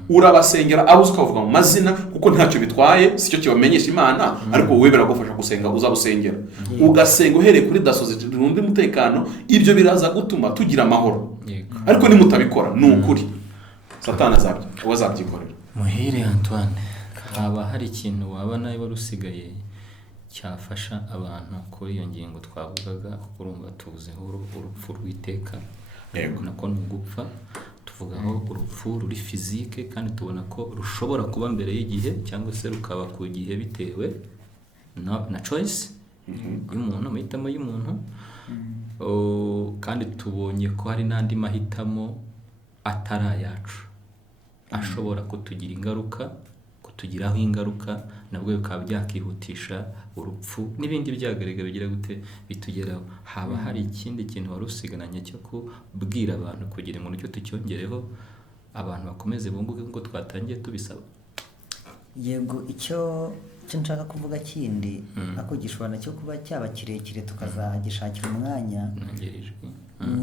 urabasengera abo ukavuga mu mazina kuko ntacyo bitwaye, sicyo kibamenyesha Imana, ariko wowe biragufasha gusenga, uzabusengera ugasenga uhereye kuri daso ziturundi umutekano, ibyo biraza gutuma tugira amahoro. Ariko nimutabikora ni ukuri Satani azabyikorera. Muhire Antoine, haba hari ikintu waba nawe wari usigaye cyafasha abantu kuri iyo ngingo twavugaga? Urumva tuvuzeho urupfu rw'iteka, nako ni ugupfa, tuvugaho urupfu ruri fizike kandi tubona ko rushobora kuba mbere y'igihe cyangwa se rukaba ku gihe bitewe na choice y'umuntu, amahitamo y'umuntu. Kandi tubonye ko hari n'andi mahitamo atari ayacu ashobora kutugira ingaruka, kutugiraho ingaruka, nabwo bikaba byakihutisha urupfu n'ibindi byagaragara bigira gute bitugeraho. Haba hari ikindi kintu wari usigaranye cyo kubwira abantu kugira ngo nicyo tucyongereho abantu bakomeze bunguke ngo twatangiye tubisaba? Yego, icyo nshaka kuvuga kindi ako gishobora cyo kuba cyaba kirekire tukazagishakira umwanya,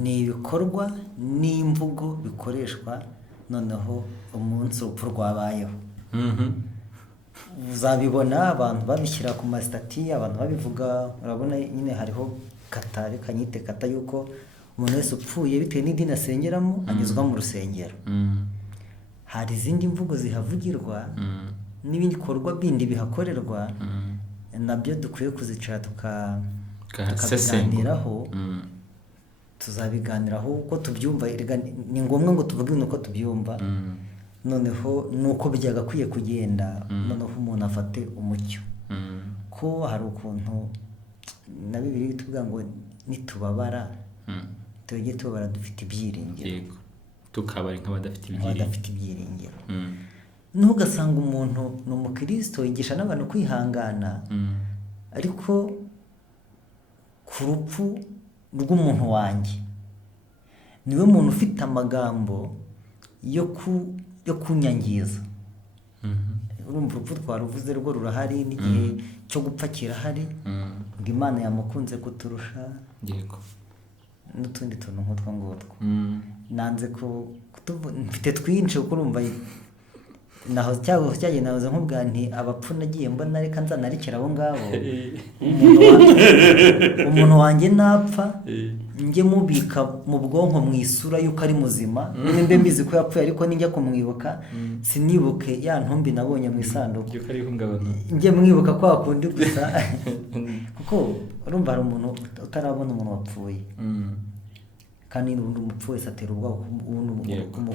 ni ibikorwa n'imvugo bikoreshwa noneho umunsi urupfu rwabayeho. Uzabibona abantu babishyira ku masitati, abantu babivuga, urabona nyine hariho kata, reka nyite kata, yuko umuntu wese upfuye bitewe n'idini asengeramo anyuzwa mu rusengero. Hari izindi mvugo zihavugirwa n'ibindi bikorwa bindi bihakorerwa, nabyo dukwiye kuzicara tukabiganiraho. Tuzabiganiraho uko tubyumva, ni ngombwa ngo tuvuge uko tubyumva, noneho nuko byagakwiye kugenda, noneho umuntu afate umucyo. Ko hari ukuntu na Bibiliya itubwira ngo nitubabara tujye tubabara dufite ibyiringiro, tukabari nk'abadafite ibyiringiro. Ntugasanga umuntu ni umukristo yigisha n'abantu kwihangana, ariko ku rupfu rw'umuntu wanjye niwe muntu ufite amagambo yo kunyangiza. Urumva urupfu twaruvuze rwo rurahari, n'igihe cyo gupfa kirahari, ngo Imana yamukunze kuturusha, n'utundi tuntu nk'utwo ngutwo. Nanze mfite twinshi kuko urumva naho cyagiye nahoze nkubwa nti abapfu nagiye mbona reka nzanarikira abo ngabo. Umuntu wanjye napfa njye mubika mu bwonko mu isura yuko ari muzima, nimbe mbizi ko yapfuye, ariko ninjya kumwibuka sinibuke ya ntumbi nabonye mu isanduku, njye mwibuka ko akundi gusa. Kuko urumva hari umuntu utarabona umuntu wapfuye, kandi n'ubundi umupfu wese atera ubwoba,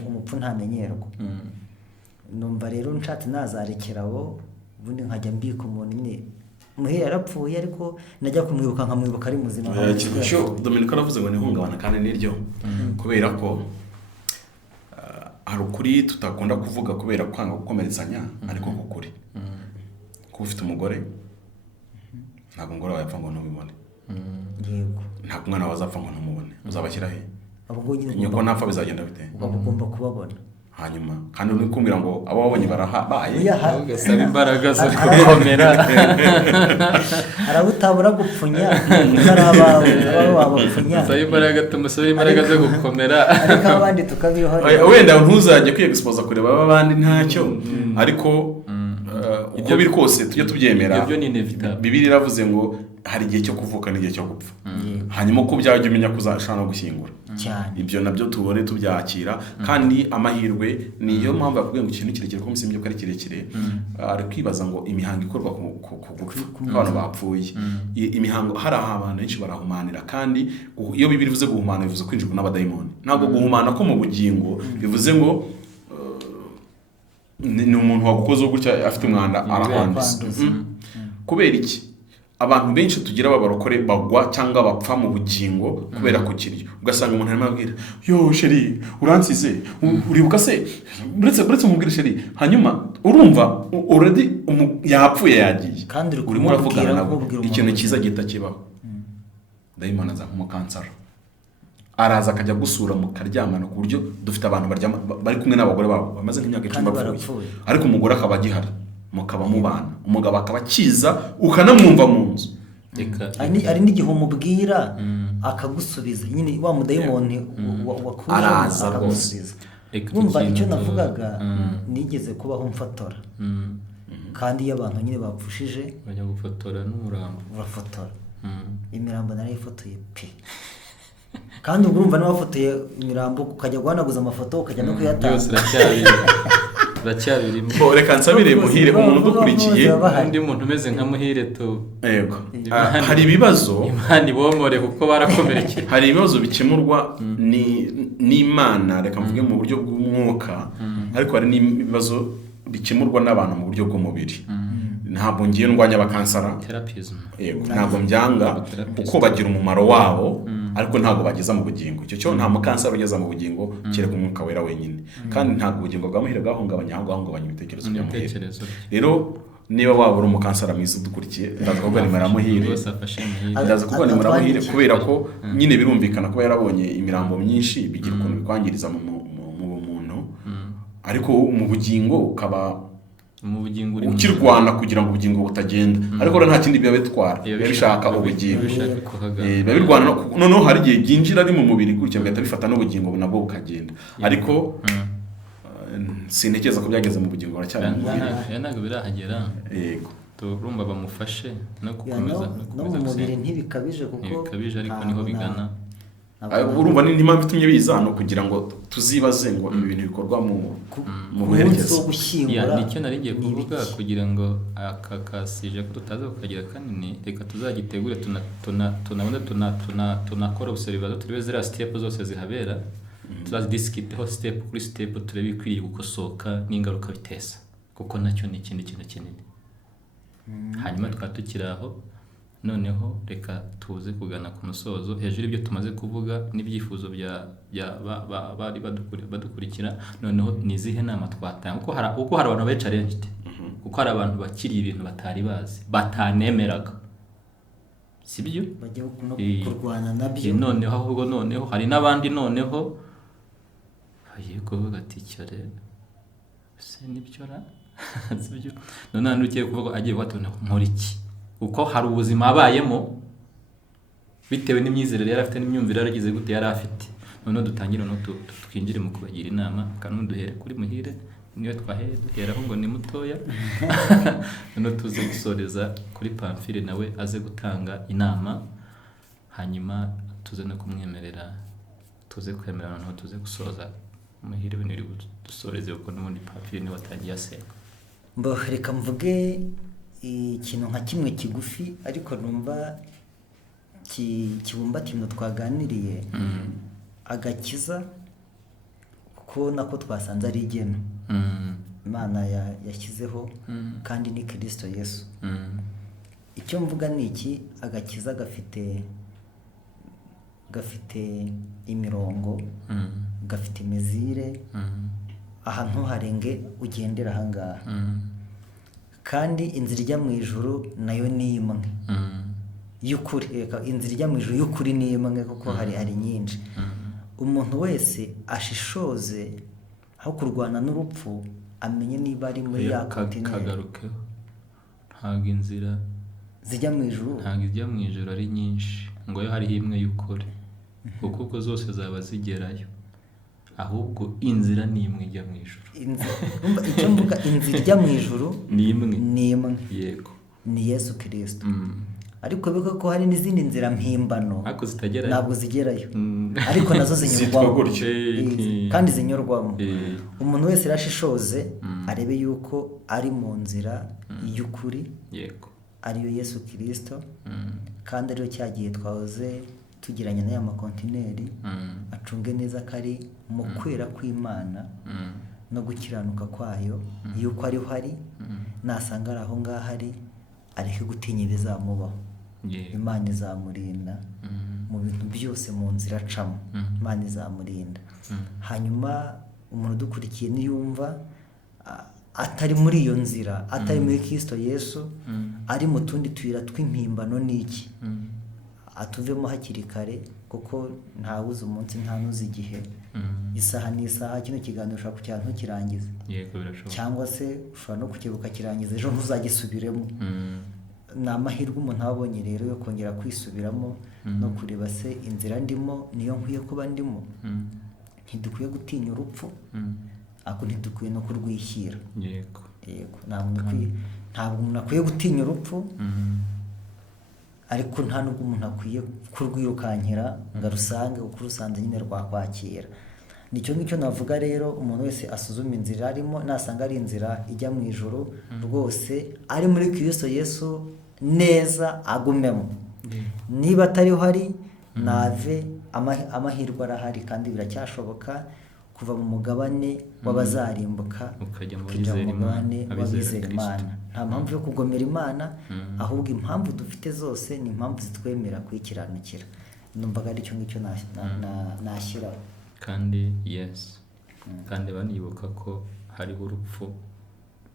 umupfu ntamenyerwa. Numva rero nshatse nazarekera abo, ubundi nkajya mbika umuntu nyine muhira yarapfuye, ariko najya kumwibuka nkamwibuka ari muzima. Cyo Dominika aravuze ngo nihungabana, kandi niryo kubera ko hari ukuri tutakunda kuvuga kubera kwanga gukomeretsanya, ariko kukuri kuba ufite umugore ntabwo umugore wawe yapfa ngo ntumubone, ntabwo umwana wawe azapfa ngo ntumubone. Uzabashyira he? Nyoko napfa bizagenda bite? Ugomba kubabona. Hanyuma kandi uri kumbwira ngo abo wabonye barahabaye, ugasaba imbaraga zo gukomera. Arabutabura gupfunya utarabawe, abo wabapfunya usaba imbaraga, tumusaba imbaraga zo gukomera, ariko abandi tukabihora. Wenda ntuzajye kwiexposa kureba abandi ntacyo, ariko uko biri kose tujye tubyemera. Bibiliya iravuze ngo hari igihe cyo kuvuka n'igihe cyo gupfa, hanyuma ko byajya umenya kuzashana no gushyingura. Ibyo nabyo tubone tubyakira, kandi amahirwe niyo mpamvu yakubwiye ngo ikintu kirekire ko musimye ko ari kirekire. Ari kwibaza ngo imihango ikorwa ku gupfa abantu bapfuye, imihango hari abantu benshi barahumanira, kandi iyo Bibiliya ivuze guhumana bivuze kwinjirwa n'abadayimoni. Ntabwo guhumana ko mu bugingo bivuze ngo ni umuntu wagukozeho gutya afite umwanda arahanduza. Kubera iki abantu benshi tugira babarokore bagwa cyangwa bapfa mu bugingo kubera kukirya? Ugasanga umuntu arimo abwira yo sheri uransize uribuka se buretse umubwire sheri, hanyuma urumva already yapfuye yagiye kandi urimo uravugana nabo. Ikintu cyiza gihita kibaho, dayimoni aza nk'umukansara, araza akajya gusura mu karyamana, ku buryo dufite abantu baryama bari kumwe n'abagore babo bamaze nk'imyaka 10 bapfuye, ariko umugore akaba agihari, mukaba mubana, umugabo akaba akiza ukanamwumva mu nzu. Ari n'igihe umubwira akagusubiza, nyine wa mudayimoni araza akagusubiza. Wumva icyo navugaga, nigeze kubaho mfotora, kandi iyo abantu nyine bapfushije bajya gufotora n'umurambo, bafotora imirambo narayifotoye pe. Kandi ubwo urumva n'abafotoye imirambo ukajya guhanaguza amafoto ukajya no kuyatanga byose racyabirimo. Reka nsabire Muhire, umuntu udukurikiye, undi muntu umeze nka Muhire yego, hari ibibazo Imana ibomore kuko barakomerekeye. Hari ibibazo bikemurwa n'Imana, reka mvuge mu buryo bw'umwuka, ariko hari n'ibibazo bikemurwa n'abantu mu buryo bw'umubiri. Ntabwo ngiye ndwanya abakansara, yego, ntabwo mbyanga kuko bagira umumaro wabo, ariko ntabwo bageza mu bugingo. Icyo cyo nta mukansara ugeza mu bugingo kereka umwuka wera wenyine, kandi ntabwo ubugingo bwa Muhire bwahungabanya, ahubwo hahungabanya ibitekerezo bya Muhire. Rero niba waba uri umukansara mwiza udukurikiye, ndaza kuvuga nimero Muhire, ndaza kuvuga nimero Muhire, kubera ko nyine birumvikana kuba yarabonye imirambo myinshi bigira ukuntu bikwangiriza mu muntu, ariko mu bugingo ukaba ukirwana kugira ngo ubugingo butagenda, ariko nta kindi biba bitwara, biba bishaka ubugingo, biba birwana. Noneho hari igihe byinjira ari mu mubiri gutya bigahita bifata n'ubugingo nabwo bukagenda, ariko sintekereza ko byageze mu bugingo, baracyari mu mubiri, ntabwo birahagera. Yego, turumva bamufashe no gukomeza no mu mubiri ntibikabije, kuko bikabije ariko niho bigana. Urumva ni impamvu itumye biza no kugira ngo tuzibaze ngo ibi bintu bikorwa mu buherekezo. Nicyo nari ngiye kuvuga, kugira ngo aka kasije ko tutaza kukagira kanini, reka tuzagitegure tunakora observation, turebe ziriya step zose zihabera, tuzazidiskiteho step kuri step, turebe ikwiriye gukosoka n'ingaruka biteza, kuko nacyo ni ikindi kintu kinini. Hanyuma tukatukiraho. Noneho reka tuze kugana ku musozo. Hejuru ibyo tumaze kuvuga n'ibyifuzo bari badukurikira, noneho nizihe nama twatanga, kuko hari abantu ba challenged, kuko hari abantu bakiriye ibintu batari bazi, batanemeraga, sibyo, bajya kurwana nabyo. Noneho ahubwo noneho hari n'abandi noneho yego bagati cyare se nibyo ra sibyo. None ugiye kuvuga agiye batona nkora iki, uko hari ubuzima abayemo bitewe n'imyizerere yari afite n'imyumvire yaragize gute yari afite. None dutangira no twinjire mu kubagira inama, kandi duhere kuri Muhire, niwe twahere duheraho ngo ni mutoya. None tuze gusoreza kuri Pamphile nawe aze gutanga inama, hanyuma tuze no kumwemerera, tuze kwemerana no tuze gusoza. Muhire biniri dusoreze uko n'ubundi Pamphile niwe watangiye aseka. Reka mvuge ikintu nka kimwe kigufi ariko numva kibumbatiye mu twaganiriye, agakiza kuko nako twasanze ari igeno Imana yashyizeho, kandi ni Kristo Yesu. Icyo mvuga ni iki, agakiza gafite imirongo, gafite imizire, ahantu harenge ugendera ahangaha, kandi inzira ijya mu ijuru nayo ni imwe y'ukuri. Inzira ijya mu ijuru y'ukuri ni imwe, kuko hari nyinshi. Umuntu wese ashishoze aho kurwana n'urupfu, amenye niba ari muri ya kontineri. Kagarukeho, ntabwo inzira zijya mu ijuru, ntabwo ijya mu ijuru ari nyinshi ngo yo hariho imwe y'ukuri, kuko zose zaba zigerayo, ahubwo inzira ni imwe ijya mu ijuru. Icyo mvuga, inzira ijya mu ijuru ni imwe, yego, ni Yesu Kristo. Ariko biko ko hari n'izindi nzira mpimbano ntabwo zigerayo, ariko nazo zinyurwamo kandi zinyurwamo. Umuntu wese rashishoze arebe yuko ari mu nzira y'ukuri, yego, ariyo Yesu Kristo, kandi ariyo cyagiye twahoze tugiranye n'aya makontineri, acunge neza kari mu kwera kw'Imana, no gukiranuka kwayo yuko ariho ari, nasanga ari aho ngaho ari areke gutinya ibizamubaho. Imana izamurinda mu bintu byose, mu nzira acamo Imana izamurinda. Hanyuma umuntu udukurikiye niyumva atari muri iyo nzira, atari muri Kristo Yesu, ari mu tundi tuyira tw'impimbano n'iki, atuvemo hakiri kare, kuko ntawuzi umunsi nta nuzi igihe. Isaha n'isaha, kino kiganiro ushobora kucyara ntukirangize, cyangwa se ushobora no kukibuka kirangiza ejo ntuzagisubiremo. Ni amahirwe umuntu aba abonye rero yo kongera kwisubiramo no kureba se inzira ndimo niyo nkwiye kuba ndimo. Ntidukwiye gutinya urupfu, ariko ntidukwiye no kurwishyira. Yego, ntabwo umuntu akwiye gutinya urupfu, ariko nta nubwo umuntu akwiye kurwirukankira ngo arusange, kuko urusanze nyine rwakwakira. Nicyo ngicyo navuga rero, umuntu wese asuzuma inzira arimo, nasanga ari inzira ijya mu ijuru rwose, ari muri Kristo Yesu neza, agumemo. Niba atariho ari, nave, amahirwe arahari kandi biracyashoboka kuva mu mugabane w'abazarimbuka ukajya mu mugabane w'abizera Imana. Nta mpamvu yo kugomera Imana, ahubwo impamvu dufite zose ni impamvu zitwemera kuyikiranukira. Numvaga ari cyo ngicyo nashyiraho. Kandi kandi banibuka ko hariho urupfu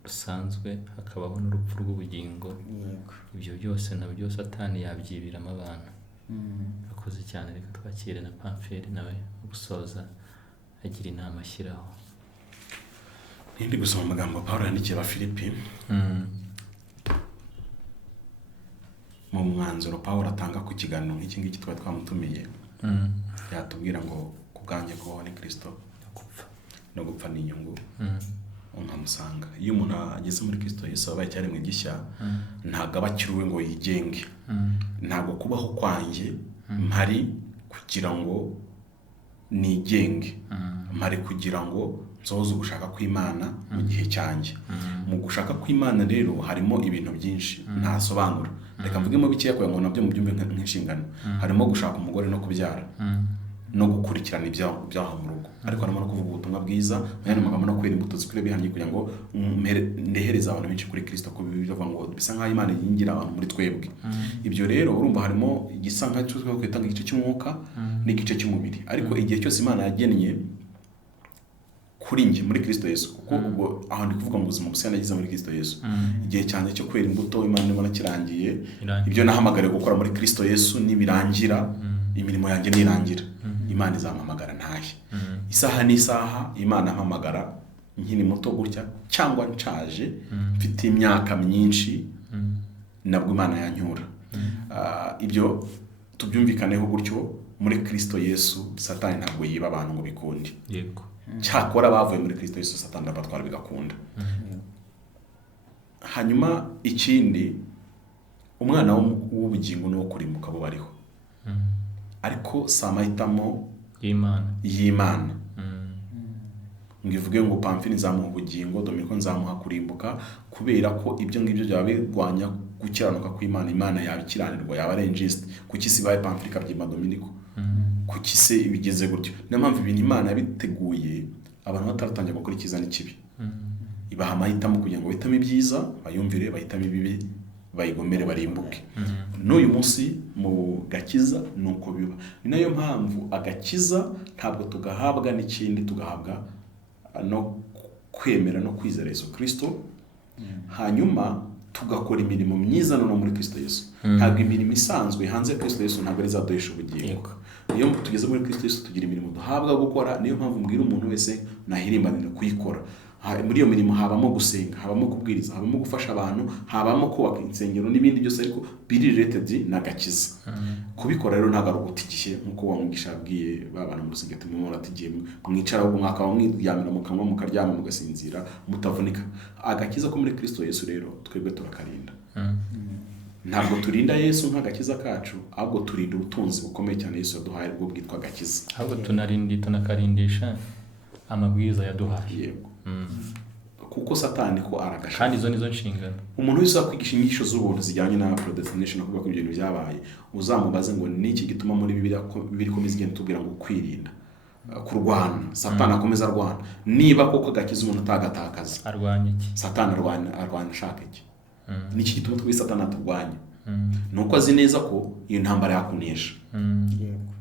rusanzwe, hakabaho n'urupfu rw'ubugingo. Ibyo byose nabyo Satani yabyibiramo abantu. Akoze cyane. Reka twakire na Pamferi nawe gusoza agira inama ashyiraho. Ndi gusoma amagambo Pawulo yandikiye Abafilipi. Mu mwanzuro Pawulo atanga ku kiganiro nk'iki ngiki twari twamutumiye, yatubwira ngo kubwanjye kubaho ni Kristo, no gupfa ni inyungu. Nkamusanga iyo umuntu ageze muri Kristo Yesu abaye icyaremwe gishya, ntabwo aba akiriwe ngo yigenge. Ntabwo kubaho kwanjye mpari kugira ngo nigenge, mpari kugira ngo nsohoze ugushaka kw'Imana mu gihe cyanjye. Mu gushaka kw'Imana rero harimo ibintu byinshi ntasobanura. Reka mvugemo bikeya kugira ngo nabyo mubyumve nk'inshingano. Harimo gushaka umugore no kubyara, no gukurikirana ibyaha mu rugo, ariko harimo no kuvuga ubutumwa bwiza, mwene magambo no kwera imbuto zikwiriye bihamye kugira ngo ndehereze abantu benshi kuri Kristo, ko bivuga ngo bisa nk'aho Imana yingira abantu muri twebwe. Ibyo rero urumva harimo igisa nk'icyo twita igice cy'umwuka n'igice cy'umubiri, ariko igihe cyose Imana yagennye kuri njye muri Kristo Yesu, kuko ubwo aho ndi kuvuga mu buzima busa nagize muri Kristo Yesu, igihe cyane cyo kwera imbuto Imana ibona kirangiye, ibyo nahamagariye gukora muri Kristo Yesu nibirangira, imirimo yanjye nirangira, Imana izampamagara ntahe. Isaha n'isaha Imana ampamagara nkiri muto gutya cyangwa nshaje mfite imyaka myinshi, nabwo Imana yanyura. Ibyo tubyumvikaneho gutyo. Muri Kristo Yesu Satani ntabwo yiba abantu ngo bikunde. Yego. Cyakora bavuye muri Kristo Yesu Satani abatwara bigakunda. Hanyuma ikindi, umwana w'ubugingo no kurimbuka bo bariho, ariko samahitamo y'Imana. Ngivuge ngo Pamfili nzamuha ubugingo, Dominiko nzamuha kurimbuka, kubera ko ibyo ngibyo byaba birwanya gukiranuka kw'Imana. Imana yabikiranirwa, yaba ari injustice. Kuki sibaye Pamfili kabyima Dominiko? Kuki se ibigeze gutyo? Niyo mpamvu ibintu Imana yabiteguye abantu bataratangira gukora icyiza n'ikibi. Ibaha amahitamo kugira ngo bahitamo ibyiza bayumvire, bahitamo ibibi bayigomere barimbuke. N'uyu munsi mu gakiza nuko biba. Ni nayo mpamvu agakiza ntabwo tugahabwa n'ikindi, tugahabwa no kwemera no kwizera Yesu Kristo, hanyuma tugakora imirimo myiza no muri Kristo Yesu. Ntabwo imirimo isanzwe hanze ya Kristo Yesu ntabwo izaduhesha ubugingo. Iyo tugeze muri Kristo Yesu tugira imirimo duhabwa gukora. Niyo mpamvu mbwira umuntu wese nahirimbanira kuyikora. Muri iyo mirimo habamo gusenga, habamo kubwiriza, habamo gufasha abantu, habamo kubaka insengero n'ibindi byose, ariko biri related n'agakiza. Kubikora rero ntabwo ari ugutigiye nkuko wamwigisha abwiye babana mu rusengero tumwe atigiye mwicara ubwo mwaka wa mwiryamira mu kanwa mukaryama mugasinzira mutavunika. Agakiza ko muri Kristo Yesu rero twebwe turakarinda. Ntabwo turinda Yesu nk'agakiza kacu, ahubwo turinda ubutunzi bukomeye cyane Yesu yaduhaye bwo bwitwa agakiza. Ahubwo tunakarindisha amabwiriza yaduhaye. Yego. Kuko Satani ko aragasha, kandi izo nizo nshingano. Umuntu wese akwigisha inyigisho z'ubuntu zijyanye na predestination, kuvuga ko ibyo bintu byabaye, uzamubaze ngo niki gituma muri Bibiliya ko biri komeza igenda tubwira ngo kwirinda. kurwana. Satani akomeza arwana. Niba koko agakiza umuntu atagatakaza, arwanya iki? Satani arwana ashaka iki? Niki gituma twese Satani aturwanya? Nuko azi neza ko iyo ntambara yakunesha. Yego.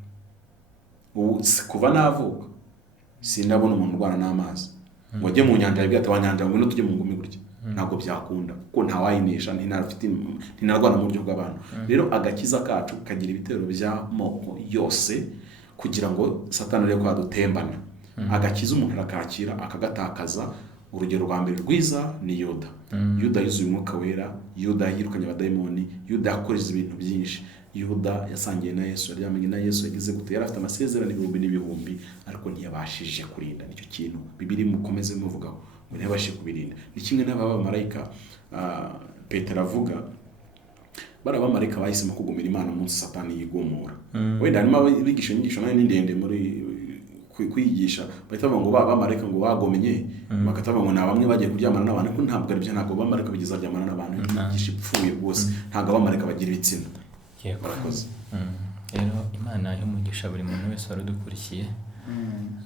Ubu kuva navuka sindabona umuntu urwana n'amazi ngo ajye mu nyanja yabwiye ati wanyanja ngo tujye mu ngumi gutya. Ntabwo byakunda kuko ntawayinesha, ntinarwana mu buryo bw'abantu. Rero agakiza kacu kagira ibitero by'amoko yose kugira ngo Satani areke kwadutembana. Agakiza umuntu arakakira akagatakaza. Urugero rwa mbere rwiza ni Yuda. Yuda yuzuye umwuka wera, Yuda yirukanye abadayimoni, Yuda yakoresheje ibintu byinshi. Yuda yasangiye na Yesu, yaryamanye na Yesu, yagize gute, yari afite amasezerano ibihumbi n'ibihumbi, ariko ntiyabashije kurinda. Nicyo kintu Bibiri mukomeze muvugaho ngo ntiyabashije kubirinda. Ni kimwe n'abamarayika Petero avuga, bari abamarayika bahisemo kugumira Imana umunsi Satani yigomora. Wenda harimo abigisha inyigisho nayo ni ndende muri kwigisha, bahita bavuga ngo bamarayika ngo bagomenye, bakatavuga ngo nabamwe bagiye kuryamana n'abantu, ariko ntabwo ari byo. Ntabwo bamarayika bigeze baryamana n'abantu, inyigisho ipfuye rwose. Ntabwo abamarayika bagira ibitsina. Barakoze. Rero Imana y'umugisha buri muntu wese wari udukurikiye.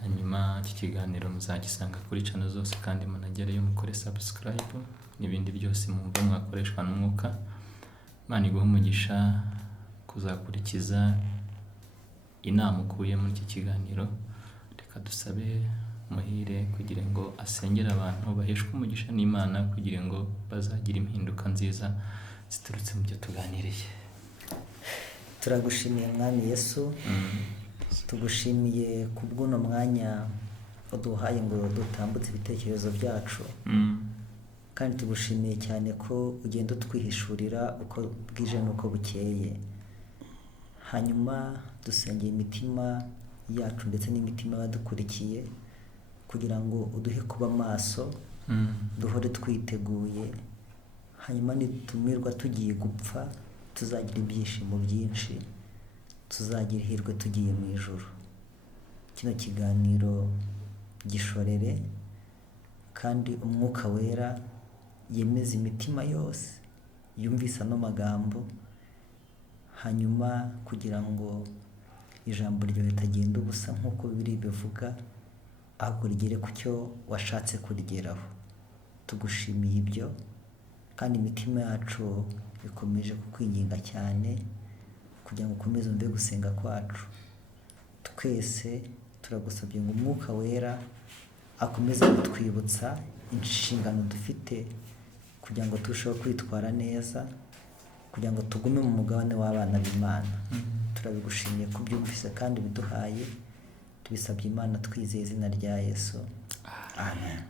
Hanyuma iki kiganiro muzagisanga kuri channel zose, kandi munagereyo mukore subscribe n'ibindi byose mwumva mwakoreshwa n'umwuka. Imana iguhe umugisha kuzakurikiza inama ukuye muri iki kiganiro. Reka dusabe Muhire kugira ngo asengere abantu baheshwe umugisha n'Imana, kugira ngo bazagira impinduka nziza ziturutse mu byo tuganiriye. Turagushimiye Mwami Yesu, tugushimiye kubw'uno mwanya uduhaye ngo dutambutse ibitekerezo byacu, kandi tugushimiye cyane ko ugenda utwihishurira uko bwije n'uko bukeye. Hanyuma dusengeye imitima yacu ndetse n'imitima y'abadukurikiye, kugira ngo uduhe kuba maso, duhore twiteguye. Hanyuma nitumirwa tugiye gupfa, tuzagira ibyishimo byinshi, tuzagira ihirwe tugiye mu ijuru. Kino kiganiro gishorere, kandi umwuka wera yemeza imitima yose yumvise ano magambo, hanyuma kugira ngo ijambo ryawe ritagenda ubusa nk'uko biri bivuga, ahubwo rigere ku cyo washatse kurigeraho. Tugushimiye ibyo, kandi imitima yacu ikomeje kukwinginga cyane kugira ngo ukomeze umve gusenga kwacu. Twese turagusabye ngo umwuka wera akomeze kutwibutsa inshingano dufite, kugira ngo turusheho kwitwara neza, kugira ngo tugume mu mugabane w'abana b'Imana. Turabigushimiye ko byumvise kandi biduhaye, tubisabye Imana twizeye izina rya Yesu. Amen.